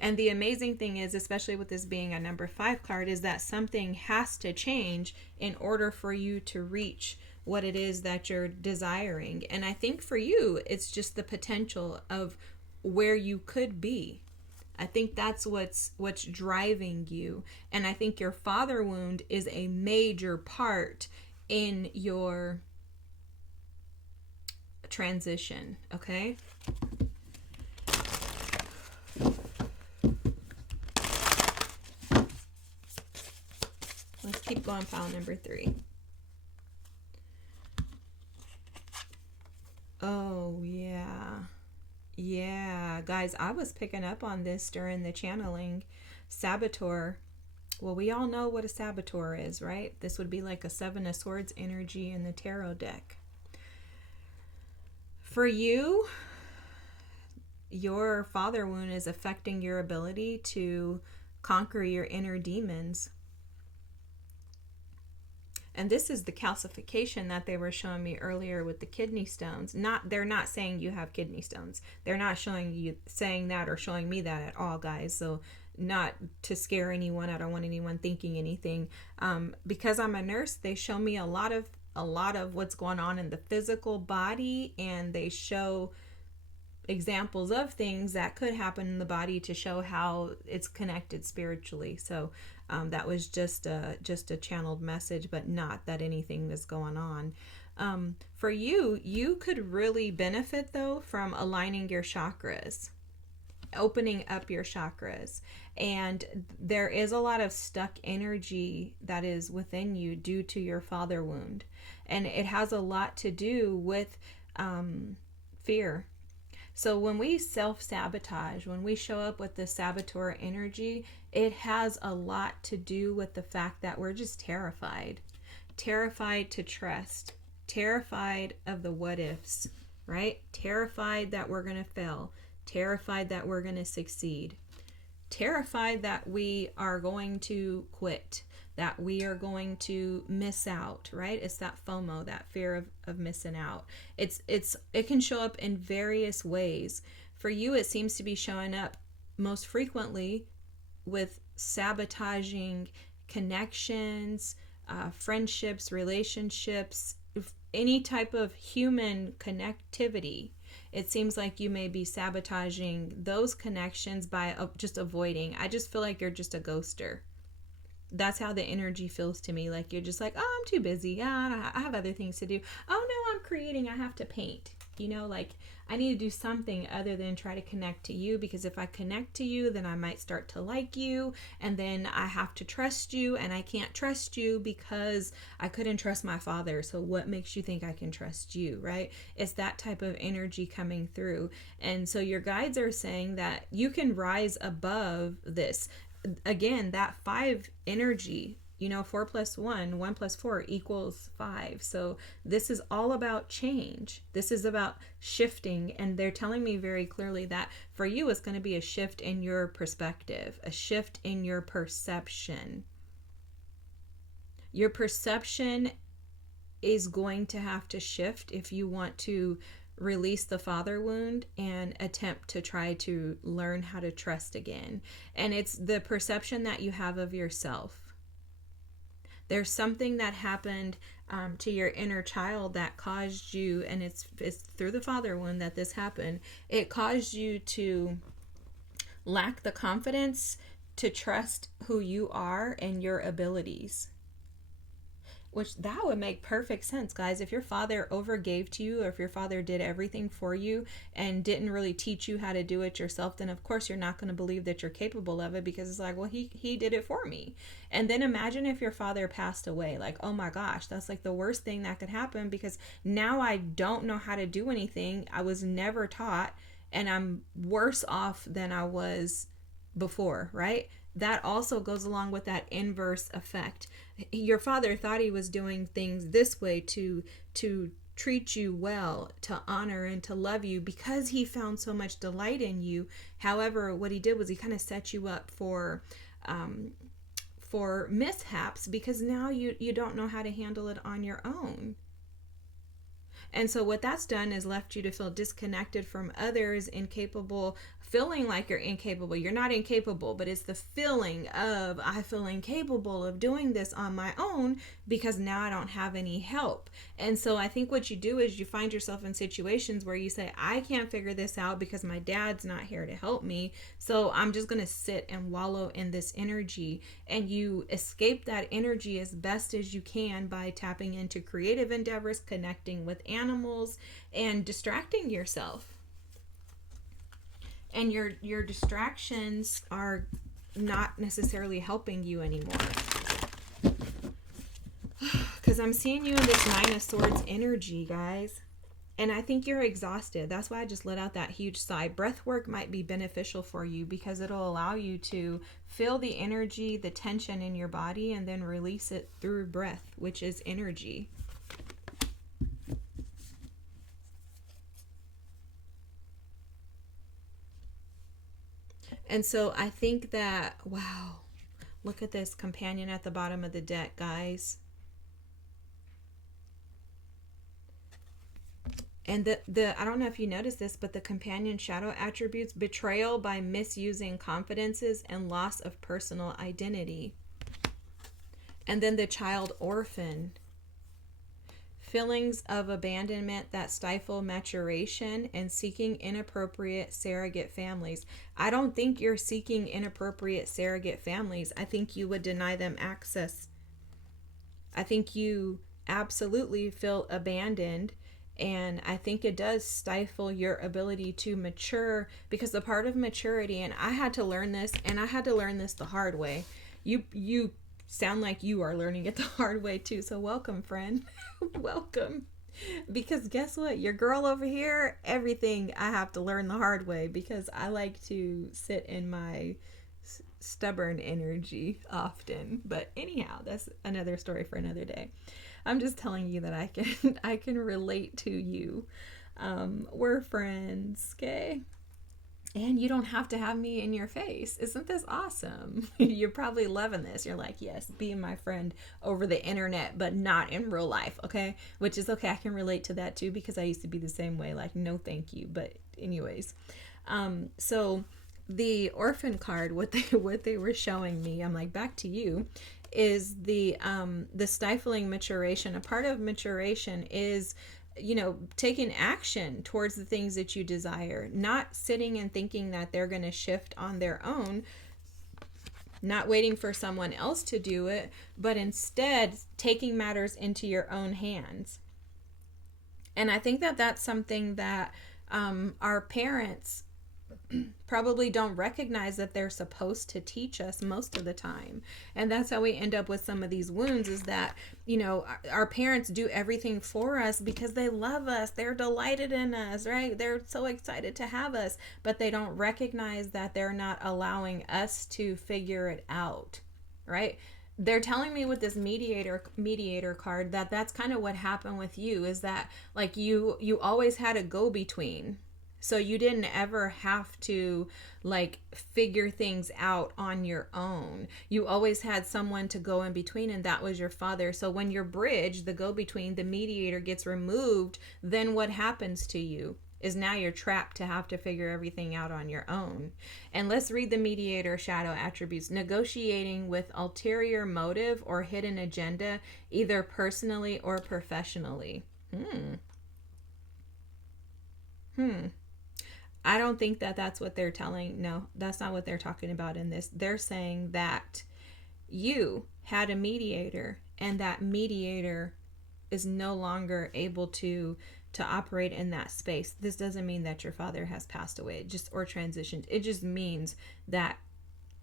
And the amazing thing is, especially with this being a number 5 card, is that something has to change in order for you to reach what it is that you're desiring. And I think for you, it's just the potential of where you could be. I think that's what's driving you. And I think your father wound is a major part in your transition, okay? Let's keep going, pile number 3. Oh, yeah. Yeah, guys, I was picking up on this during the channeling. Saboteur. Well, we all know what a saboteur is, right? This would be like a 7 of Swords energy in the tarot deck. For you, your father wound is affecting your ability to conquer your inner demons. And this is the calcification that they were showing me earlier with the kidney stones. They're not saying you have kidney stones. They're not saying that or showing me that at all, guys. So not to scare anyone. I don't want anyone thinking anything. Because I'm a nurse, they show me a lot of what's going on in the physical body, and they show examples of things that could happen in the body to show how it's connected spiritually. So that was just a channeled message, but not that anything was going on. For you could really benefit though from aligning your chakras, opening up your chakras. And there is a lot of stuck energy that is within you due to your father wound. And it has a lot to do with fear. So when we self-sabotage, when we show up with the saboteur energy, it has a lot to do with the fact that we're just terrified to trust, terrified of the what ifs, right? Terrified that we're going to fail, terrified that we're going to succeed, terrified that we are going to quit, that we are going to miss out, right? It's that FOMO, that fear of missing out. It can show up in various ways. For you, it seems to be showing up most frequently with sabotaging connections, friendships, relationships, any type of human connectivity. It seems like you may be sabotaging those connections by just avoiding. I just feel like you're just a ghoster. That's how the energy feels to me. Like you're just like, oh, I'm too busy. Yeah, I have other things to do. Oh no, I'm creating. I have to paint. You know, like I need to do something other than try to connect to you, because if I connect to you, then I might start to like you, and then I have to trust you, and I can't trust you because I couldn't trust my father. So what makes you think I can trust you, right? It's that type of energy coming through. And so your guides are saying that you can rise above this. Again, that 5 energy, 4 plus 1, 1 plus 4 equals 5. So this is all about change. This is about shifting. And they're telling me very clearly that for you, it's going to be a shift in your perspective, a shift in your perception. Your perception is going to have to shift if you want to release the father wound and attempt to try to learn how to trust again. And it's the perception that you have of yourself. There's something that happened to your inner child that caused you, and it's through the father wound that this happened. It caused you to lack the confidence to trust who you are and your abilities. Which that would make perfect sense, guys. If your father overgave to you, or if your father did everything for you and didn't really teach you how to do it yourself, then of course you're not going to believe that you're capable of it, because it's like, well, he did it for me. And then imagine if your father passed away. Like, oh my gosh, that's like the worst thing that could happen, because now I don't know how to do anything. I was never taught, and I'm worse off than I was before, right? That also goes along with that inverse effect. Your father thought he was doing things this way to treat you well, to honor and to love you, because he found so much delight in you. However, what he did was he kind of set you up for for mishaps because now you don't know how to handle it on your own. And so what that's done is left you to feel disconnected from others, incapable, feeling like you're incapable. You're not incapable, but it's the feeling of, I feel incapable of doing this on my own because now I don't have any help. And so I think what you do is you find yourself in situations where you say, I can't figure this out because my dad's not here to help me. So I'm just going to sit and wallow in this energy. And you escape that energy as best as you can by tapping into creative endeavors, connecting with animals, and distracting yourself. And your distractions are not necessarily helping you anymore. Because I'm seeing you in this Nine of Swords energy, guys. And I think you're exhausted. That's why I just let out that huge sigh. Breath work might be beneficial for you because it'll allow you to feel the energy, the tension in your body, and then release it through breath, which is energy. And so I think that, wow, look at this companion at the bottom of the deck, guys. And the I don't know if you noticed this, but the companion shadow attributes: betrayal by misusing confidences and loss of personal identity. And then the child orphan: feelings of abandonment that stifle maturation and seeking inappropriate surrogate families. I don't think you're seeking inappropriate surrogate families. I think you would deny them access. I think you absolutely feel abandoned. And I think it does stifle your ability to mature, because the part of maturity, and I had to learn this, and I had to learn this the hard way. You sound like you are learning it the hard way too. So welcome, friend. Welcome. Because guess what? Your girl over here, everything I have to learn the hard way because I like to sit in my stubborn energy often. But anyhow, that's another story for another day. I'm just telling you that I can relate to you. We're friends, okay? And you don't have to have me in your face. Isn't this awesome? You're probably loving this. You're like, yes, be my friend over the internet, but not in real life, okay? Which is okay. I can relate to that too because I used to be the same way. Like, no, thank you. But anyways, so the orphan card, what they were showing me, I'm like, back to you, is the stifling maturation. A part of maturation is, taking action towards the things that you desire, not sitting and thinking that they're going to shift on their own, not waiting for someone else to do it, but instead taking matters into your own hands. And I think that that's something that our parents probably don't recognize that they're supposed to teach us most of the time. And that's how we end up with some of these wounds, is that, our parents do everything for us because they love us. They're delighted in us, right? They're so excited to have us, but they don't recognize that they're not allowing us to figure it out, right? They're telling me with this mediator card that that's kind of what happened with you, is that like you always had a go-between. So you didn't ever have to like figure things out on your own. You always had someone to go in between, and that was your father. So when your bridge, the go-between, the mediator gets removed, then what happens to you is now you're trapped to have to figure everything out on your own. And let's read the mediator shadow attributes: negotiating with ulterior motive or hidden agenda, either personally or professionally. I don't think that that's what they're telling. No, that's not what they're talking about in this. They're saying that you had a mediator, and that mediator is no longer able to operate in that space. This doesn't mean that your father has passed away, or transitioned. It just means that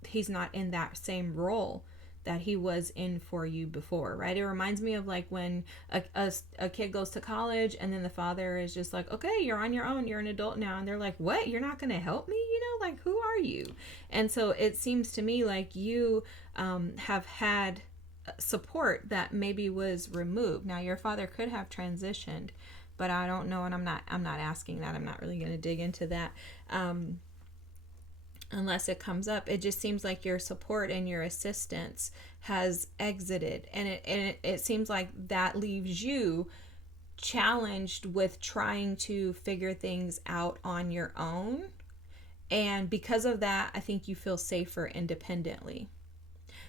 he's not in that same role that he was in for you before, right? It reminds me of like when a kid goes to college and then the father is just like, okay, you're on your own, you're an adult now. And they're like, what? You're not going to help me? Like, who are you? And so it seems to me like you have had support that maybe was removed. Now your father could have transitioned, but I don't know. And I'm not asking that. I'm not really going to dig into that. unless it comes up. It just seems like your support and your assistance has exited, and it seems like that leaves you challenged with trying to figure things out on your own. And because of that, I think you feel safer independently.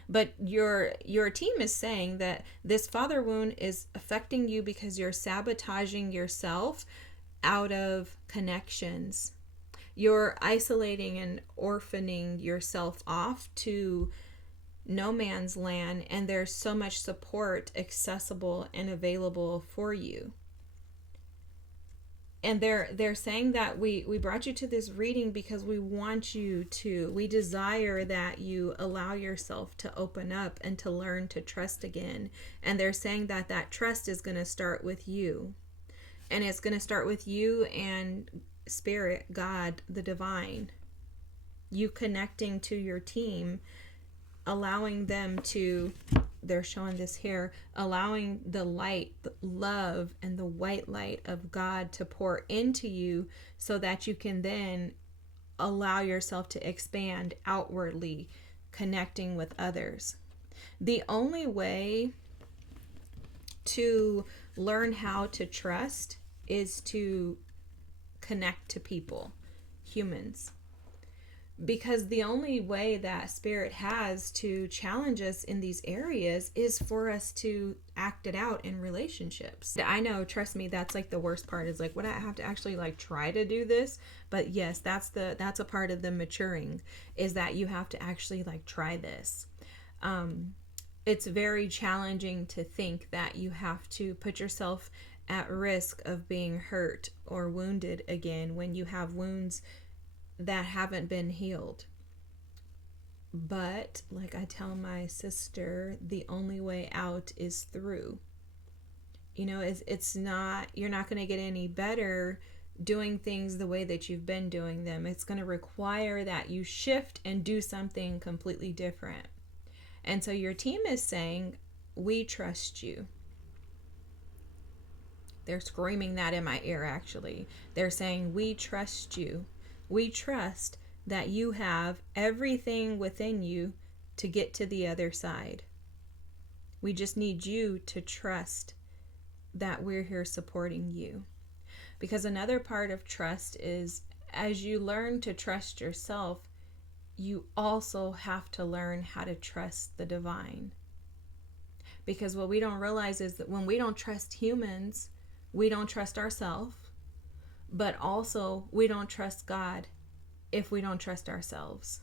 But your team is saying that this father wound is affecting you because you're sabotaging yourself out of connections. You're isolating and orphaning yourself off to no man's land, and there's so much support accessible and available for you. And they're saying that we brought you to this reading because we desire that you allow yourself to open up and to learn to trust again. And they're saying that that trust is going to start with you. And it's going to start with you and Spirit, God, the divine. You connecting to your team, allowing them to, they're showing this here, allowing the light, the love, and the white light of God to pour into you so that you can then allow yourself to expand outwardly, connecting with others. The only way to learn how to trust is to connect to people, humans. Because the only way that Spirit has to challenge us in these areas is for us to act it out in relationships. I know, trust me, that's like the worst part, is like, would I have to actually like try to do this? But yes, that's a part of the maturing, is that you have to actually like try this. It's very challenging to think that you have to put yourself at risk of being hurt or wounded again when you have wounds that haven't been healed. But like I tell my sister, the only way out is through. You know, it's not, you're not going to get any better doing things the way that you've been doing them. It's going to require that you shift and do something completely different. And so your team is saying, we trust you. They're screaming that in my ear, actually. They're saying, we trust you. We trust that you have everything within you to get to the other side. We just need you to trust that we're here supporting you. Because another part of trust is, as you learn to trust yourself, you also have to learn how to trust the divine. Because what we don't realize is that when we don't trust humans, we don't trust ourselves. But also, we don't trust God if we don't trust ourselves.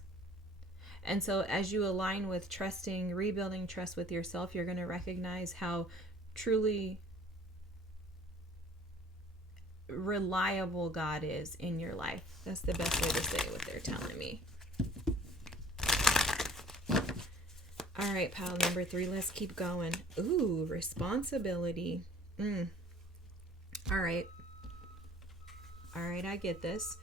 And so as you align with trusting, rebuilding trust with yourself, you're going to recognize how truly reliable God is in your life. That's the best way to say what they're telling me. All right, pile number 3, let's keep going. Ooh, responsibility. All right, I get this.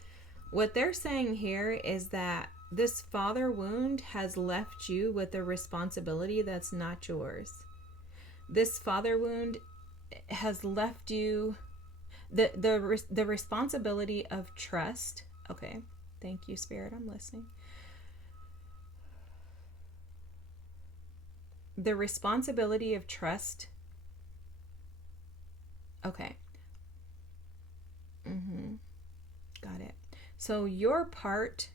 What they're saying here is that this father wound has left you with a responsibility that's not yours. This father wound has left you the responsibility of trust. Okay, thank you, Spirit, I'm listening. The responsibility of trust. Okay. Got it. So you're part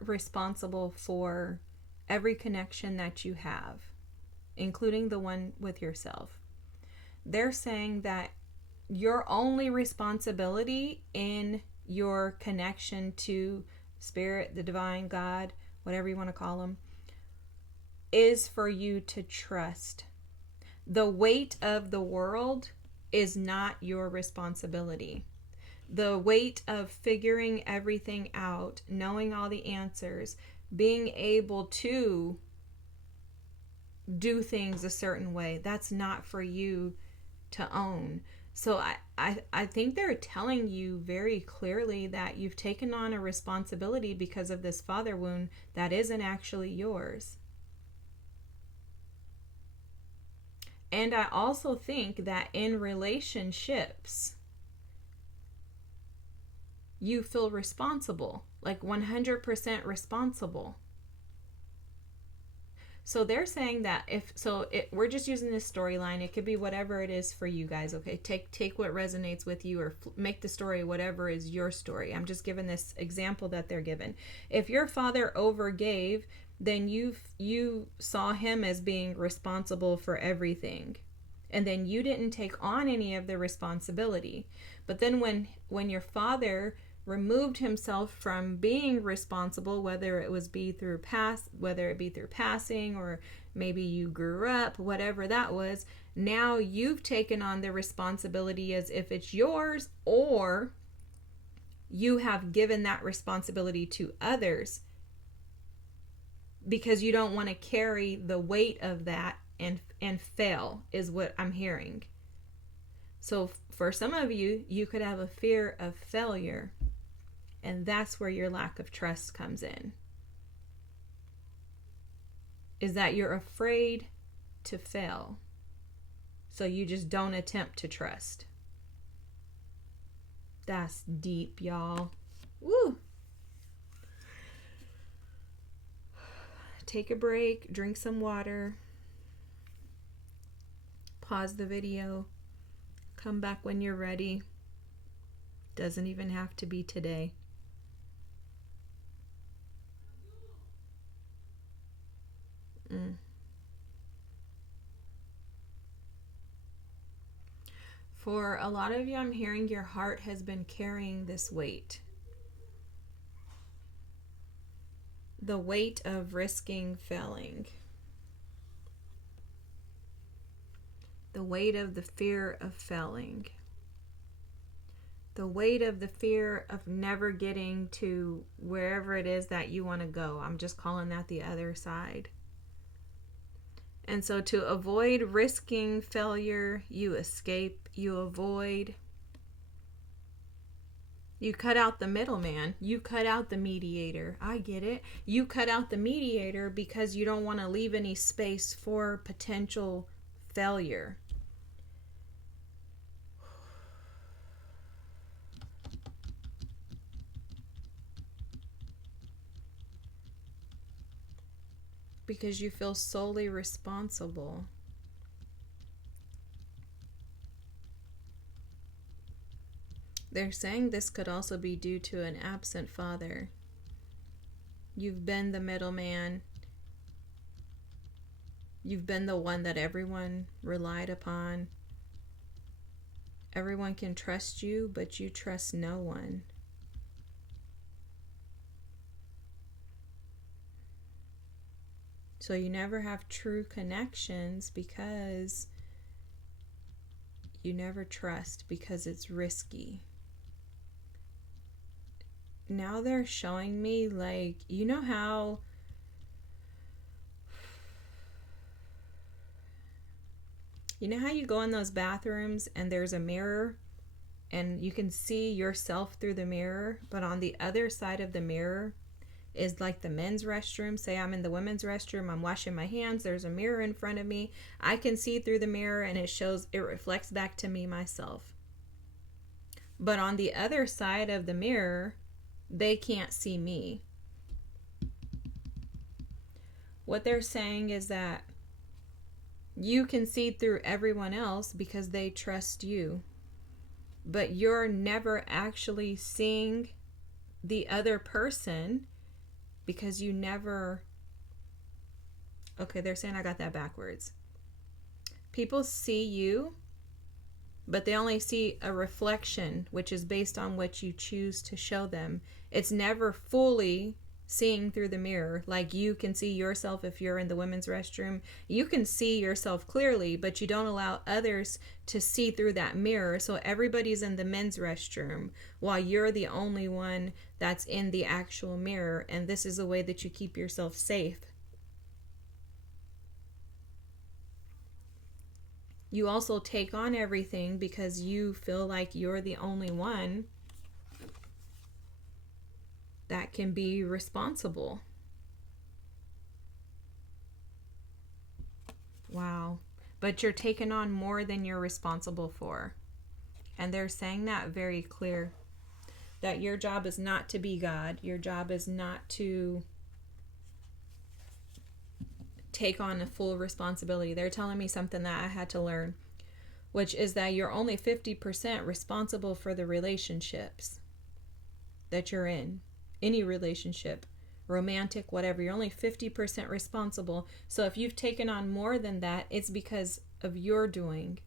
responsible for every connection that you have, including the one with yourself. They're saying that your only responsibility in your connection to Spirit, the divine, God, whatever you want to call them, is for you to trust. The weight of the world is not your responsibility. The weight of figuring everything out, knowing all the answers, being able to do things a certain way, that's not for you to own. So I think they're telling you very clearly that you've taken on a responsibility because of this father wound that isn't actually yours. And I also think that in relationships, you feel responsible, like 100% responsible. So they're saying that we're just using this storyline. It could be whatever it is for you guys. Okay, take what resonates with you, or make the story whatever is your story. I'm just giving this example that they're given. If your father overgave, then you saw him as being responsible for everything, and then you didn't take on any of the responsibility. But then when your father removed himself from being responsible, whether it be through passing, or maybe you grew up, whatever that was, now you've taken on the responsibility as if it's yours, or you have given that responsibility to others because you don't want to carry the weight of that and fail, is what I'm hearing. So for some of you, you could have a fear of failure. And that's where your lack of trust comes in. Is that you're afraid to fail. So you just don't attempt to trust. That's deep, y'all. Woo! Take a break, drink some water. Pause the video. Come back when you're ready. Doesn't even have to be today. For a lot of you, I'm hearing your heart has been carrying this weight. The weight of risking failing. The weight of the fear of failing. The weight of the fear of never getting to wherever it is that you want to go. I'm just calling that the other side. And so to avoid risking failure, you escape, you avoid. You cut out the middleman. You cut out the mediator. I get it. You cut out the mediator because you don't want to leave any space for potential failure. Because you feel solely responsible. They're saying this could also be due to an absent father. You've been the middleman. You've been the one that everyone relied upon. Everyone can trust you, but you trust no one. So you never have true connections because you never trust, because it's risky. Now they're showing me, like, you know how you go in those bathrooms and there's a mirror and you can see yourself through the mirror, but on the other side of the mirror is like the men's restroom. Say I'm in the women's restroom, I'm washing my hands, there's a mirror in front of me. I can see through the mirror and it reflects back to me, myself. But on the other side of the mirror, they can't see me. What they're saying is that you can see through everyone else because they trust you, but you're never actually seeing the other person because you never... Okay, they're saying I got that backwards. People see you, but they only see a reflection, which is based on what you choose to show them. It's never fully seeing through the mirror. Like you can see yourself if you're in the women's restroom. You can see yourself clearly, but you don't allow others to see through that mirror. So everybody's in the men's restroom while you're the only one that's in the actual mirror. And this is a way that you keep yourself safe. You also take on everything because you feel like you're the only one that can be responsible. Wow. But you're taking on more than you're responsible for. And they're saying that very clear. that your job is not to be God. Your job is not to take on a full responsibility. They're telling me something that I had to learn, which is that you're only 50% responsible for the relationships that you're in. Any relationship, romantic, whatever, you're only 50% responsible. So if you've taken on more than that, it's because of your doing.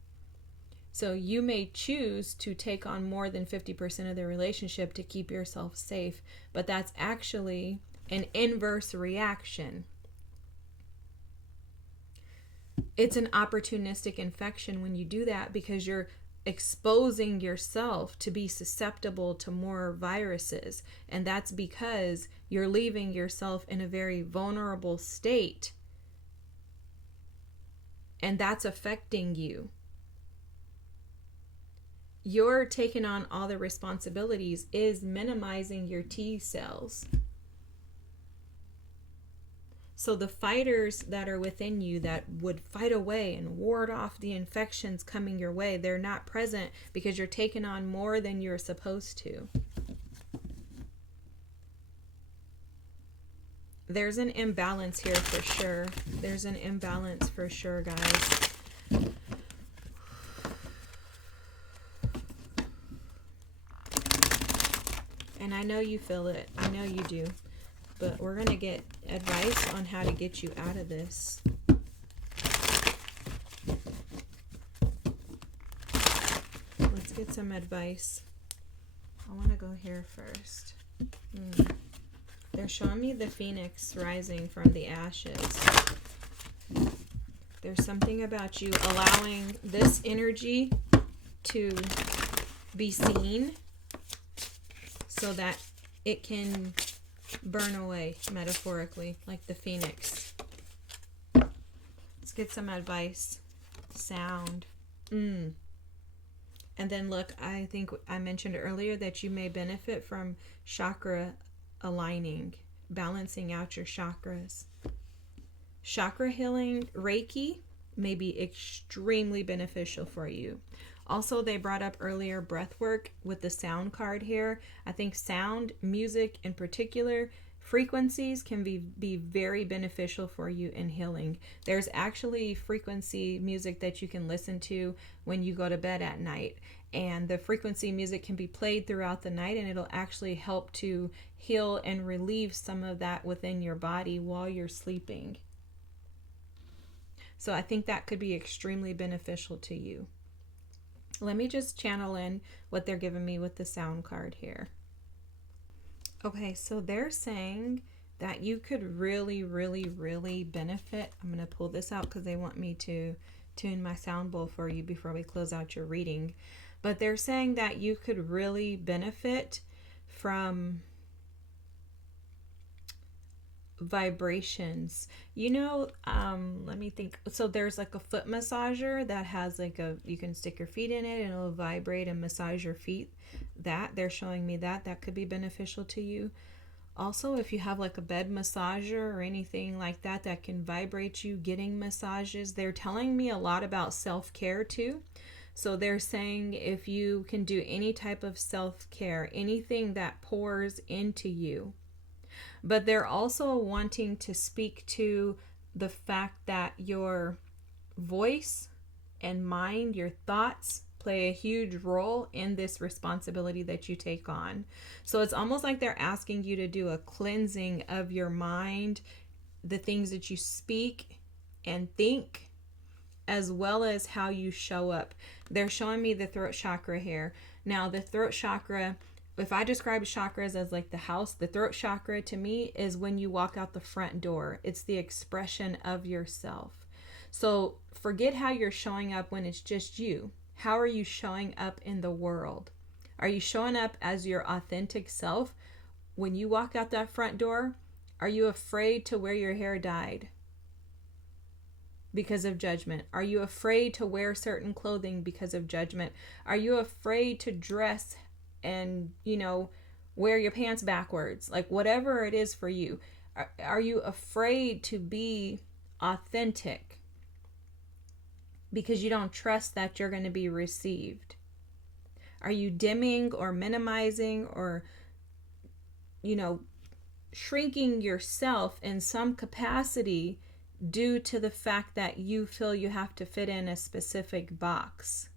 So you may choose to take on more than 50% of the relationship to keep yourself safe, but that's actually an inverse reaction. It's an opportunistic infection when you do that, because you're exposing yourself to be susceptible to more viruses. And that's because you're leaving yourself in a very vulnerable state. And that's affecting you. You're taking on all the responsibilities is minimizing your T cells. So the fighters that are within you that would fight away and ward off the infections coming your way, they're not present because you're taking on more than you're supposed to. There's an imbalance here for sure. There's an imbalance for sure, guys. And I know you feel it. I know you do. But we're going to get advice on how to get you out of this. Let's get some advice. I want to go here first. They're showing me the phoenix rising from the ashes. There's something about you allowing this energy to be seen so that it can burn away, metaphorically, like the phoenix. Let's get some advice. Sound. And then look, I think I mentioned earlier that you may benefit from chakra aligning, balancing out your chakras. Chakra healing, Reiki, may be extremely beneficial for you. Also, they brought up earlier breath work with the sound card here. I think sound, music in particular, frequencies can be very beneficial for you in healing. There's actually frequency music that you can listen to when you go to bed at night. And the frequency music can be played throughout the night, and it'll actually help to heal and relieve some of that within your body while you're sleeping. So I think that could be extremely beneficial to you. Let me just channel in what they're giving me with the sound card here. Okay, so they're saying that you could really, really, really benefit. I'm going to pull this out because they want me to tune my sound bowl for you before we close out your reading. But they're saying that you could really benefit from vibrations. You know, let me think. So there's like a foot massager that has like you can stick your feet in it and it'll vibrate and massage your feet. That they're showing me that could be beneficial to you. Also, if you have like a bed massager or anything like that can vibrate you getting massages, they're telling me a lot about self-care too. So they're saying if you can do any type of self-care, anything that pours into you. But they're also wanting to speak to the fact that your voice and mind, your thoughts, play a huge role in this responsibility that you take on. So it's almost like they're asking you to do a cleansing of your mind, the things that you speak and think, as well as how you show up. They're showing me the throat chakra here. Now, the throat chakra, if I describe chakras as like the house, the throat chakra to me is when you walk out the front door. It's the expression of yourself. So forget how you're showing up when it's just you. How are you showing up in the world? Are you showing up as your authentic self? When you walk out that front door, are you afraid to wear your hair dyed because of judgment? Are you afraid to wear certain clothing because of judgment? Are you afraid to dress and, wear your pants backwards? Like whatever it is for you. Are you afraid to be authentic because you don't trust that you're going to be received? Are you dimming or minimizing or, you know, shrinking yourself in some capacity due to the fact that you feel you have to fit in a specific box?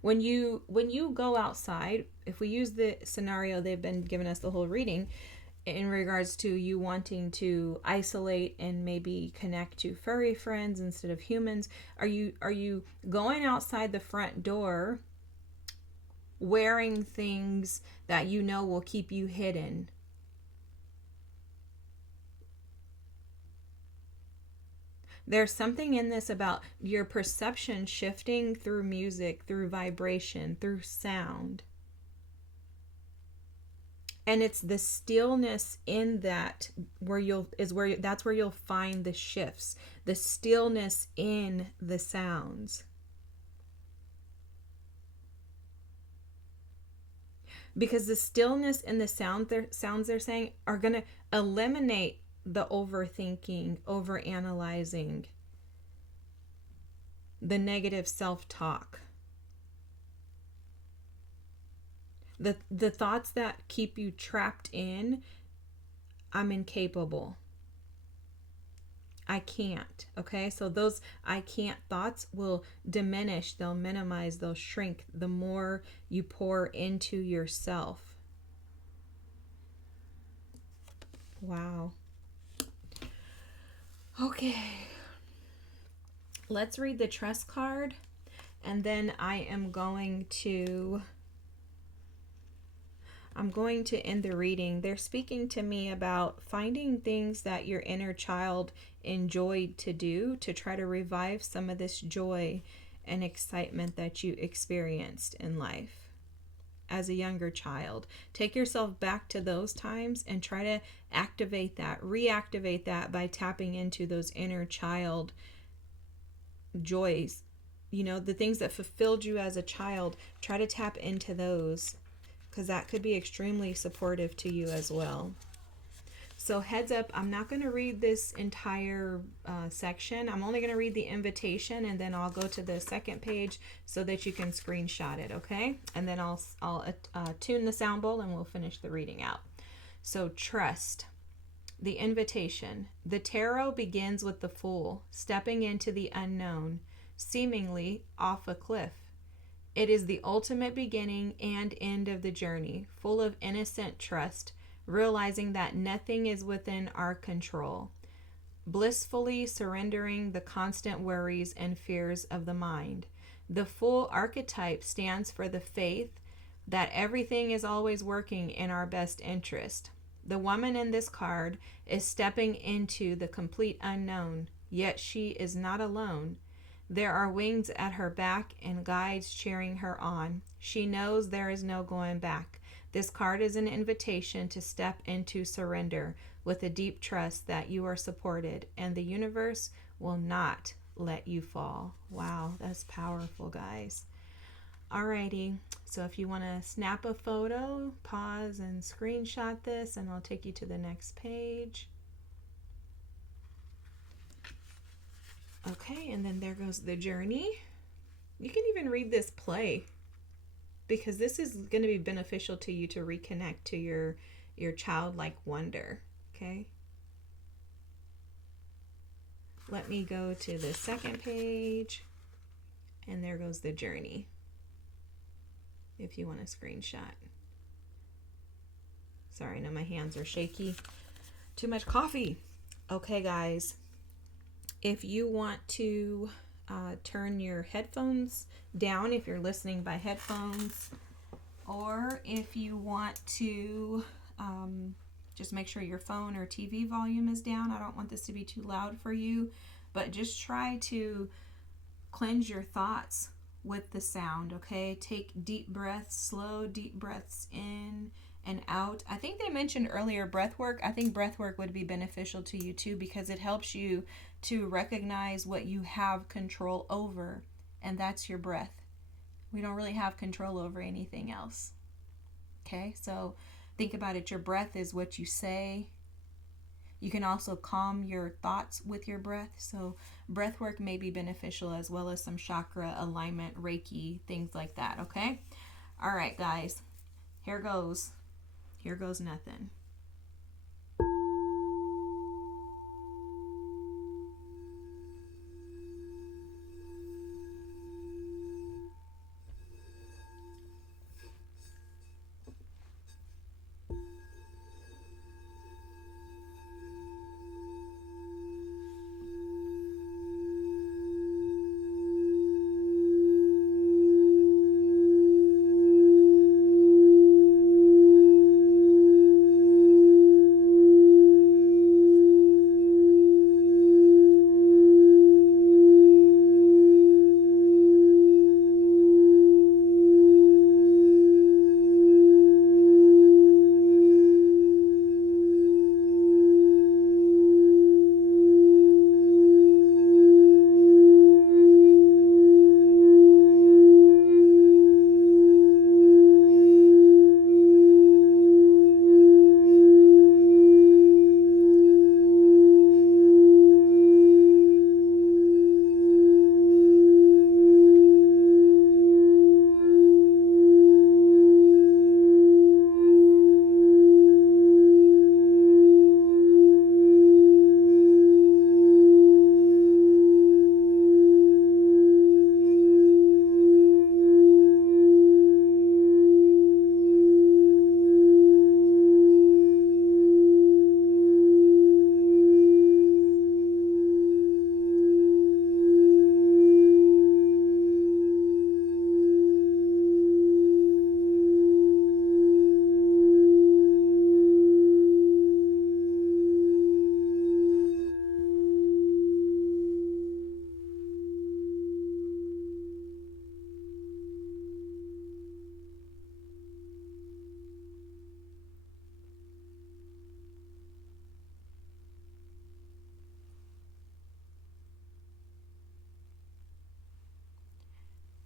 When you go outside, if we use the scenario they've been giving us the whole reading in regards to you wanting to isolate and maybe connect to furry friends instead of humans, are you going outside the front door wearing things that you know will keep you hidden? There's something in this about your perception shifting through music, through vibration, through sound. And it's the stillness in that that's where you'll find the shifts, the stillness in the sounds. Because the stillness in the sounds they're saying are going to eliminate the overthinking, overanalyzing, the negative self-talk. The thoughts that keep you trapped in, I'm incapable, I can't. Okay, so those I can't thoughts will diminish, they'll minimize, they'll shrink the more you pour into yourself. Wow. Okay, let's read the trust card, and then I'm going to end the reading. They're speaking to me about finding things that your inner child enjoyed to do to try to revive some of this joy and excitement that you experienced in life as a younger child. Take yourself back to those times and try to reactivate that by tapping into those inner child joys. You know, the things that fulfilled you as a child, try to tap into those, because that could be extremely supportive to you as well. So heads up, I'm not going to read this entire section. I'm only going to read the invitation, and then I'll go to the second page so that you can screenshot it, okay? And then I'll tune the sound bowl and we'll finish the reading out. So trust. The invitation. The tarot begins with the Fool stepping into the unknown, seemingly off a cliff. It is the ultimate beginning and end of the journey, full of innocent trust, realizing that nothing is within our control, blissfully surrendering the constant worries and fears of the mind. The Fool archetype stands for the faith that everything is always working in our best interest. The woman in this card is stepping into the complete unknown, yet she is not alone. There are wings at her back and guides cheering her on. She knows there is no going back. This card is an invitation to step into surrender with a deep trust that you are supported and the universe will not let you fall. Wow, that's powerful, guys. Alrighty, so if you want to snap a photo, pause and screenshot this, and I'll take you to the next page. Okay, and then there goes the journey. You can even read this play, because this is going to be beneficial to you to reconnect to your childlike wonder, okay? Let me go to the second page, and there goes the journey, if you want a screenshot. Sorry, I know my hands are shaky. Too much coffee. Okay, guys. If you want to turn your headphones down if you're listening by headphones, or if you want to just make sure your phone or TV volume is down. I don't want this to be too loud for you, but just try to cleanse your thoughts with the sound, okay? Take deep breaths, slow deep breaths in and out. I think they mentioned earlier breath work. I think breath work would be beneficial to you too, because it helps you to recognize what you have control over, and that's your breath. We don't really have control over anything else. Okay, so think about it. Your breath is what you say, You can also calm your thoughts with your breath. So, breath work may be beneficial as well as some chakra alignment, Reiki, things like that. Okay. All right, guys. Here goes. Here goes nothing.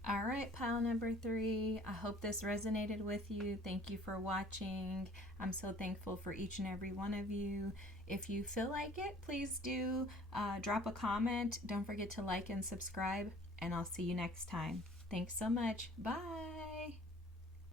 All right, pile number 3. I hope this resonated with you. Thank you for watching. I'm so thankful for each and every one of you. If you feel like it, please do drop a comment. Don't forget to like and subscribe, and I'll see you next time. Thanks so much. Bye.